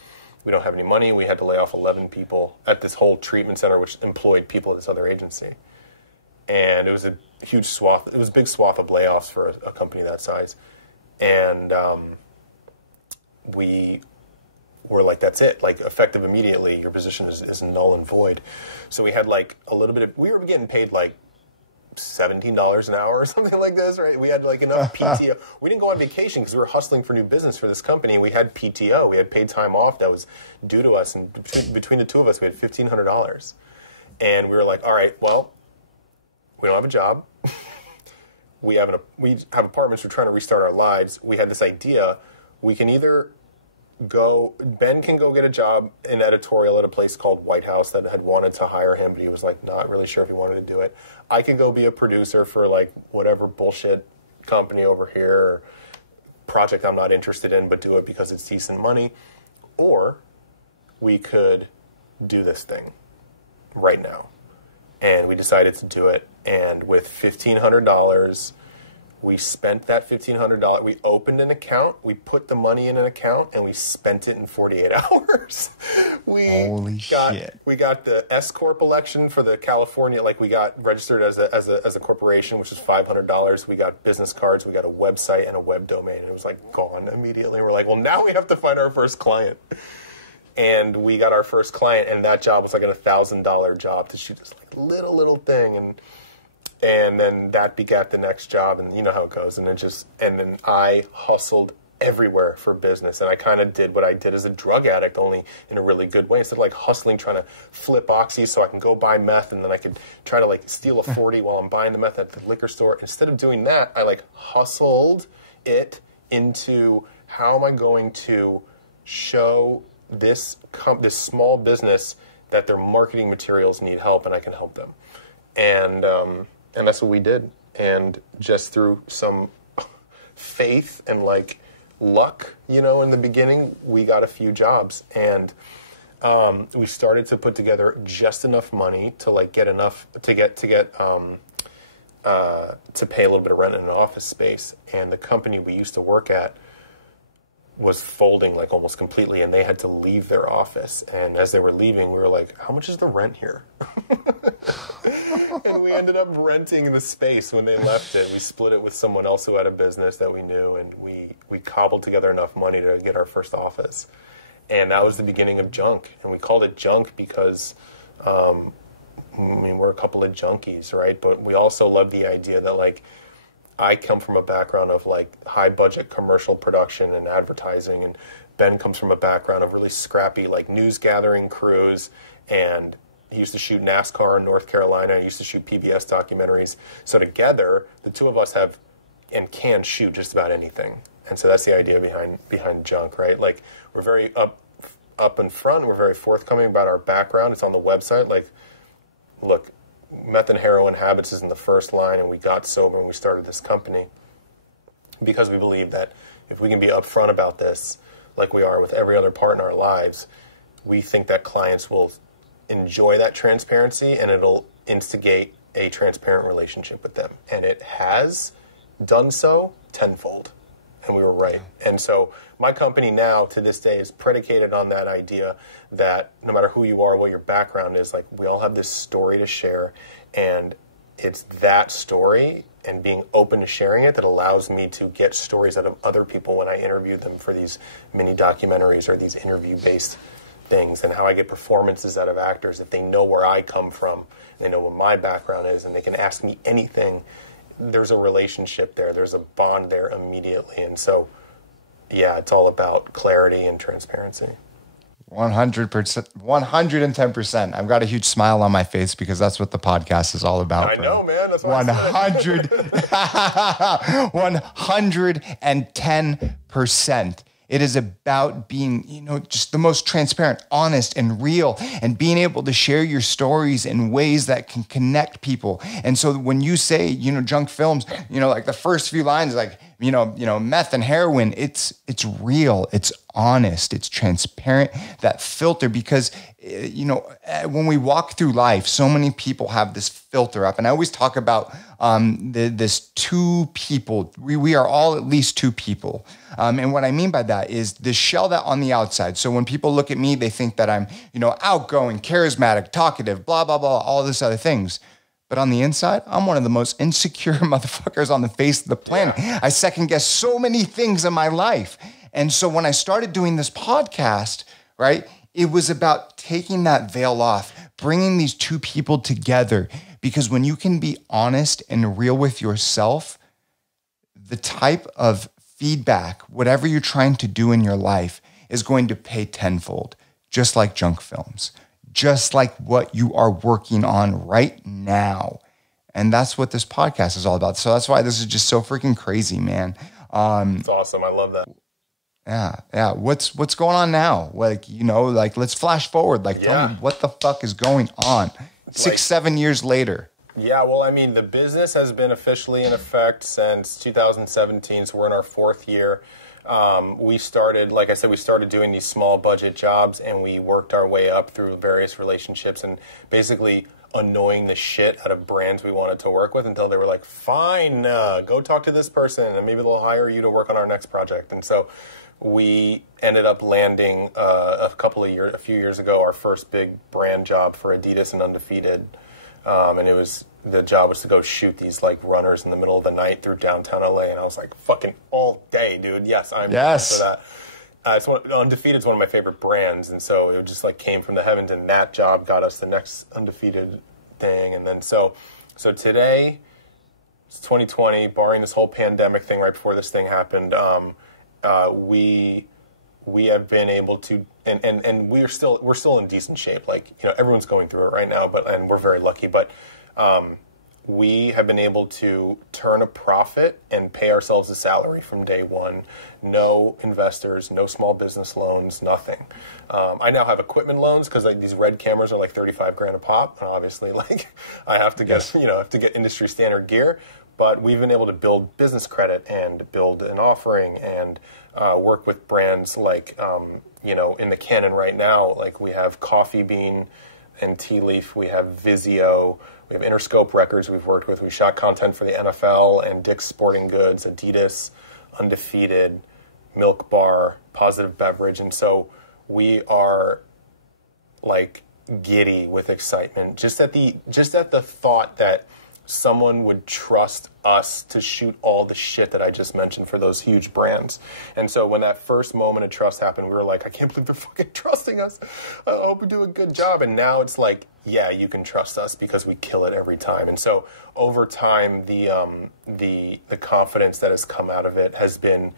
We don't have any money. We had to lay off 11 people at this whole treatment center, which employed people at this other agency. And it was a huge swath. It was a big swath of layoffs for a company that size. And we were like, that's it. Like, effective immediately, your position is null and void. So we had like a little bit of, we were getting paid like $17 an hour or something like this, right? We had like enough PTO. We didn't go on vacation because we were hustling for new business for this company. We had PTO. We had paid time off that was due to us. And between the two of us, we had $1,500. And we were like, all right, well, we don't have a job. we have apartments. We're trying to restart our lives. We had this idea. We can either Ben can go get a job in editorial at a place called White House that had wanted to hire him, but he was like not really sure if he wanted to do it. I could go be a producer for like whatever bullshit company over here, or project I'm not interested in, but do it because it's decent money. Or we could do this thing right now. And we decided to do it. And with $1,500, we spent that $1,500. We opened an account. We put the money in an account, and we spent it in 48 hours. Holy shit! We got the S corp election for the California. Like, we got registered as a corporation, which is $500. We got business cards. We got a website and a web domain. And it was like gone immediately. We're like, well, now we have to find our first client. And we got our first client, and that job was like a $1,000 job to shoot this like little thing, and then that begat the next job, and you know how it goes. And then I hustled everywhere for business, and I kind of did what I did as a drug addict, only in a really good way. Instead of like hustling, trying to flip oxy so I can go buy meth, and then I could try to like steal a 40 while I'm buying the meth at the liquor store. Instead of doing that, I like hustled it into how am I going to show this small business that their marketing materials need help, and I can help them. And that's what we did. And just through some faith and like luck, in the beginning, we got a few jobs, and we started to put together just enough money to like get enough to pay a little bit of rent in an office space. And the company we used to work at was folding like almost completely, and they had to leave their office. And as they were leaving, we were like, how much is the rent here? And we ended up renting the space when they left it. We split it with someone else who had a business that we knew, and we cobbled together enough money to get our first office. And that was the beginning of Junk. And we called it Junk because we're a couple of junkies, right? But we also love the idea that like I come from a background of like high budget commercial production and advertising, and Ben comes from a background of really scrappy like news gathering crews, and he used to shoot NASCAR in North Carolina. I used to shoot PBS documentaries. So together, the two of us have and can shoot just about anything. And so that's the idea behind Junk, right? Like, we're very up in front. We're very forthcoming about our background. It's on the website. Like, look, meth and heroin habits is in the first line, and we got sober and we started this company because we believe that if we can be upfront about this, like we are with every other part in our lives, we think that clients will enjoy that transparency, and it'll instigate a transparent relationship with them. And it has done so tenfold, and we were right. And so my company now, to this day, is predicated on that idea that no matter who you are, what your background is, like, we all have this story to share, and it's that story and being open to sharing it that allows me to get stories out of other people when I interview them for these mini documentaries or these interview-based things, and how I get performances out of actors. If they know where I come from, and they know what my background is, and they can ask me anything, there's a relationship there. There's a bond there immediately. And so, yeah, it's all about clarity and transparency. 100%, 110%. I've got a huge smile on my face because that's what the podcast is all about. I know, man. That's what 110%. It is about being, just the most transparent, honest, and real, and being able to share your stories in ways that can connect people. And so when you say, Junk Films, like the first few lines, like, meth and heroin, it's real, it's honest, it's transparent, that filter, because, when we walk through life, so many people have this filter up. And I always talk about this two people. We are all at least two people. And what I mean by that is the shell that on the outside. So when people look at me, they think that I'm, outgoing, charismatic, talkative, blah, blah, blah, all this other things. But on the inside, I'm one of the most insecure motherfuckers on the face of the planet. Yeah. I second guess so many things in my life. And so when I started doing this podcast, right, it was about taking that veil off, bringing these two people together. Because when you can be honest and real with yourself, the type of feedback, whatever you're trying to do in your life, is going to pay tenfold, just like junk films. Just like what you are working on right now. And that's what this podcast is all about. So that's why this is just so freaking crazy, man. It's awesome. I love that. Yeah. What's going on now? Let's flash forward. Tell me what the fuck is going on 6-7 years later. Yeah, well, I mean, the business has been officially in effect since 2017, so we're in our 4th year. We started doing these small budget jobs, and we worked our way up through various relationships and basically annoying the shit out of brands we wanted to work with until they were like, fine, go talk to this person and maybe they'll hire you to work on our next project. And so we ended up landing a few years ago, our first big brand job for Adidas and Undefeated. And the job was to go shoot these runners in the middle of the night through downtown LA. And I was like, fucking all day, dude. Yes, I'm yes. for that. Undefeated is one of my favorite brands. And so it just came from the heavens, and that job got us the next Undefeated thing. And then so today, it's 2020, barring this whole pandemic thing right before this thing happened, we have been able to, and we're still in decent shape. Everyone's going through it right now, and we're very lucky, but we have been able to turn a profit and pay ourselves a salary from day one. No investors, no small business loans, nothing. I now have equipment loans because these Red cameras are $35,000 a pop, and obviously I have to get industry standard gear. But we've been able to build business credit and build an offering and work with brands in the canon right now. We have Coffee Bean and Tea Leaf. We have Vizio. We have Interscope Records we've worked with. We shot content for the NFL and Dick's Sporting Goods, Adidas, Undefeated, Milk Bar, Positive Beverage. And so we are giddy with excitement just at the thought that someone would trust us to shoot all the shit that I just mentioned for those huge brands. And so when that first moment of trust happened, we were like, I can't believe they're fucking trusting us. I hope we do a good job. And now it's yeah, you can trust us because we kill it every time. And so over time, the confidence that has come out of it has been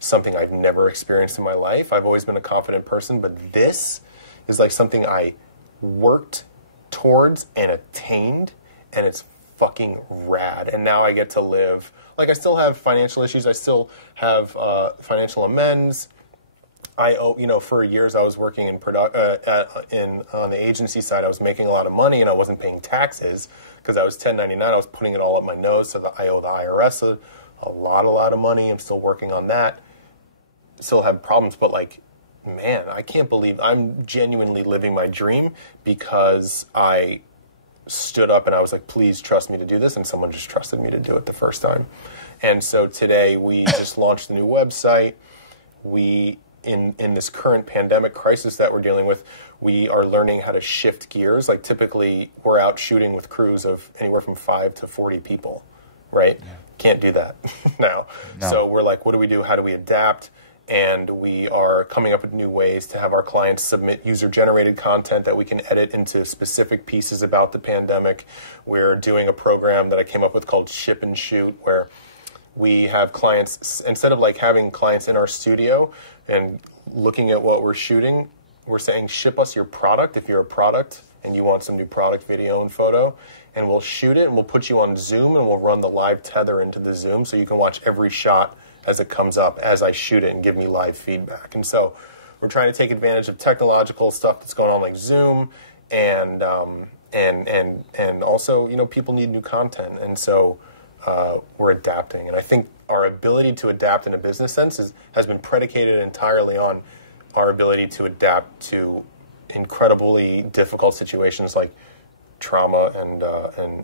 something I've never experienced in my life. I've always been a confident person, but this is something I worked towards and attained, and it's fucking rad. And now I get to live, I still have financial issues. I still have financial amends. I owe, for years I was working on the agency side. I was making a lot of money and I wasn't paying taxes because I was 1099. I was putting it all up my nose, so that I owe the IRS a lot of money. I'm still working on that. Still have problems, but man, I can't believe I'm genuinely living my dream because I stood up and I was like, please trust me to do this, and someone just trusted me to do it the first time. And so today we just launched a new website. We, in this current pandemic crisis that we're dealing with, we are learning how to shift gears. Typically we're out shooting with crews of anywhere from 5 to 40 people, right? Yeah. Can't do that now. No. So we're like, what do we do? How do we adapt? And we are coming up with new ways to have our clients submit user-generated content that we can edit into specific pieces about the pandemic. We're doing a program that I came up with called Ship and Shoot, where we have clients, instead of having clients in our studio and looking at what we're shooting, we're saying, ship us your product if you're a product and you want some new product video and photo, and we'll shoot it and we'll put you on Zoom and we'll run the live tether into the Zoom so you can watch every shot as it comes up, as I shoot it, and give me live feedback. And so we're trying to take advantage of technological stuff that's going on like Zoom, and also, people need new content. And so we're adapting. And I think our ability to adapt in a business sense has been predicated entirely on our ability to adapt to incredibly difficult situations like trauma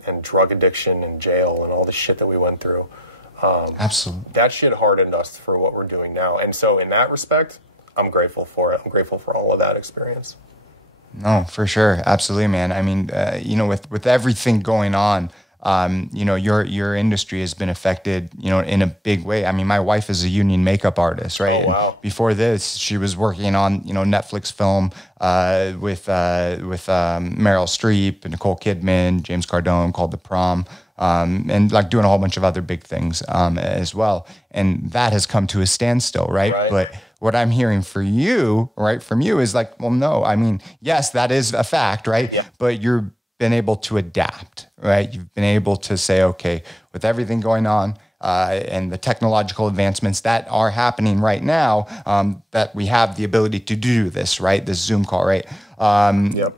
and drug addiction and jail and all the shit that we went through. Absolutely. That shit hardened us for what we're doing now. And so in that respect, I'm grateful for it. I'm grateful for all of that experience. No, for sure. Absolutely, man. I mean, with everything going on, your industry has been affected, in a big way. I mean, my wife is a union makeup artist, right? Oh, wow. And before this, she was working on, Netflix film with Meryl Streep and Nicole Kidman, James Cardone, called The Prom, and like doing a whole bunch of other big things as well. And that has come to a standstill, right? But what I'm hearing from you is like, well, no, I mean, yes, that is a fact, right? Yeah. But you've been able to adapt, right? You've been able to say, okay, with everything going on and the technological advancements that are happening right now, that we have the ability to do this, right? This Zoom call, right? Yep.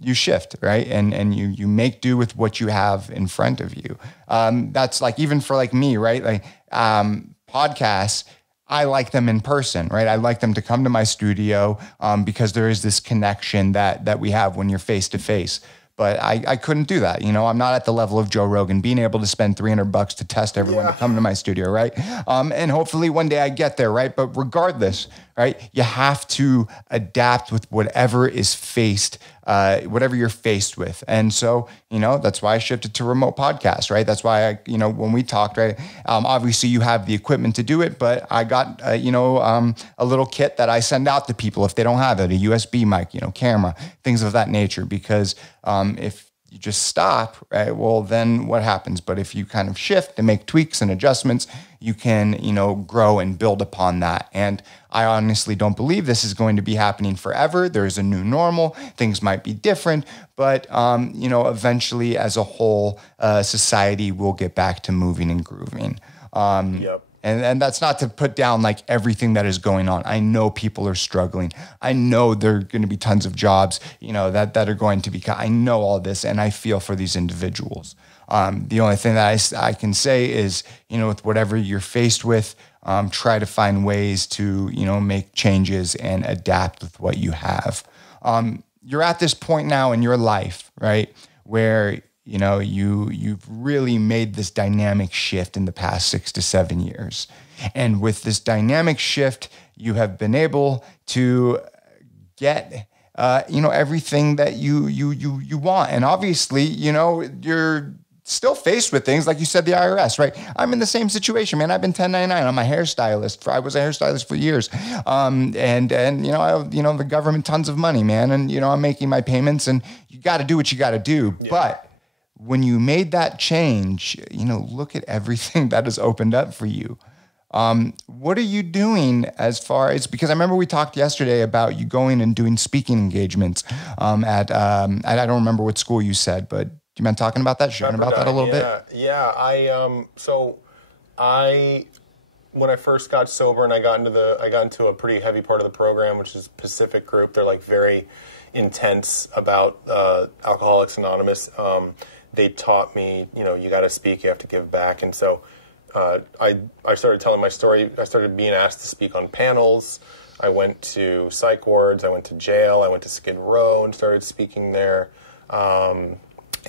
You shift, right? And you make do with what you have in front of you. That's like, even for like me, right? Like podcasts, I like them in person, right? I like them to come to my studio because there is this connection that we have when you're face to face. But I couldn't do that. I'm not at the level of Joe Rogan, being able to spend $300 to test everyone to come to my studio, right? And hopefully one day I get there, right? But regardless, right, you have to adapt with whatever is whatever you're faced with. And so, that's why I shifted to remote podcasts, right? That's why when we talked, right, obviously you have the equipment to do it, but I got, a little kit that I send out to people if they don't have it, a USB mic, camera, things of that nature, because if you just stop, right, well, then what happens? But if you kind of shift and make tweaks and adjustments, you can, grow and build upon that. And I honestly don't believe this is going to be happening forever. There's a new normal. Things might be different, but, eventually as a whole, society will get back to moving and grooving. Yep. And that's not to put down like everything that is going on. I know people are struggling. I know there are going to be tons of jobs, that are going to be, I know all this, and I feel for these individuals. The only thing that I can say is, with whatever you're faced with, try to find ways to, make changes and adapt with what you have. You're at this point now in your life, right, where you've really made this dynamic shift in the past 6 to 7 years. And with this dynamic shift, you have been able to get, everything that you want. And obviously, you're still faced with things like you said, the IRS, right? I'm in the same situation, man. I've been 1099. I'm a hairstylist. I was a hairstylist for years. And the government, tons of money, man. And, I'm making my payments, and you got to do what you got to do. Yeah. But when you made that change, look at everything that has opened up for you. What are you doing as far as, because I remember we talked yesterday about you going and doing speaking engagements at I don't remember what school you said, but do you mind talking about that, sharing about that a little bit? Yeah. When I first got sober and I got into a pretty heavy part of the program, which is Pacific Group, they're like very intense about Alcoholics Anonymous. They taught me, you got to speak, you have to give back. And so I started telling my story. I started being asked to speak on panels. I went to psych wards. I went to jail. I went to Skid Row and started speaking there.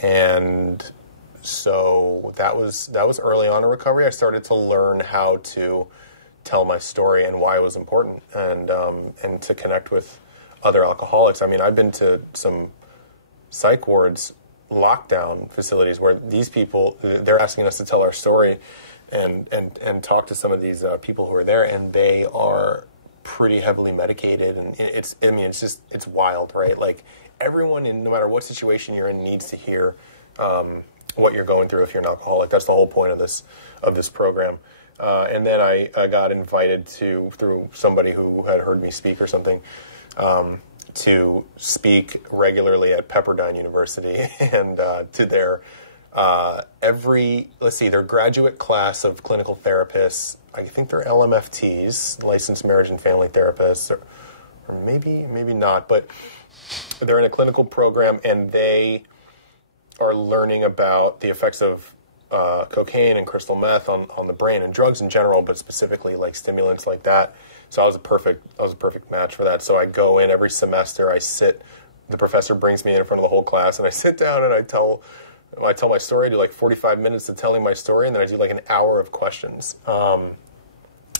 And so that was early on in recovery. I started to learn how to tell my story and why it was important, and to connect with other alcoholics. I mean, I've been to some psych wards, lockdown facilities, where these people, they're asking us to tell our story and talk to some of these people who are there, and they are pretty heavily medicated, and it's wild, right? Like, everyone, no matter what situation you're in, needs to hear what you're going through if you're an alcoholic. That's the whole point of this program. And then I got invited through somebody who had heard me speak or something, to speak regularly at Pepperdine University and to their their graduate class of clinical therapists. I think they're LMFTs, licensed marriage and family therapists, or maybe not, but they're in a clinical program, and they are learning about the effects of cocaine and crystal meth on the brain and drugs in general, but specifically like stimulants like that. So I was a perfect match for that. So I go in every semester, the professor brings me in front of the whole class, and I sit down and I tell my story. I do like 45 minutes of telling my story, and then I do like an hour of questions.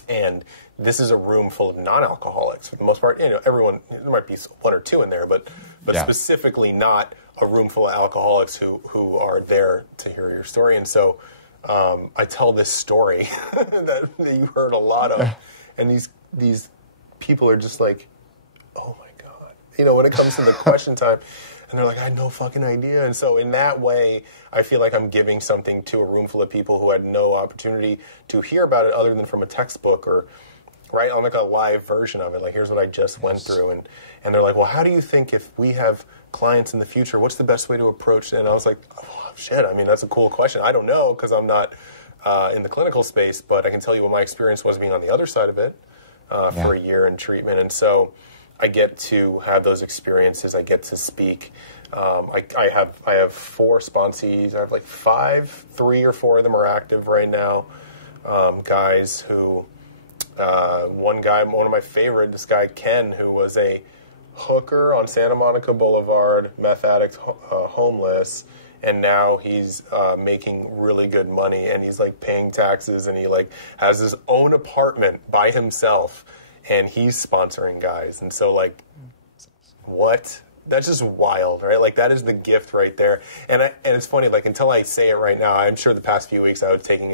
And this is a room full of non-alcoholics for the most part. Everyone, there might be one or two in there, but specifically not a room full of alcoholics who are there to hear your story. And so I tell this story that you heard a lot of, and these people are just like, oh my God, when it comes to the question time, and they're like, I had no fucking idea. And so in that way, I feel like I'm giving something to a room full of people who had no opportunity to hear about it other than from a textbook or, right, on like a live version of it. Like, here's what I just went through. And they're like, well, how do you think if we have clients in the future, what's the best way to approach it? And I was like, oh, shit, I mean, that's a cool question. I don't know because I'm not in the clinical space, but I can tell you what my experience was being on the other side of it for a year in treatment. And so I get to have those experiences. I get to speak. I have 4 sponsees. I have like 5, 3 or 4 of them are active right now. Guys who, one of my favorite, this guy Ken, who was a hooker on Santa Monica Boulevard, meth addict, homeless, and now he's making really good money, and he's like paying taxes, and he like has his own apartment by himself. And he's sponsoring guys. And so, like, what? That's just wild, right? Like, that is the gift right there. And it's funny, like, until I say it right now, I'm sure the past few weeks I was taking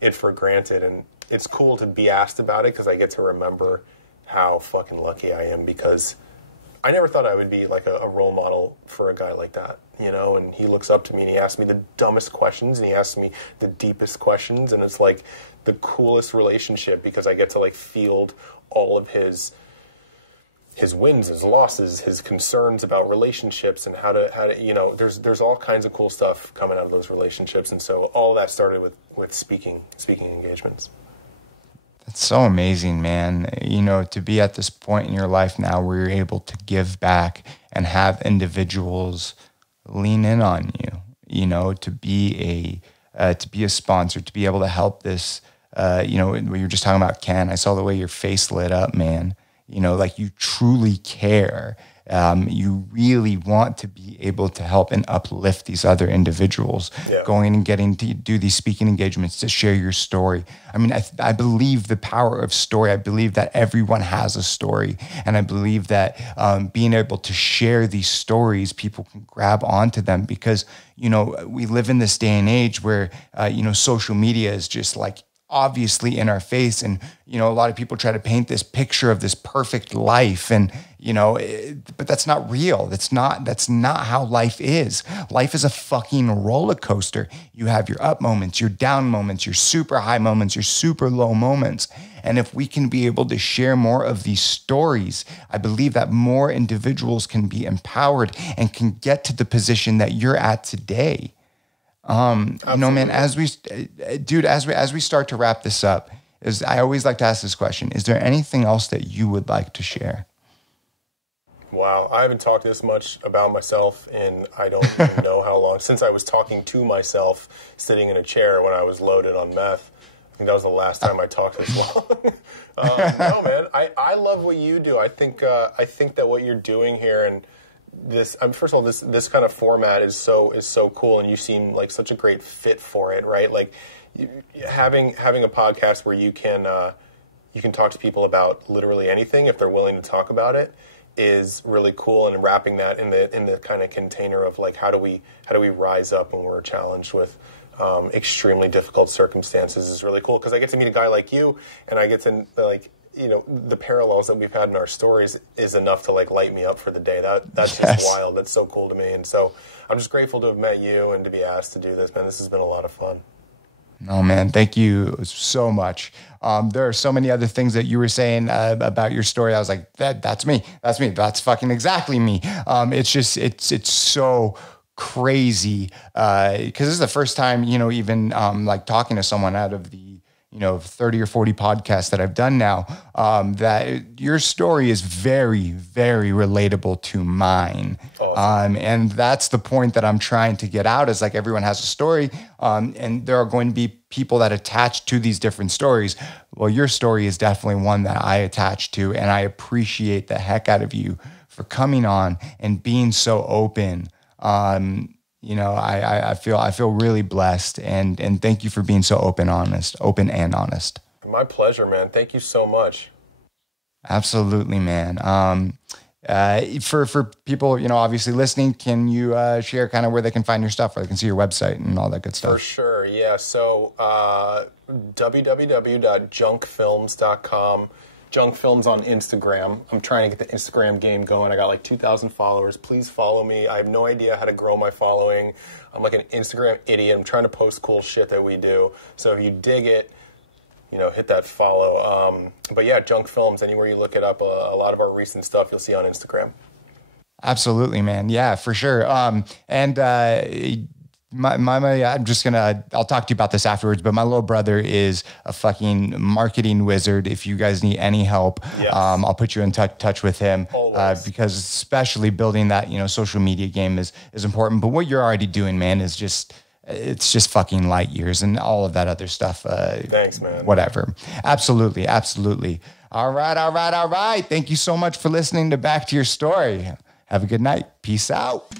it for granted. And it's cool to be asked about it because I get to remember how fucking lucky I am, because I never thought I would be, like, a role model for a guy like that, And he looks up to me and he asks me the dumbest questions and he asks me the deepest questions. And it's, like, the coolest relationship because I get to like field all of his wins, his losses, his concerns about relationships and how to there's all kinds of cool stuff coming out of those relationships. And so all of that started with speaking engagements. That's so amazing, man. To be at this point in your life now where you're able to give back and have individuals lean in on you, to be a sponsor, to be able to help this. When you were just talking about Ken, I saw the way your face lit up, man. Like you truly care. You really want to be able to help and uplift these other individuals, going and getting to do these speaking engagements, to share your story. I mean, I believe the power of story. I believe that everyone has a story. And I believe that being able to share these stories, people can grab onto them because, we live in this day and age where, social media is just like obviously in our face. And, a lot of people try to paint this picture of this perfect life and, but that's not real. That's not how life is. Life is a fucking roller coaster. You have your up moments, your down moments, your super high moments, your super low moments. And if we can be able to share more of these stories, I believe that more individuals can be empowered and can get to the position that you're at today. Man, as we start to wrap this up, I always like to ask this question. Is there anything else that you would like to share? Wow. I haven't talked this much about myself in I don't even know how long, since I was talking to myself sitting in a chair when I was loaded on meth. I think that was the last time I talked this long. No, man, I love what you do. I think that what you're doing here and this, first of all, this kind of format is so cool, and you seem like such a great fit for it, right? Like having a podcast where you can talk to people about literally anything if they're willing to talk about it is really cool, and wrapping that in the kind of container of like how do we rise up when we're challenged with extremely difficult circumstances is really cool, because I get to meet a guy like you, and I get to like. The parallels that we've had in our stories is enough to like light me up for the day. That's just wild. That's so cool to me. And so I'm just grateful to have met you and to be asked to do this, man. This has been a lot of fun. Oh man, thank you so much. There are so many other things that you were saying about your story. I was like, that's me. That's fucking exactly me. It's so crazy. Cause this is the first time, even like talking to someone out of the 30 or 40 podcasts that I've done now, that your story is very, very relatable to mine. Awesome. And that's the point that I'm trying to get out is like everyone has a story. And there are going to be people that attach to these different stories. Well, your story is definitely one that I attach to, and I appreciate the heck out of you for coming on and being so open. You know, I feel really blessed, and thank you for being so open and honest. My pleasure, man. Thank you so much. Absolutely, man. For people, you know, obviously listening, can you share kind of where they can find your stuff, where they can see your website and all that good stuff? For sure, yeah. So www.junkfilms.com. Junk Films on Instagram. I'm trying to get the Instagram game going. I got like 2,000 followers. Please follow me. I have no idea how to grow my following. I'm like an Instagram idiot. I'm trying to post cool shit that we do. So if you dig it, you know, hit that follow. But yeah, Junk Films, anywhere you look it up, a lot of our recent stuff you'll see on Instagram. Absolutely, man. Yeah, for sure. I'll talk to you about this afterwards, but my little brother is a fucking marketing wizard. If you guys need any help, yes. I'll put you in touch with him, because especially building that, you know, social media game is important. But what you're already doing, man, is it's just fucking light years and all of that other stuff. Thanks, man. Whatever. Absolutely. Absolutely. All right. Thank you so much for listening to Back to Your Story. Have a good night. Peace out.